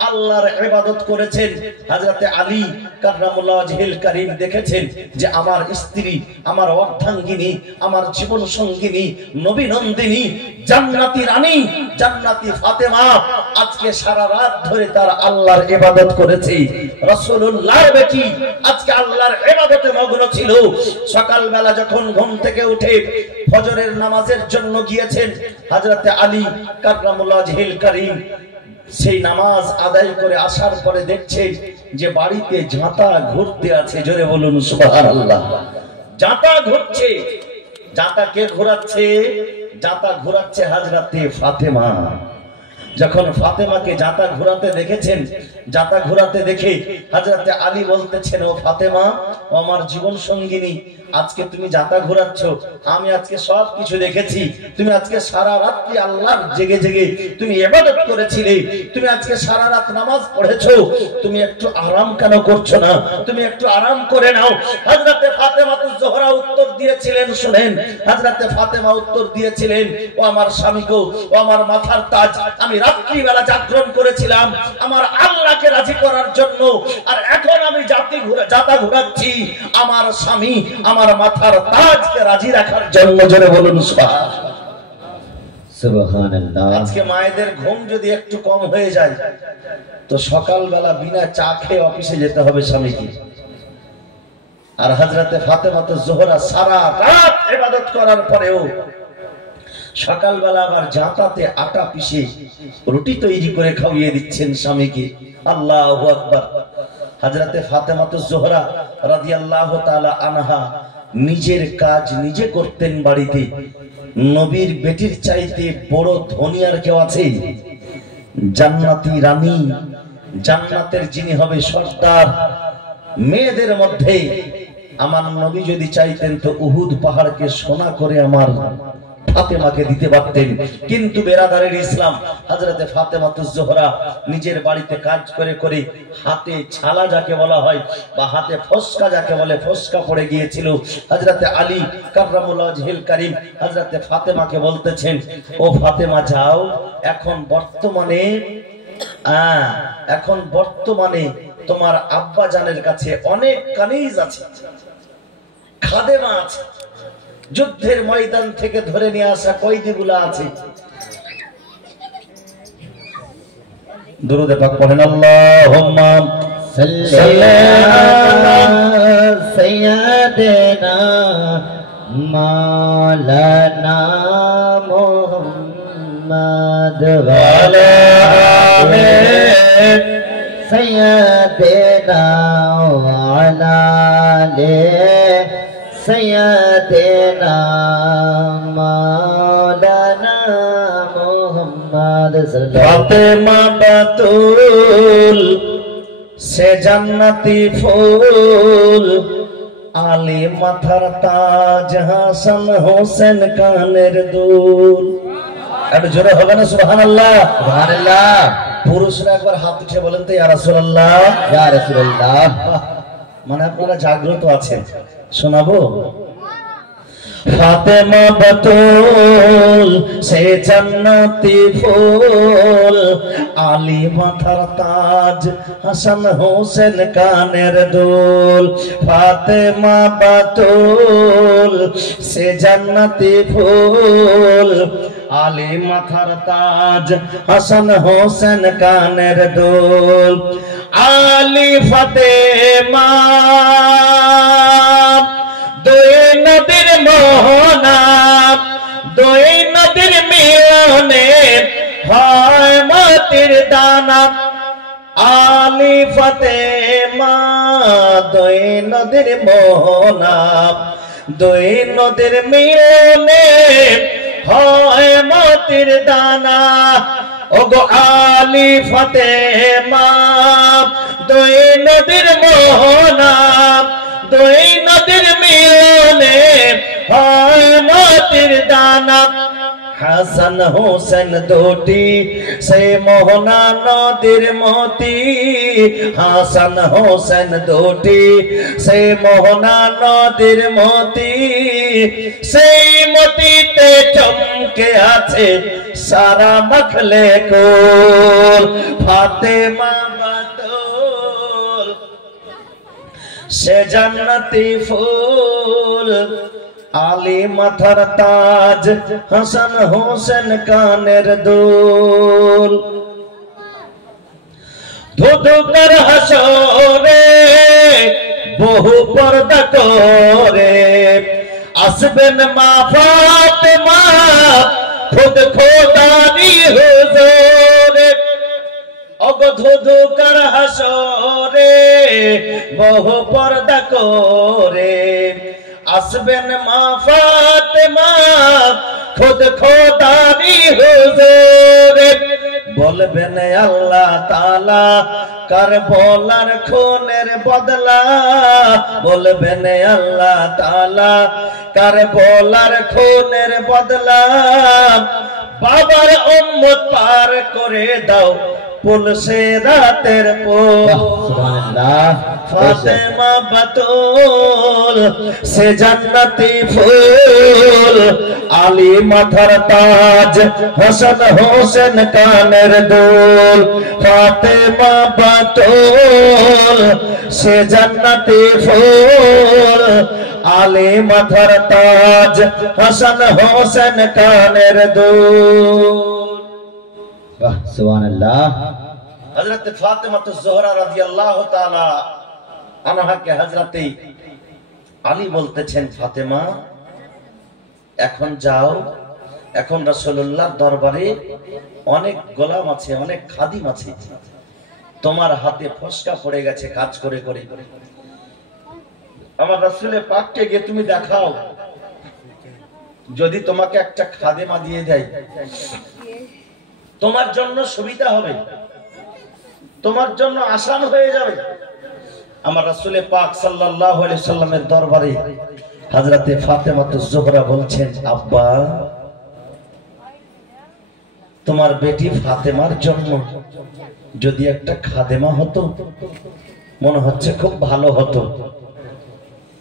আল্লাহর ইবাদত করেছেন। হযরতে আলী কাররামুল্লাহ ওয়াজহিল কারীম দেখেছেন যে আমার স্ত্রী, আমার অর্ধাঙ্গিনী, আমার জীবন সঙ্গিনী, নবী নন্দিনী, জান্নাতি রানী, জান্নাতি ফাতেমা আজকে সারা রাত ধরে তার আল্লাহর ইবাদত করেছে। রাসূলুল্লাহর বেটি আজকে আল্লাহর ইবাদতে মগ্ন ছিল। সকাল বেলা যখন ঘুম থেকে উঠে ফজরের নামাজের জন্য গিয়েছেন হযরতে আলী কাররামুল্লাহ ওয়াজহিল কারীম, সেই নামাজ আদায় করে আসার পরে দেখছে যে বাড়িতে জাঁতা ঘুরতে আছে। জোরে বলুন সুবহানাল্লাহ। জাঁতা ঘুরছে। জাঁতা কে ঘোরাচ্ছে? জাঁতা ঘোরাচ্ছে হযরতে ফাতেমা। যখন ফাতেমাকে জাঁতা ঘোরাতে দেখেছেন, জাঁতা ঘোরাতে দেখে হযরতে আলী বলতেছেন, ও ফাতেমা, ও আমার জীবন সঙ্গিনী, আজকে তুমি জাঁতা ঘোরাচ্ছ, আমি আজকে সব কিছু দেখেছি। তুমি আজকে সারা রাত্রি আল্লাহর জেগে জেগে তুমি ইবাদত করেছিলে, তুমি আজকে সারা রাত নামাজ পড়েছো, তুমি একটু আরাম কেন করছো না? তুমি একটু আরাম করে নাও। হযরতে ফাতেমাতুজ জোহরা উত্তর দিয়েছিলেন, শুনেন, হযরতে ফাতেমা উত্তর দিয়েছিলেন, ও আমার স্বামী গো, ও আমার মাথার তাজ, আমি রাত্রি বেলা জাগরণ করেছিলাম আমার আল্লাহকে রাজি করার জন্য, আর এখন আমি জাঁতা ঘোরাচ্ছি আমার স্বামী, আমার মাথার তাজকে রাজি রাখার জন্য। জোরে বলুন সুবহানাল্লাহ। আজকে মায়েদের ঘুম যদি একটু কম হয়ে যায় তো সকালবেলা বিনা চা খেয়ে অফিসে যেতে হবে স্বামীকে। আর হযরতে ফাতেমাতুজ জোহরা সারা রাত ইবাদত করার পরেও সকালবেলা আবার জাঁতাতে আটা পিষে রুটি তৈরি করে খাইয়ে দিচ্ছেন স্বামীকে। আল্লাহু আকবার। হযরতে ফাতেমাতুজ জোহরা রাদিয়াল্লাহু তাআলা আনহা নিজের কাজ নিজে করতেন বাড়িতে। নবীর বেটির চাইতে বড় ধনী আর কেউ আছে? জান্নাতি রানী, জান্নাতের যিনি হবে সর্দার, মেয়েদের মধ্যে আমার নবী যদি চাইতেন তো উহুদ পাহাড়কে সোনা করে আমার ফাতেমাকে দিতে পারতেন। কিন্তু বেরাদারের ইসলাম, হযরতে ফাতেমাতুজ জোহরা নিজের বাড়িতে কাজ করে করে হাতে ছালা যাকে বলা হয় বা হাতে ফসকা যাকে বলে, ফসকা পড়ে গিয়েছিল। হযরতে আলী কাররামুল্লাহ ওয়াজহিল কারীম হযরতে ফাতেমাকে বলতেছেন, ও ফাতেমা যাও, এখন বর্তমানে তোমার আব্বা জানের কাছে অনেক কানিজ আছে, খাদেমা আছে, যুদ্ধের ময়দান থেকে ধরে নিয়ে আসা কয়েদিগুলো আছে। দুরূদ পাক পড়েন, আল্লাহুম্মা সাল্লি আলা সাইয়্যিদিনা মাওলানা মুহাম্মদ ওয়া আলা আলিহি سيدنا وعلى آل سيدنا مولانا محمد صلى الله عليه وسلم ফাতেমা বাতুল সে জান্নাতি ফুল আলী মাথার তাজ হাসান হোসেন কানের দুল একটু জোরে হবে না সুবহানাল্লাহ সুবহানাল্লাহ পুরুষরা একবার হাত উঠে বলেন তো ইয়া রাসূলুল্লাহ ইয়া রাসূলুল্লাহ মানে আপনারা জাগ্রত আছেন শোনাবো ফাতেমা বাতুল সে জান্নাতি ফুল আলী মাথার তাজ হাসান হোসেন কানের দুল ফাতেমা বাতুল সে জান্নাতি ফুল আলী মাথার তাজ হাসান হোসেন কানের দুল আলী ফাতেমা দুই নদীর মোহনা দুই নদীর মিলনে হয় মাটির দানা আলী ফাতেমা দুই নদীর মোহনা দুই নদীর মিলনে হয় মাটির দানা ওগো আলী ফাতেমা দুই নদীর মোহনা দুই নদীর মিলনে হয় মাটির দানা হাসান হোসেন দুটি সেই মোহনা নদীর মতি হাসান হোসেন দুটি সেই মোহনা নদীর মতি সেই মতিতে চমকে আছে সারা মখলে কোল ফাতেমা বাতুল সে জান্নাতি ফুল আলী মাথার তাজ হাসান হোসেন কানের দুল ধুধুকর হাসরে বহু পর্দা করে আসবেন মা ফাতেমা খুদ খোদানি হুজুরে ওগো ধুধুকর হাসরে বহু পর্দা করে আসবেন মা ফাতেমা খুদ খোদানি হুজুরে বলবেন আল্লাহ তাআলা কারবালার খুনের বদলা বলবেন আল্লাহ তাআলা কারবালার খুনের বদলা বাবার উম্মত পার করে দাও পুলসে রাতের পোল সুবহানাল্লাহ ফাতেমা বাতুল সে জান্নাতি ফুল আলী মাথার তাজ হাসান হোসেন কানের দুল ফাতেমা বাতুল সে জান্নাতি ফুল আলী মাথার তাজ হাসান হোসেন কানের দুল সুবহানাল্লাহ হযরত ফাতেমা ज़ोहरा রাদিয়াল্লাহু তাআলা আনহাকে হযরত আলী বলতেছেন ফাতেমা এখন যাও এখন রাসূলুল্লাহর দরবারে অনেক গোলাম আছে অনেক খাদিম আছে তোমার হাতে ফসকা পড়ে গেছে কাজ করে করে আমার রাসূলে পাককে গিয়ে তুমি দেখাও যদি তোমাকে একটা খাদেমা দিয়ে দেয় তোমার জন্য সুবিধা হবে তোমার জন্য আসান হয়ে যাবে আমার রাসূলে পাক সাল্লাল্লাহু আলাইহি সাল্লামের দরবারে হযরতে ফাতেমা ज़ोहरा বলছেন আব্বা তোমার বেটি ফাতেমার জন্য যদি একটা খাদেমা হতো মনে হচ্ছে খুব ভালো হতো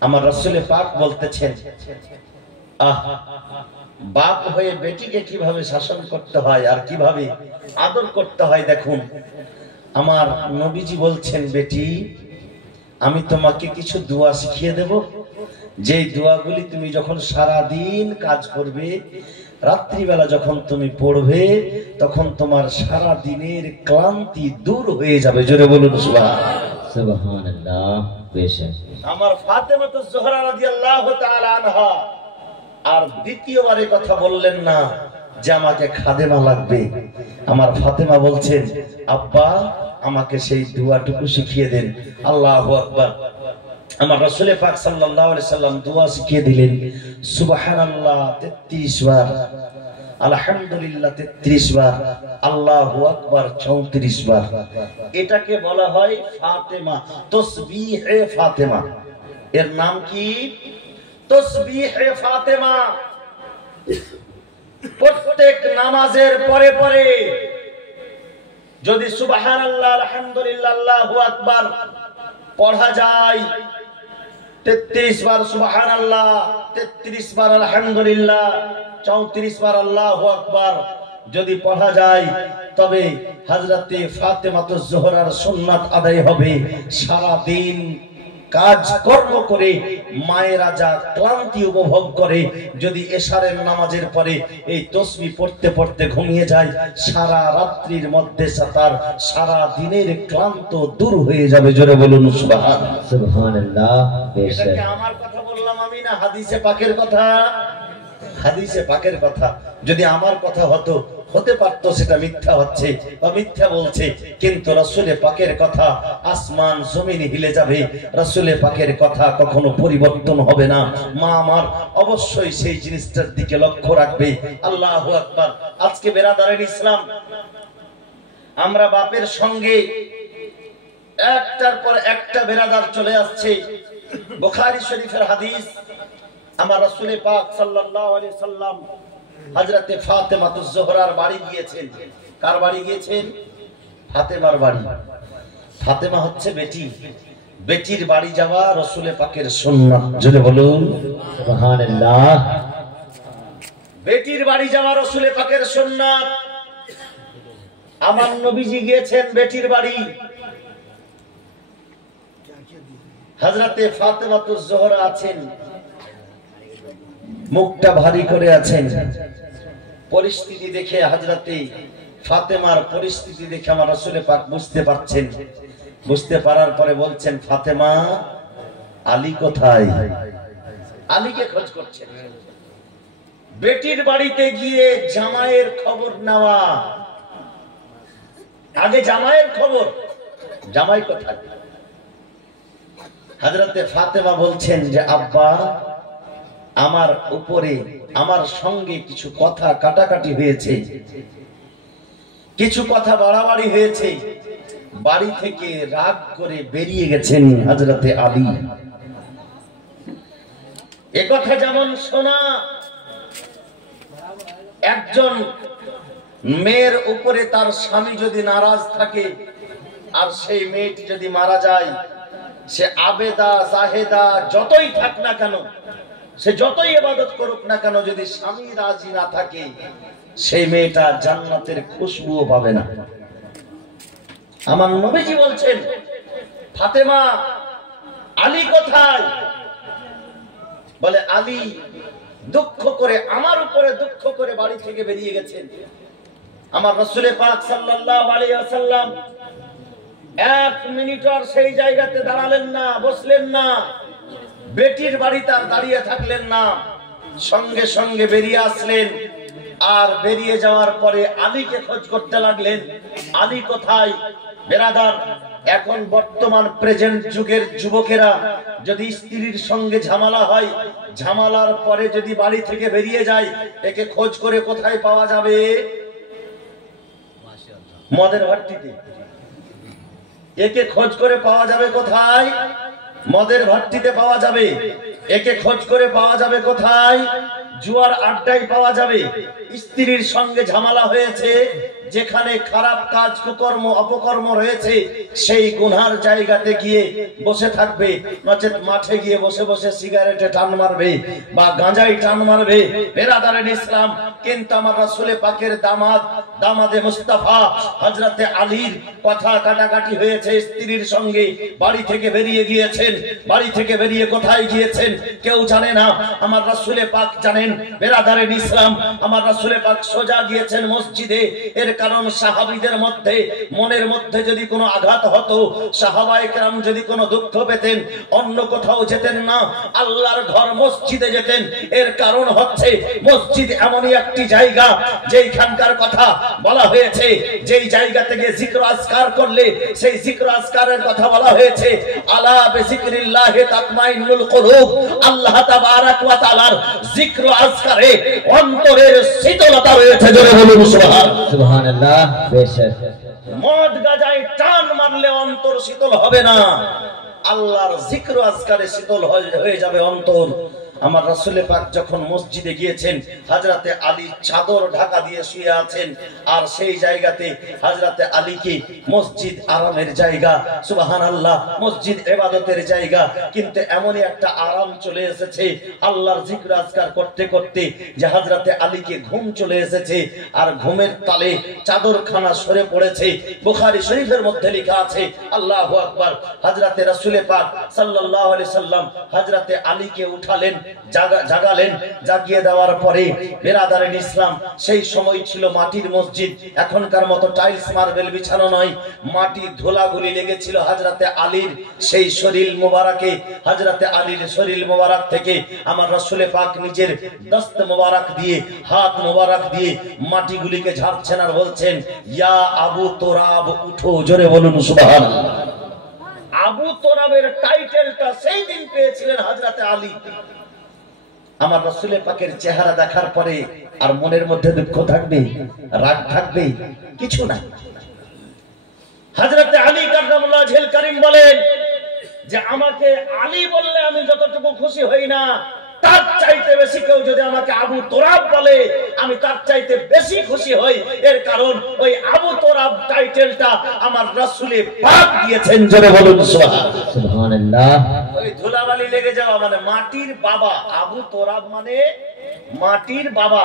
আমার রাসূলে পাক বলতেছেন বাপ হয়ে বেটিকে কিভাবে শাসন করতে হয় আর কিভাবে আদর করতে হয় দেখুন আমার নবীজি বলছেন বেটি আমি তোমাকে কিছু দোয়া শিখিয়ে দেব যেই দোয়াগুলি তুমি যখন সারা দিন কাজ করবে রাত্রি বেলা যখন তুমি পড়বে তখন তোমার সারা দিনের ক্লান্তি দূর হয়ে যাবে জোরে বলুন সুবহানাল্লাহ বেশক আমার ফাতেমা ज़ोहरा রাদিয়াল্লাহু তাআলা আনহা আর দ্বিতীয়বারে কথা বললেন না যে আমাকে খাদেমা লাগবে আমার ফাতেমা বলছেন আব্বা আমাকে সেই দোয়াটুকু শিখিয়ে দেন। আল্লাহু আকবার। আমার রাসূল পাক সাল্লাল্লাহু আলাইহি সাল্লাম দোয়া শিখিয়ে দিলেন, সুবহানাল্লাহ 33 বার, আলহামদুলিল্লাহ 33 বার, আল্লাহু আকবার 34 বার। এটাকে বলা হয় ফাতেমা, তাসবিহে ফাতেমা। এর নাম কি? তাসবিহে ফাতেমা। প্রত্যেক নামাজের পরে পরে যদি সুবহানাল্লাহ, আলহামদুলিল্লাহ, আল্লাহু আকবার পড়া যায়, 33 বার সুবহানাল্লাহ, 33 বার আলহামদুলিল্লাহ, 34 বার আল্লাহু আকবার যদি পড়া যায়, তবে হযরতে ফাতেমাতুজ জোহরার সুন্নাত আদায় হবে। সারা দিন কাজ কর্ম করে মায়েরা যা ক্লান্তি উপভোগ করে, যদি এশারের নামাজের পরে এই তাসবিহ পড়তে পড়তে ঘুমিয়ে যায়, সারা রাত্রির মধ্যে তার সারা দিনের ক্লান্ত দূর হয়ে যাবে। জোরে বলুন সুবহানাল্লাহ। সুবহানাল্লাহ। এটা কি আমার কথা বললাম আমি, না হাদিসে পাকের কথা? হাদিসে পাকের কথা। যদি আমার কথা হতো, হতে পারতো সেটা মিথ্যা হচ্ছে বা মিথ্যা বলছে, কিন্তু রাসূলে পাকের কথা, আসমান জমিন হিলে যাবে, রাসূলে পাকের কথা কখনো পরিবর্তন হবে না। মা আমার অবশ্যই সেই জিনিসটার দিকে লক্ষ্য রাখবে। আল্লাহু আকবার। আজকে বেরাদারের ইসলাম, আমরা বাপের সঙ্গে একটার পর একটা বেরাদার চলে আসছে। বুখারী শরীফের হাদিস, আমার রাসূল পাক সাল্লাল্লাহু আলাইহি সাল্লাম হযরতে ফাতেমাতুজ জোহরার বাড়ি গিয়েছেন। কার বাড়ি গিয়েছেন? ফাতেমার বাড়ি। ফাতেমা হচ্ছে বেটি, বেটির বাড়ি যাওয়া রাসূল পাকের সুন্নাত। জোরে বলুন সুবহানাল্লাহ। বেটির বাড়ি যাওয়া রাসূল পাকের সুন্নাত। আমার নবীজি গিয়েছেন বেটির বাড়ি। হযরতে ফাতেমাতুজ জোহরা আছেন, মুখটা ভারী করে আছেন। পরিস্থিতি দেখে হযরতে ফাতেমার পরিস্থিতি দেখে আমার রাসূল পাক বুঝতে পারছেন। বুঝতে পারার পরে বলছেন, ফাতেমা, আলী কোথায়? আলীকে খোঁজ করছেন। বেটির বাড়িতে গিয়ে জামাইয়ের খবর নেওয়া, আগে জামাইয়ের খবর, জামাই কোথায়? হযরতে ফাতেমা বলছেন যে, আব্বা, আমার উপরে আমার সঙ্গে কিছু কথা কাটাকাটি হয়েছে, কিছু কথা বাড়াবাড়ি হয়েছে। বাড়ি থেকে রাগ করে বেরিয়ে গেছেন হযরতে আলী। এ কথা যেমন শোনা, একজন মেয়ের উপরে তার স্বামী যদি নারাজ থাকে আর সেই মেয়েটি যদি মারা যায়, সে আবেদা জাহেদা যতই থাক না কেন, সে যতই ইবাদত করুক না কেন, যদি স্বামী রাজি না থাকে, সেই মেয়েটা জান্নাতের খুশবুও পাবে না। আমার নবীজি বলছেন, ফাতেমা, আলী কোথায়? বলে, আলী দুঃখ করে, আমার উপরে দুঃখ করে বাড়ি থেকে বেরিয়ে গেছেন। আমার রাসূল পাক সাল্লাল্লাহু আলাইহি ওয়াসাল্লাম 1 মিনিট আর সেই জায়গাতে দাঁড়ালেন না, বসলেন না, বেটির বাড়িতে আর দাঁড়িয়ে থাকলেন না, সঙ্গে সঙ্গে বেরিয়ে আসলেন। আর বেরিয়ে যাওয়ার পরে আলীকে খোঁজ করতে লাগলেন। আলী কোথায়? বেরাদার, এখন বর্তমান প্রেজেন্ট যুগের যুবকেরা যদি স্ত্রীর সঙ্গে ঝামেলা হয়, ঝামেলার পরে যদি বাড়ি থেকে বেরিয়ে যায়, একে খোঁজ করে কোথায় পাওয়া যাবে? মদের ভাট্টিতে। একে খোঁজ করে পাওয়া যাবে কোথায়? মদের ভাট্টিতে পাওয়া যাবে। একে খোঁজ করে পাওয়া যাবে কোথায়? জুয়ার আড্ডায় পাওয়া যাবে। স্ত্রীর সঙ্গে ঝামেলা হয়েছে, যেখানে খারাপ কাজ, কুকর্ম, অপকর্ম রয়েছে, সেই গুনহার জায়গাতে গিয়ে বসে থাকবে, নচেত মাঠে গিয়ে বসে বসে সিগারেটে টান মারবে বা গাঁজায় টান মারবে। বেরাদারের ইসলাম, কিন্তু আমার রাসূল পাকের দামাদে মুস্তাফা হযরতে আলীর কথা কাটাকাটি হয়েছে স্ত্রীর সঙ্গে। বাড়ি থেকে বেরিয়ে গিয়েছেন। বাড়ি থেকে বেরিয়ে কোথায় গিয়েছেন কেউ জানে না, আমার রাসূল পাক জানেন। বেরাদারের ইসলাম, আমার রাসূল পাক সোজা গিয়েছেন মসজিদে। এর কারণ, সাহাবীদের মধ্যে মনের মধ্যে যদি কোনো আঘাত হতো, সাহাবায়ে কেরাম যদি কোনো দুঃখ পেতেন, অন্য কোথাও যেতেন না, আল্লাহর ঘর মসজিদে যেতেন। এর কারণ হচ্ছে, মসজিদ এমনই একটা একটি জায়গা যেইখানকার কথা বলা হয়েছে, যেই জায়গা থেকে জিক্র আজকার করলে সেই জিক্র আজকারের কথা বলা হয়েছে, আলা বিজিক্রিল্লাহি তাতমাইন্নুল কুলুব। আল্লাহ তাবারক ওয়া তাআলার জিক্র আজকারে অন্তরের শীতলতা রয়েছে। জোরে বলুন সুবহানাল্লাহ। বেশক মদ গাজায় টান মারলে অন্তর শীতল হবে না, আল্লাহর জিক্র আজকারে শীতল হয়ে যাবে অন্তর। আমার রাসূল পাক যখন মসজিদে গিয়েছেন, হযরতে আলী চাদর ঢাকা দিয়ে শুয়ে আছেন, আর সেই জায়গাতে হযরতে আলীকে মসজিদ আরামের জায়গা, সুবহানাল্লাহ, মসজিদ ইবাদতের জায়গা, কিন্তু এমনই একটা আরাম চলে এসেছে আল্লাহর জিক্র আজকার করতে করতে যে হযরতে আলীকে ঘুম চলে এসেছে, আর ঘুমের তালে চাদরখানা সরে পড়েছে। বুখারী শরীফের মধ্যে লেখা আছে, আল্লাহু আকবার, হযরতে রাসূল পাক সাল্লাল্লাহু আলাইহি সাল্লাম হযরতে আলীকে উঠালেন, জাগালেন। জাগিয়ে দেওয়ার পরে বেরাদারিন ইসলাম, সেই সময় ছিল মাটির মসজিদ, এখনকার মতো টাইলস মার্বেল বিছানো নয়, মাটি ধুলাগুলি লেগেছিল হযরতে আলীর সেই শরীর মোবারকে। হযরতে আলীর শরীর মোবারক থেকে আমার রাসূল পাক নিজের দস্ত মোবারক দিয়ে, হাত মোবারক দিয়ে মাটিগুলিকে ঝাড়ছেন আর বলছেন, ইয়া আবু তোরাব উঠো। জোরে বলুন সুবহানাল্লাহ। আবু তোরাবের টাইটেলটা সেই দিন পেয়েছিলেন হযরতে আলী। আমার রাসূল পাকের চেহারা দেখার পরে আর মনের মধ্যে দুঃখ থাকবে, রাগ থাকবে? কিছু না। হযরতে আলী কাররামাল্লাহু ওয়াজহুল কারীম বলেন যে আমাকে আলী বললে আমি যতটুকু খুশি হই না, তার চাইতে বেশি কেউ যদি আমাকে আবু তোরাব বলে আমি তার চাইতে বেশি খুশি হই। এর কারণ ওই আবু তোরাব টাইটেলটা আমার রাসূল পাক দিয়েছেন। জোরে বলুন সুবহানাল্লাহ। ওই ধুলাবালি লেগে যাওয়া মানে মাটির বাবা, আবু তোরাব মানে মাটির বাবা।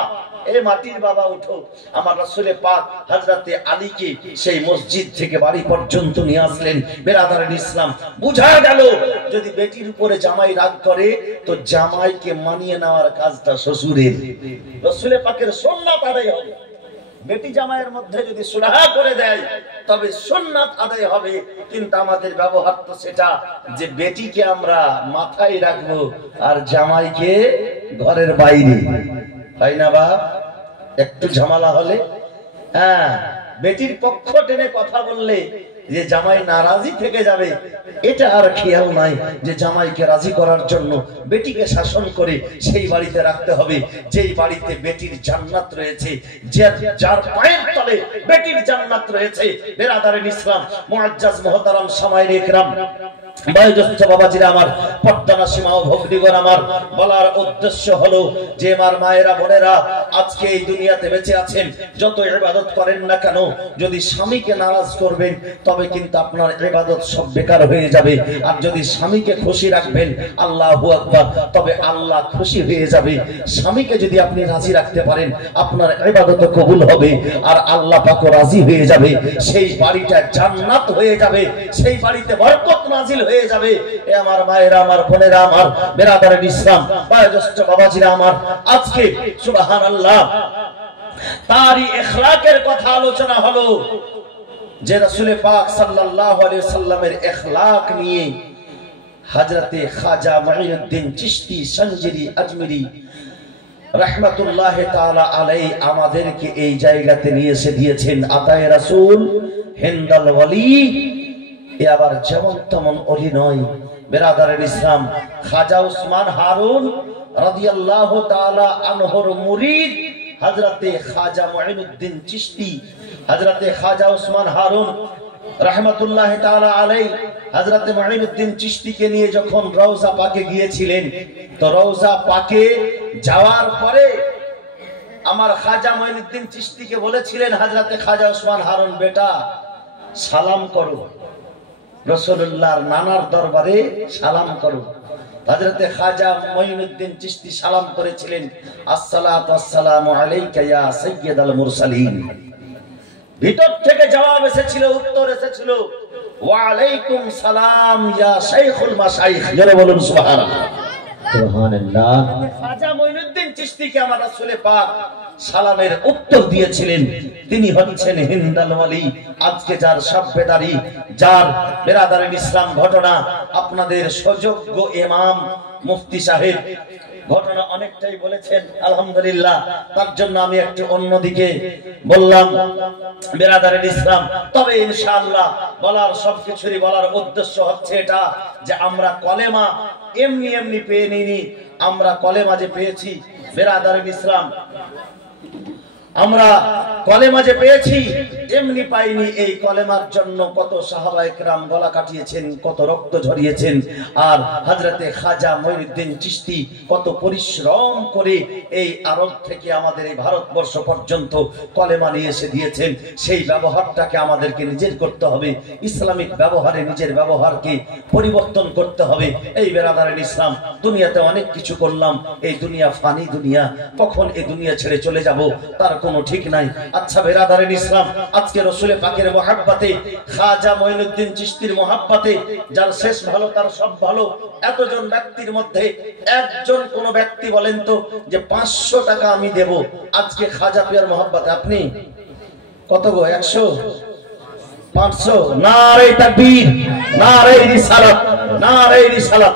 এই মাটির বাবা উঠো। আমার রাসূল পাক হযরতে আলীকে সেই মসজিদ থেকে বাড়ি পর্যন্ত নিয়ে আসলেন। বেরাদারিন ইসলাম, বুঝা গেল যদি বেটির উপরে জামাই রাগ করে তো জামাইকে মানিয়ে নেওয়ার কাজটা শ্বশুরের। রাসূল পাকের সুন্নাত আদায় হবে। বেটি জামাইয়ের মধ্যে যদি সুলহ করে দেয় তবে সুন্নাত আদায় হবে, কিন্তু আমাদের ব্যবহার তো সেটা যে বেটিকে আমরা মাথায় রাখবো আর জামাইকে ঘরের বাইরে, তাই না? বা একটু ঝামেলা হলে, হ্যাঁ, বেটির পক্ষ টেনে কথা বললে যে জামাই নারাজি থেকে যাবে, এটা আর খেয়াল নাই যে জামাইকে রাজি করার জন্য বেটিকে শাসন করে সেই বাড়িতে রাখতে হবে যেই বাড়িতে বেটির জান্নাত রয়েছে, যার পায়ের তলে বেটির জান্নাত রয়েছে। বেরাদারিন ইসলাম, মুআজ্জাজ মুহতারাম সামাইর ইকরাম, বয়োজ্যেষ্ঠ বাবাজিরা আমার, পর্দানা সীমা ও ভগ্নীগণ আমার, বলার উদ্দেশ্য হলো যে আমার মায়েরা বোনেরা আজকে এই দুনিয়াতে বেঁচে আছেন, যত ইবাদত করেন না কেন যদি স্বামীকে নারাজ করবেন তবে কিন্তু আপনার ইবাদত সব বেকার হয়ে যাবে। আর যদি স্বামীকে খুশি রাখবেন, আল্লাহু আকবার, তবে আল্লাহ খুশি হয়ে যাবে। স্বামীকে যদি আপনি রাজি রাখতে পারেন আপনার ইবাদত কবুল হবে আর আল্লাহ পাকও রাজি হয়ে যাবে। সেই বাড়িটা জান্নাত হয়ে যাবে, সেই বাড়িতে বরকত নাজিল হয়ে যাবে। এ আমার মায়েরা, আমার বোনেরা, আমার বেরাদারিন ইসলাম, বয়োজ্যেষ্ঠ বাবাজিরা আমার, আজকে সুবহানাল্লাহ তারই ইখলাকের কথা আলোচনা হলো যে রাসূল পাক সাল্লাল্লাহু আলাইহি সাল্লামের ইখলাক নিয়ে হযরতে খাজা মুঈনুদ্দিন চিশতি সঞ্জরি আজমিরি রাহমাতুল্লাহ তাআলা আলাইহি আমাদেরকে এই জায়গাতে নিয়ে এসে দিয়েছেন। আতায়ে রাসূল হিন্দাল ওয়ালি, এ আবার যেমন তেমন ওলি নয়। বেরাদারিন ইসলাম, খাজা উসমান হারুন রাদিয়াল্লাহু তাআলা আনহুর মুরিদ হযরতে খাজা মুঈনুদ্দিন চিশতি, হযরতে খাজা উসমান হারুন রাহমাতুল্লাহ তাআলা আলাইহি হযরতে মুঈনুদ্দিন চিশতিকে নিয়ে যখন রওজা পাকে গিয়েছিলেন, তো রওজা পাকে যাওয়ার পরে আমার খাজা মুঈনুদ্দিন চিশতিকে বলেছিলেন, হযরতে খাজা উসমান হারুন, বেটা সালাম করো, রাসূলুল্লাহর নানার দরবারে সালাম করো। হযরতে খাজা মুঈনুদ্দিন চিশতি সালাম করেছিলেন, আসসালাতু ওয়াসসালামু আলাইকা ইয়া সাইয়্যিদাল মুরসালিন। ভিতর থেকে জবাব এসেছিল, উত্তর এসেছিল, ওয়া আলাইকুম সালাম ইয়া শাইখুল মাশাইখ। জোরে বলুন সুবহানাল্লাহ। সুবহানাল্লাহ। খাজা মুঈনুদ্দিন চিশতিকে আমার রাসূল পাক সালামের উত্তর দিয়েছিলেন। তিনি হচ্ছেন হিন্দাল ওয়ালি, আজকে যার সাবেদারি, যার বেরাদারিন ইসলাম ঘটনা আপনাদের সুযোগ্য ইমাম মুফতি সাহেব ঘটনা অনেকটাই বলেছেন আলহামদুলিল্লাহ। তার জন্য আমি একটু অন্যদিকে বললাম বিরাদারে ইসলাম। তবে ইনশাআল্লাহ বলার সবকিছুরই বলার উদ্দেশ্য হচ্ছে এটা যে আমরা কলেমা এমনি এমনি পেয়ে নিনি, আমরা কলেমা যে পেয়েছি বিরাদারে ইসলাম, আমরা কলেমা যে পেয়েছি এমনি পাইনি। এই কলেমার জন্য কত সাহাবায়ে কেরাম গলা কাটিয়েছেন, কত রক্ত ঝরিয়েছেন। আর হযরতে খাজা মঈনুদ্দিন চিশতি কত পরিশ্রম করে এই আরব থেকে আমাদের এই ভারতবর্ষ পর্যন্ত কলেমা নিয়ে এসে দিয়েছেন। সেই ব্যবহারটাকে আমাদেরকে নিজের করতে হবে, ইসলামিক ব্যবহারে নিজের ব্যবহারকে পরিবর্তন করতে হবে। এই বেরাদারের ইসলাম, দুনিয়াতে অনেক কিছু করলাম, এই দুনিয়া ফানি দুনিয়া, কখন এই দুনিয়া ছেড়ে চলে যাব তার কোনো ঠিক নাই। আচ্ছা বেরাদারের ইসলাম, আজকে রসুলের পাকের মহাব্বতে, খাজা মঈনুদ্দিন চিশতির মহাব্বতে, যার শেষ ভালো তার সব ভালো, এতজন ব্যক্তির মধ্যে একজন কোন ব্যক্তি বলেন তো যে 500 টাকা আমি দেব আজকে খাজা পিয়ার মহাব্বতে? আপনি কত গো? 100, 500? নারে তাকবীর, নারে রিসালাত, নারে রিসালাত।